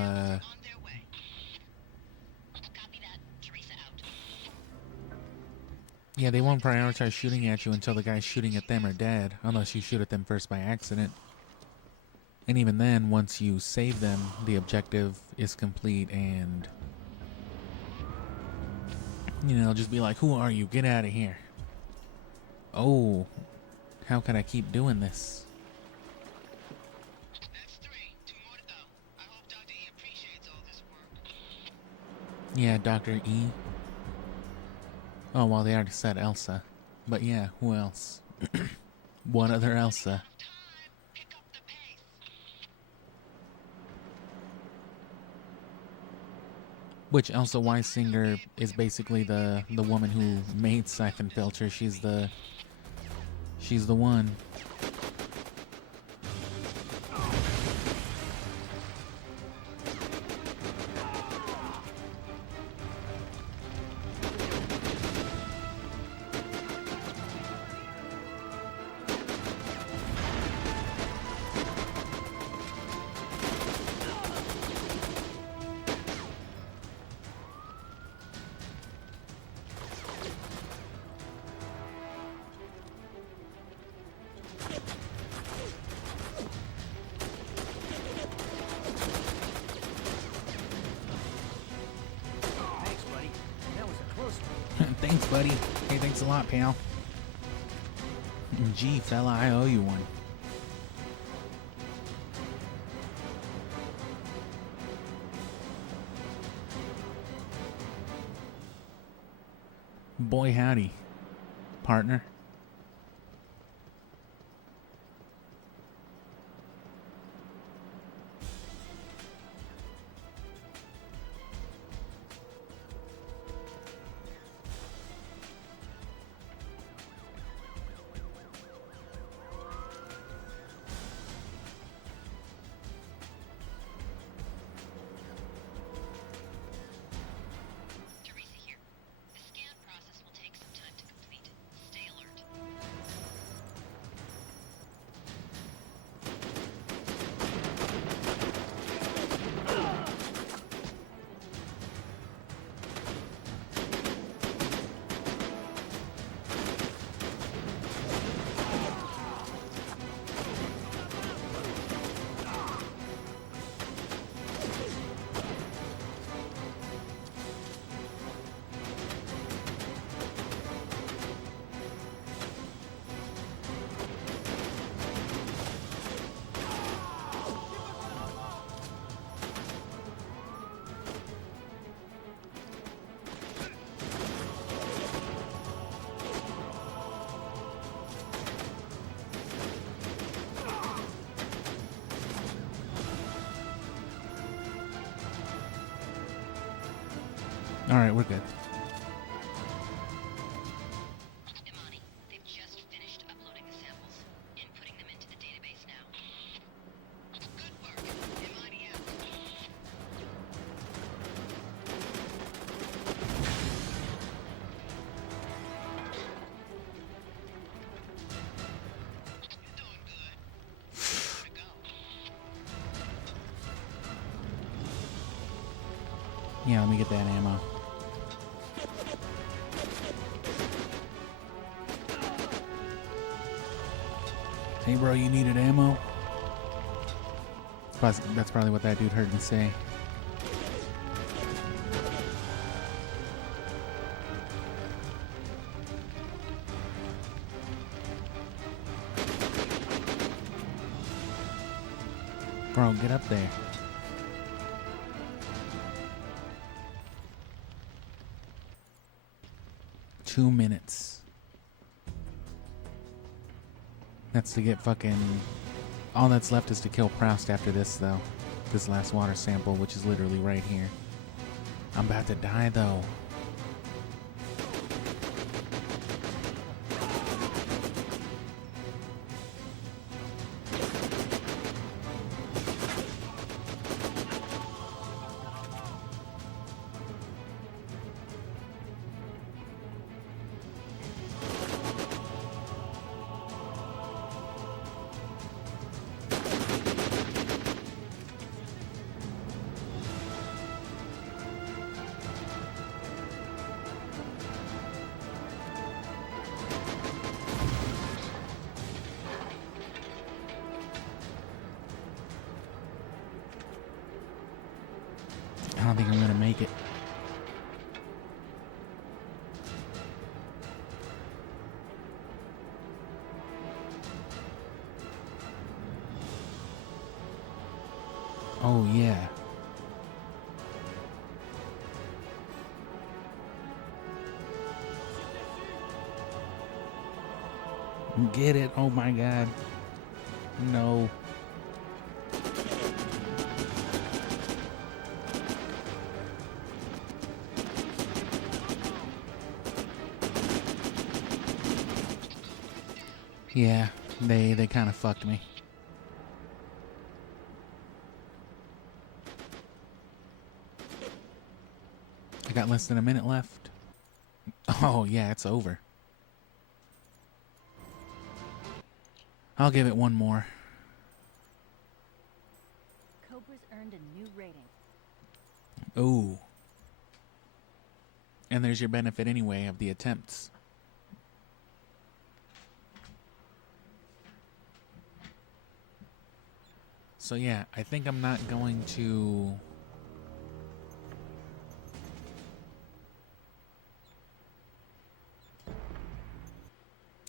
yeah, they won't prioritize shooting at you until the guys shooting at them are dead, unless you shoot at them first by accident. And even then, once you save them, the objective is complete and, you know, just be like, who are you? Get out of here. Oh, how can I keep doing this? Yeah, Dr. E. Oh, well, they already said Elsa. But yeah, who else? What other Elsa? Which Elsa Weisinger is basically the woman who made Syphon Filter. She's the one. Thanks, buddy. Hey, thanks a lot, pal. Gee, fella, I owe you one. Boy, howdy, partner. All right, we're good. They've just finished uploading the samples, inputting them into the database now. Good work. Imani out. You're doing good. More to go. Yeah, let me get that ammo. Hey bro, you needed ammo? That's probably what that dude heard me say. Bro, get up there. Two minutes. That's to get fucking... All that's left is to kill Proust after this, though. this last water sample, which is literally right here. I'm about to die though. I don't think I'm gonna make it. Oh yeah. Get it. Oh my god. No. Yeah, they kind of fucked me. I got less than a minute left. Oh yeah, it's over. I'll give it one more. Cobra's earned a new rating. Ooh. And there's your benefit anyway of the attempts. So yeah, I think I'm not going to...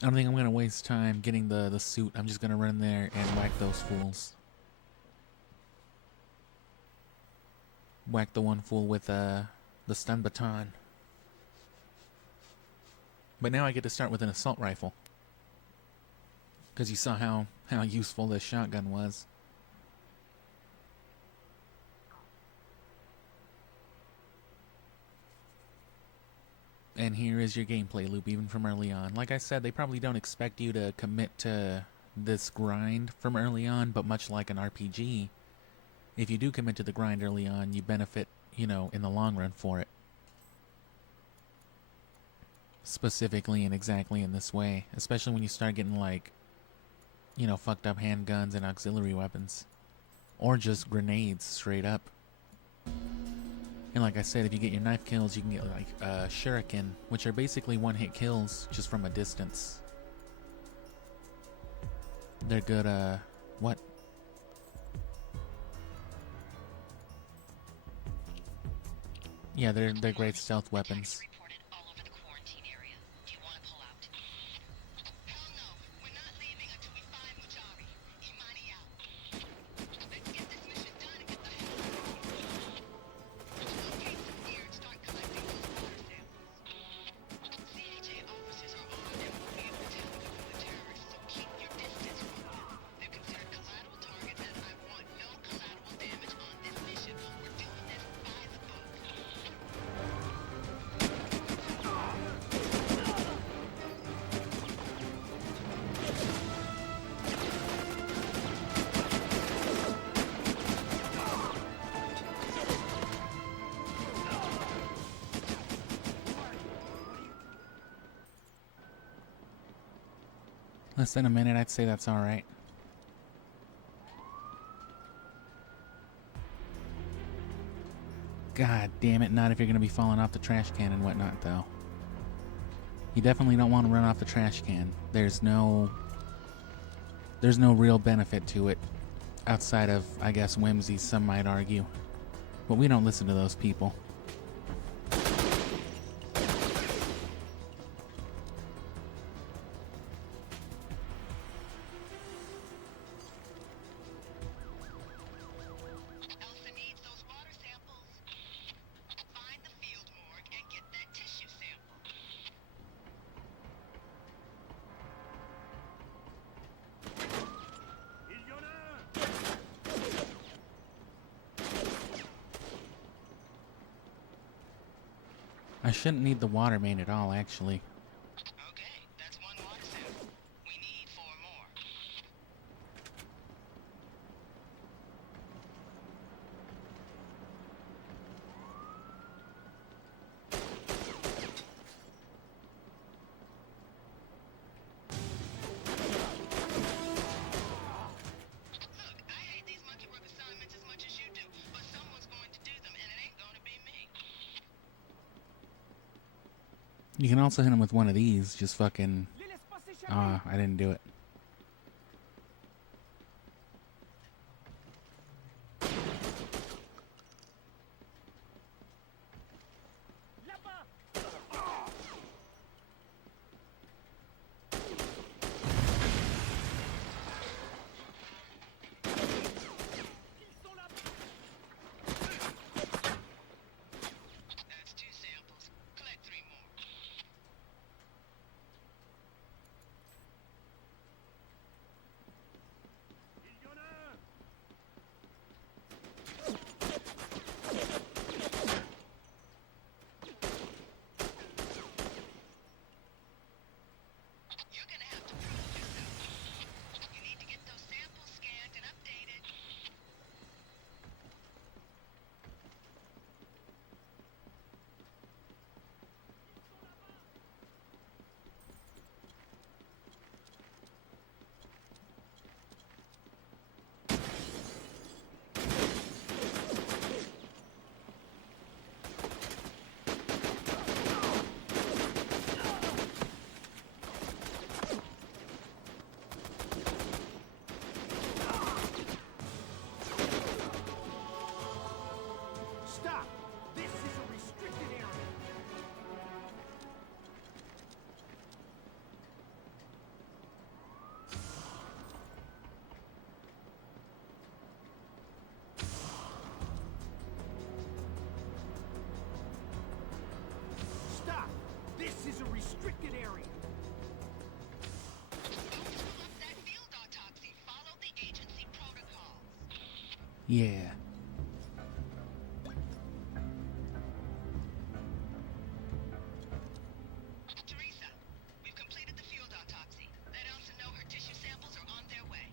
I don't think I'm going to waste time getting the suit. I'm just going to run there and whack those fools. Whack the one fool with the stun baton. But now I get to start with an assault rifle. Because you saw how useful this shotgun was. And here is your gameplay loop, even from early on. Like I said, they probably don't expect you to commit to this grind from early on, but much like an RPG, if you do commit to the grind early on, you benefit, you know, in the long run for it. Specifically and exactly in this way. Especially when you start getting, like, you know, fucked up handguns and auxiliary weapons. Or just grenades, straight up. And like I said, if you get your knife kills, you can get like shuriken, which are basically one-hit kills just from a distance. They're good, what? Yeah, they're great stealth weapons. Less than a minute, I'd say that's alright. God damn it, not if you're going to be falling off the trash can and whatnot, though. You definitely don't want to run off the trash can. There's no real benefit to it. Outside of, I guess, whimsy, some might argue. But we don't listen to those people. I shouldn't need the water main at all, actually. Okay, that's one water sample. We need 4 more. Look, I hate these monkey work assignments as much as you do, but someone's going to do them, and it ain't going to be me. You can also hit him with one of these. Just fucking... Ah, I didn't do it. That's 2 samples. Collect 3 more. You're gonna have to prove yourself. You need to get those samples scanned and updated. Stop! This is a restricted area. Stop! This is a restricted area. That field autopsy followed the agency protocols. Yeah. Teresa, we've completed the field autopsy. Let Elsa know her tissue samples are on their way.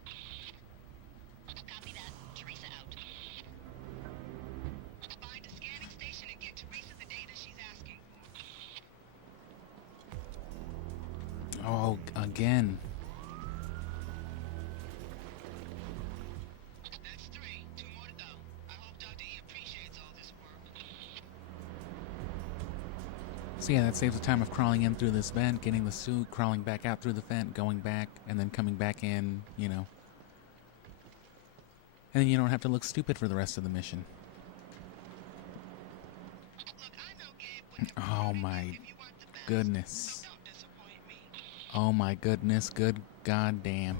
Copy that. Teresa out. Find a scanning station and get Teresa the data she's asking for. Oh, again. That's 3. 2 more to go. I hope Dr. E appreciates all this work. So yeah, that saves the time of crawling in through this vent, getting the suit, crawling back out through the vent, going back, and then coming back in, you know. And then you don't have to look stupid for the rest of the mission. Look, I know Gabe would Oh my if you weren't the best, goodness. so don't disappoint me. Oh my goodness, good goddamn.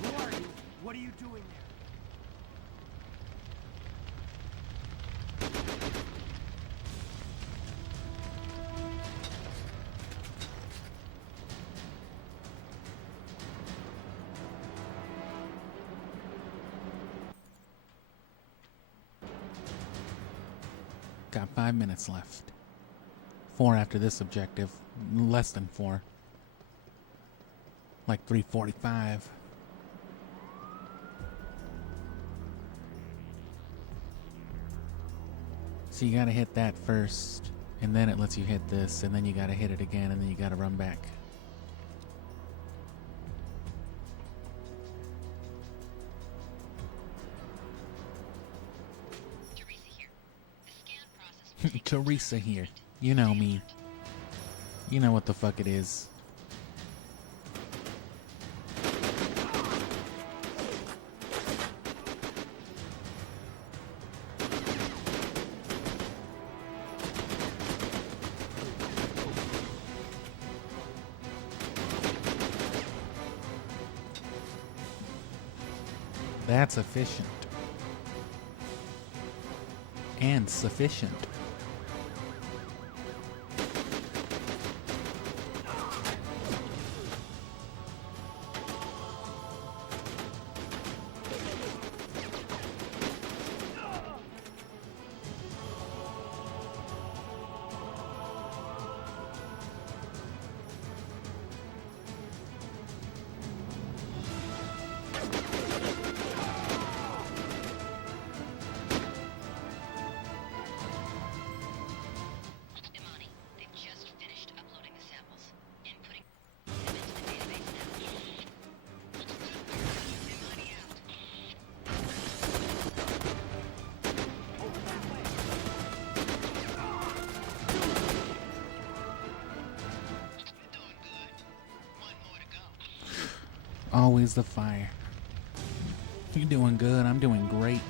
Who are you? What are you doing there? Got 5 minutes left. 4 after this objective. Less than 4. Like 3:45. So you gotta hit that first, and then it lets you hit this, and then you gotta hit it again, and then you gotta run back. Teresa here. The scan process will take Teresa here. You know me. You know what the fuck it is. That's efficient. And sufficient. Always the fire. You're doing good. I'm doing great.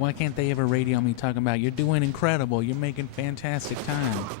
Why can't they ever radio me talking about you're doing incredible, you're making fantastic time?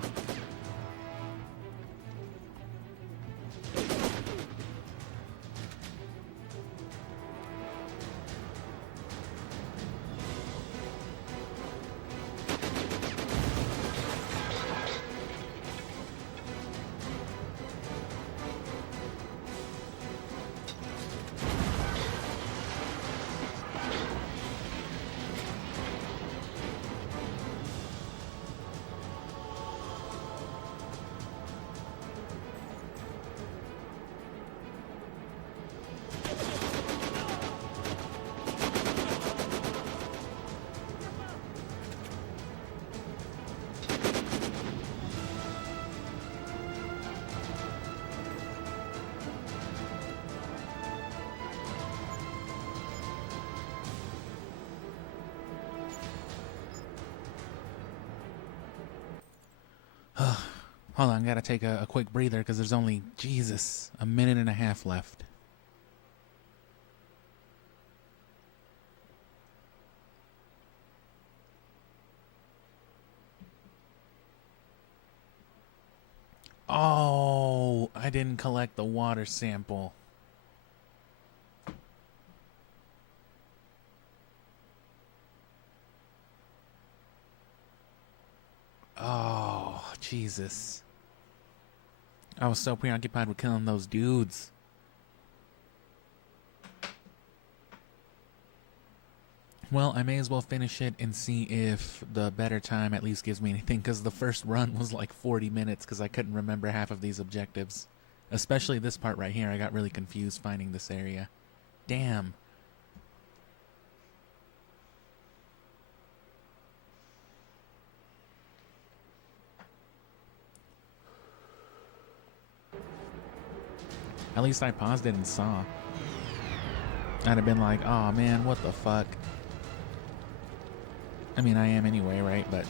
Hold on, gotta take a quick breather because there's only, Jesus, a minute and a half left. Oh, I didn't collect the water sample. Oh, Jesus. I was so preoccupied with killing those dudes. Well, I may as well finish it and see if the better time at least gives me anything, because the first run was like 40 minutes because I couldn't remember half of these objectives. Especially this part right here. I got really confused finding this area. Damn. At least I paused it and saw. I'd have been like, oh man, what the fuck? I mean, I am anyway, right? But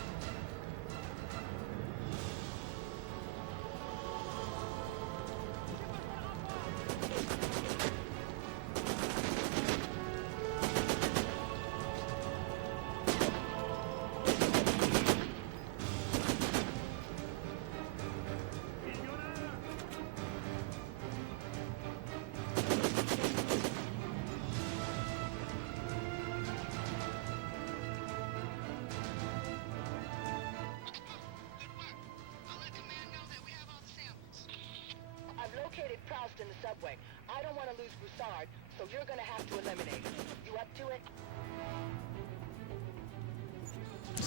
in the subway. I don't want to lose Broussard, so you're gonna have to eliminate him. You up to it?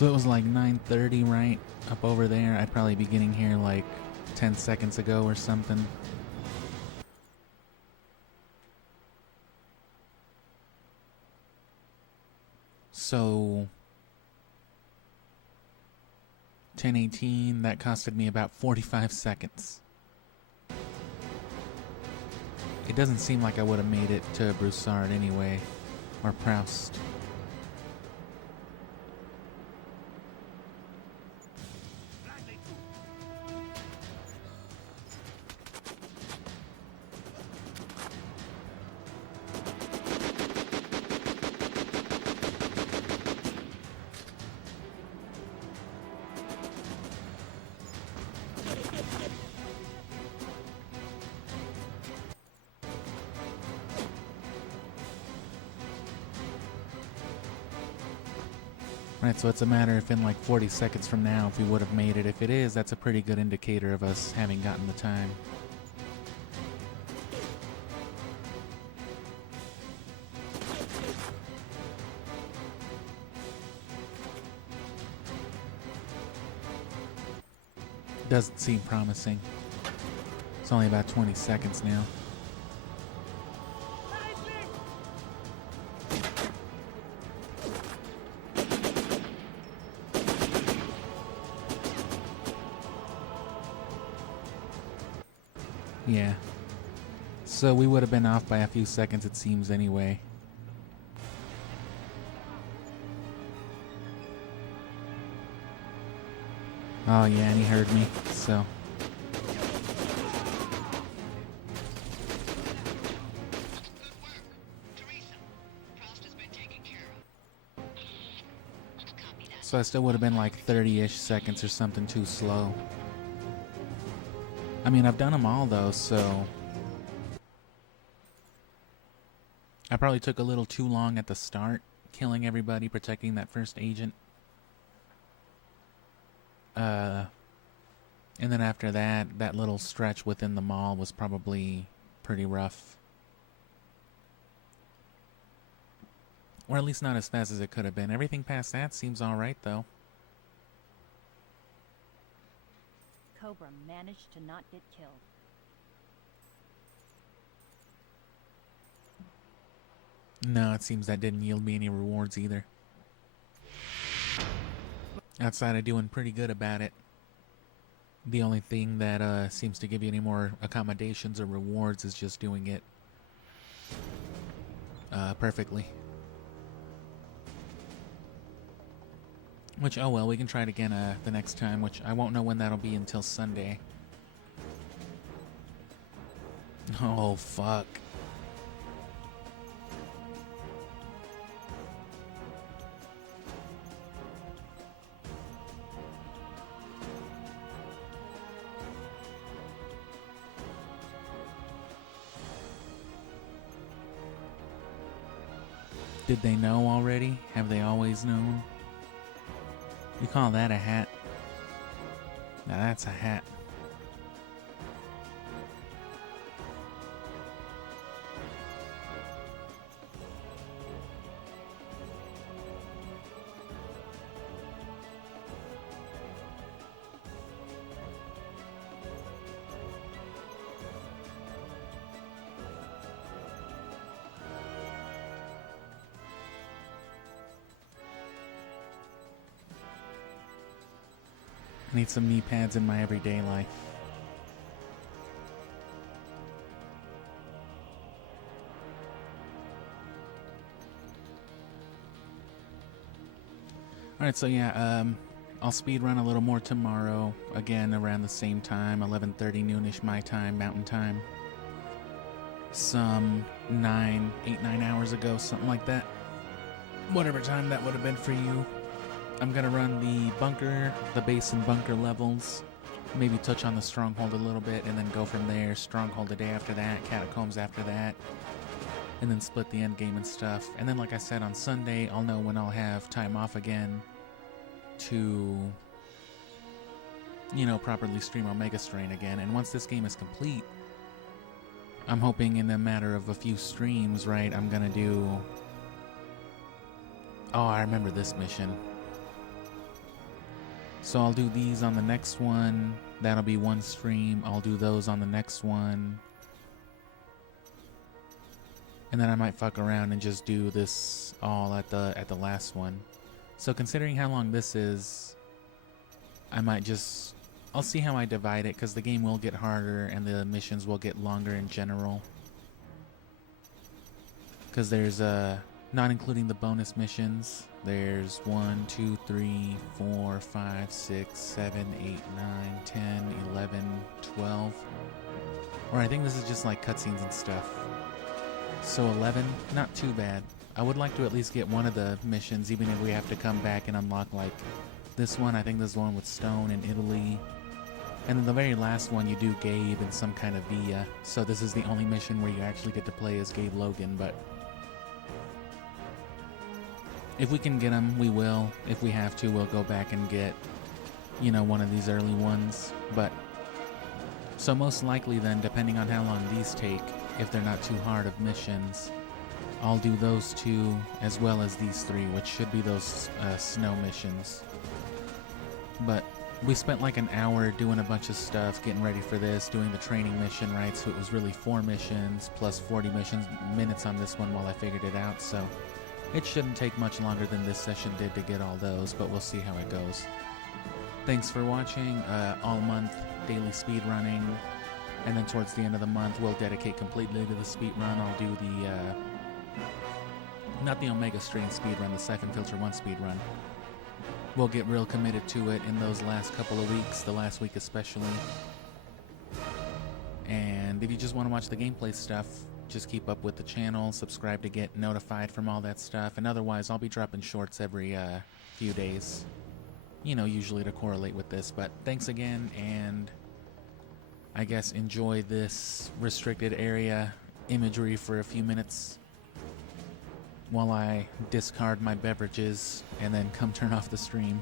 so it was like 9:30, right? Up over there. I'd probably be getting here like 10 seconds ago or something. So 10:18, that costed me about 45 seconds. It doesn't seem like I would have made it to Broussard anyway, or Proust. Right, so it's a matter if in like 40 seconds from now if we would have made it. If it is, that's a pretty good indicator of us having gotten the time. Doesn't seem promising. It's only about 20 seconds now. Yeah. So we would have been off by a few seconds, it seems, anyway. Oh yeah, and he heard me, so. So I still would have been like 30-ish seconds or something too slow. I mean, I've done them all though, so I probably took a little too long at the start, killing everybody, protecting that first agent. And then after that, that little stretch within the mall was probably pretty rough. Or at least not as fast as it could have been. Everything past that seems alright though. Cobra managed to not get killed. No, it seems that didn't yield me any rewards either. Outside of doing pretty good about it. The only thing that seems to give you any more accommodations or rewards is just doing it perfectly. Which, oh well, we can try it again the next time, which I won't know when that'll be until Sunday. Oh, fuck. Did they know already? Have they always known? You call that a hat? Now that's a hat. I need some knee pads in my everyday life. Alright, so yeah, I'll speedrun a little more tomorrow. Again, around the same time, 11:30 noonish my time, mountain time. Some 8-9 hours ago, something like that. Whatever time that would have been for you. I'm gonna run the bunker, the base and bunker levels, maybe touch on the stronghold a little bit, and then go from there. Stronghold the day after that, catacombs after that, and then split the end game and stuff. And then, like I said, on Sunday, I'll know when I'll have time off again to, you know, properly stream Omega Strain again. And once this game is complete, I'm hoping in a matter of a few streams, right, I'm gonna do... Oh, I remember this mission. So I'll do these on the next one. That'll be one stream. I'll do those on the next one. And then I might fuck around and just do this all at the last one. So considering how long this is, I might just... I'll see how I divide it, because the game will get harder and the missions will get longer in general. Because there's not including the bonus missions, there's 1, 2, 3, 4, 5, 6, 7, 8, 9, 10, 11, 12. Or I think this is just like cutscenes and stuff. So 11, not too bad. I would like to at least get one of the missions, even if we have to come back and unlock like this one. I think this is the one with Stone in Italy. And then the very last one you do Gabe in some kind of via. So this is the only mission where you actually get to play as Gabe Logan, but If we can get them, we will. If we have to, we'll go back and get, you know, one of these early ones. But, so most likely then, depending on how long these take, if they're not too hard of missions, I'll do those 2 as well as these 3, which should be those snow missions. But we spent like an hour doing a bunch of stuff, getting ready for this, doing the training mission, right? So it was really 4 missions plus 40 minutes on this one while I figured it out. So it shouldn't take much longer than this session did to get all those, but we'll see how it goes. Thanks for watching. All month, daily speed running. And then towards the end of the month, we'll dedicate completely to the speed run. I'll do the, not the Omega Strain speed run, the Syphon Filter 1 speed run. We'll get real committed to it in those last couple of weeks, the last week especially. And if you just want to watch the gameplay stuff, just keep up with the channel, subscribe to get notified from all that stuff, and otherwise I'll be dropping shorts every few days. You know, usually to correlate with this, but thanks again, and I guess enjoy this restricted area imagery for a few minutes while I discard my beverages and then come turn off the stream.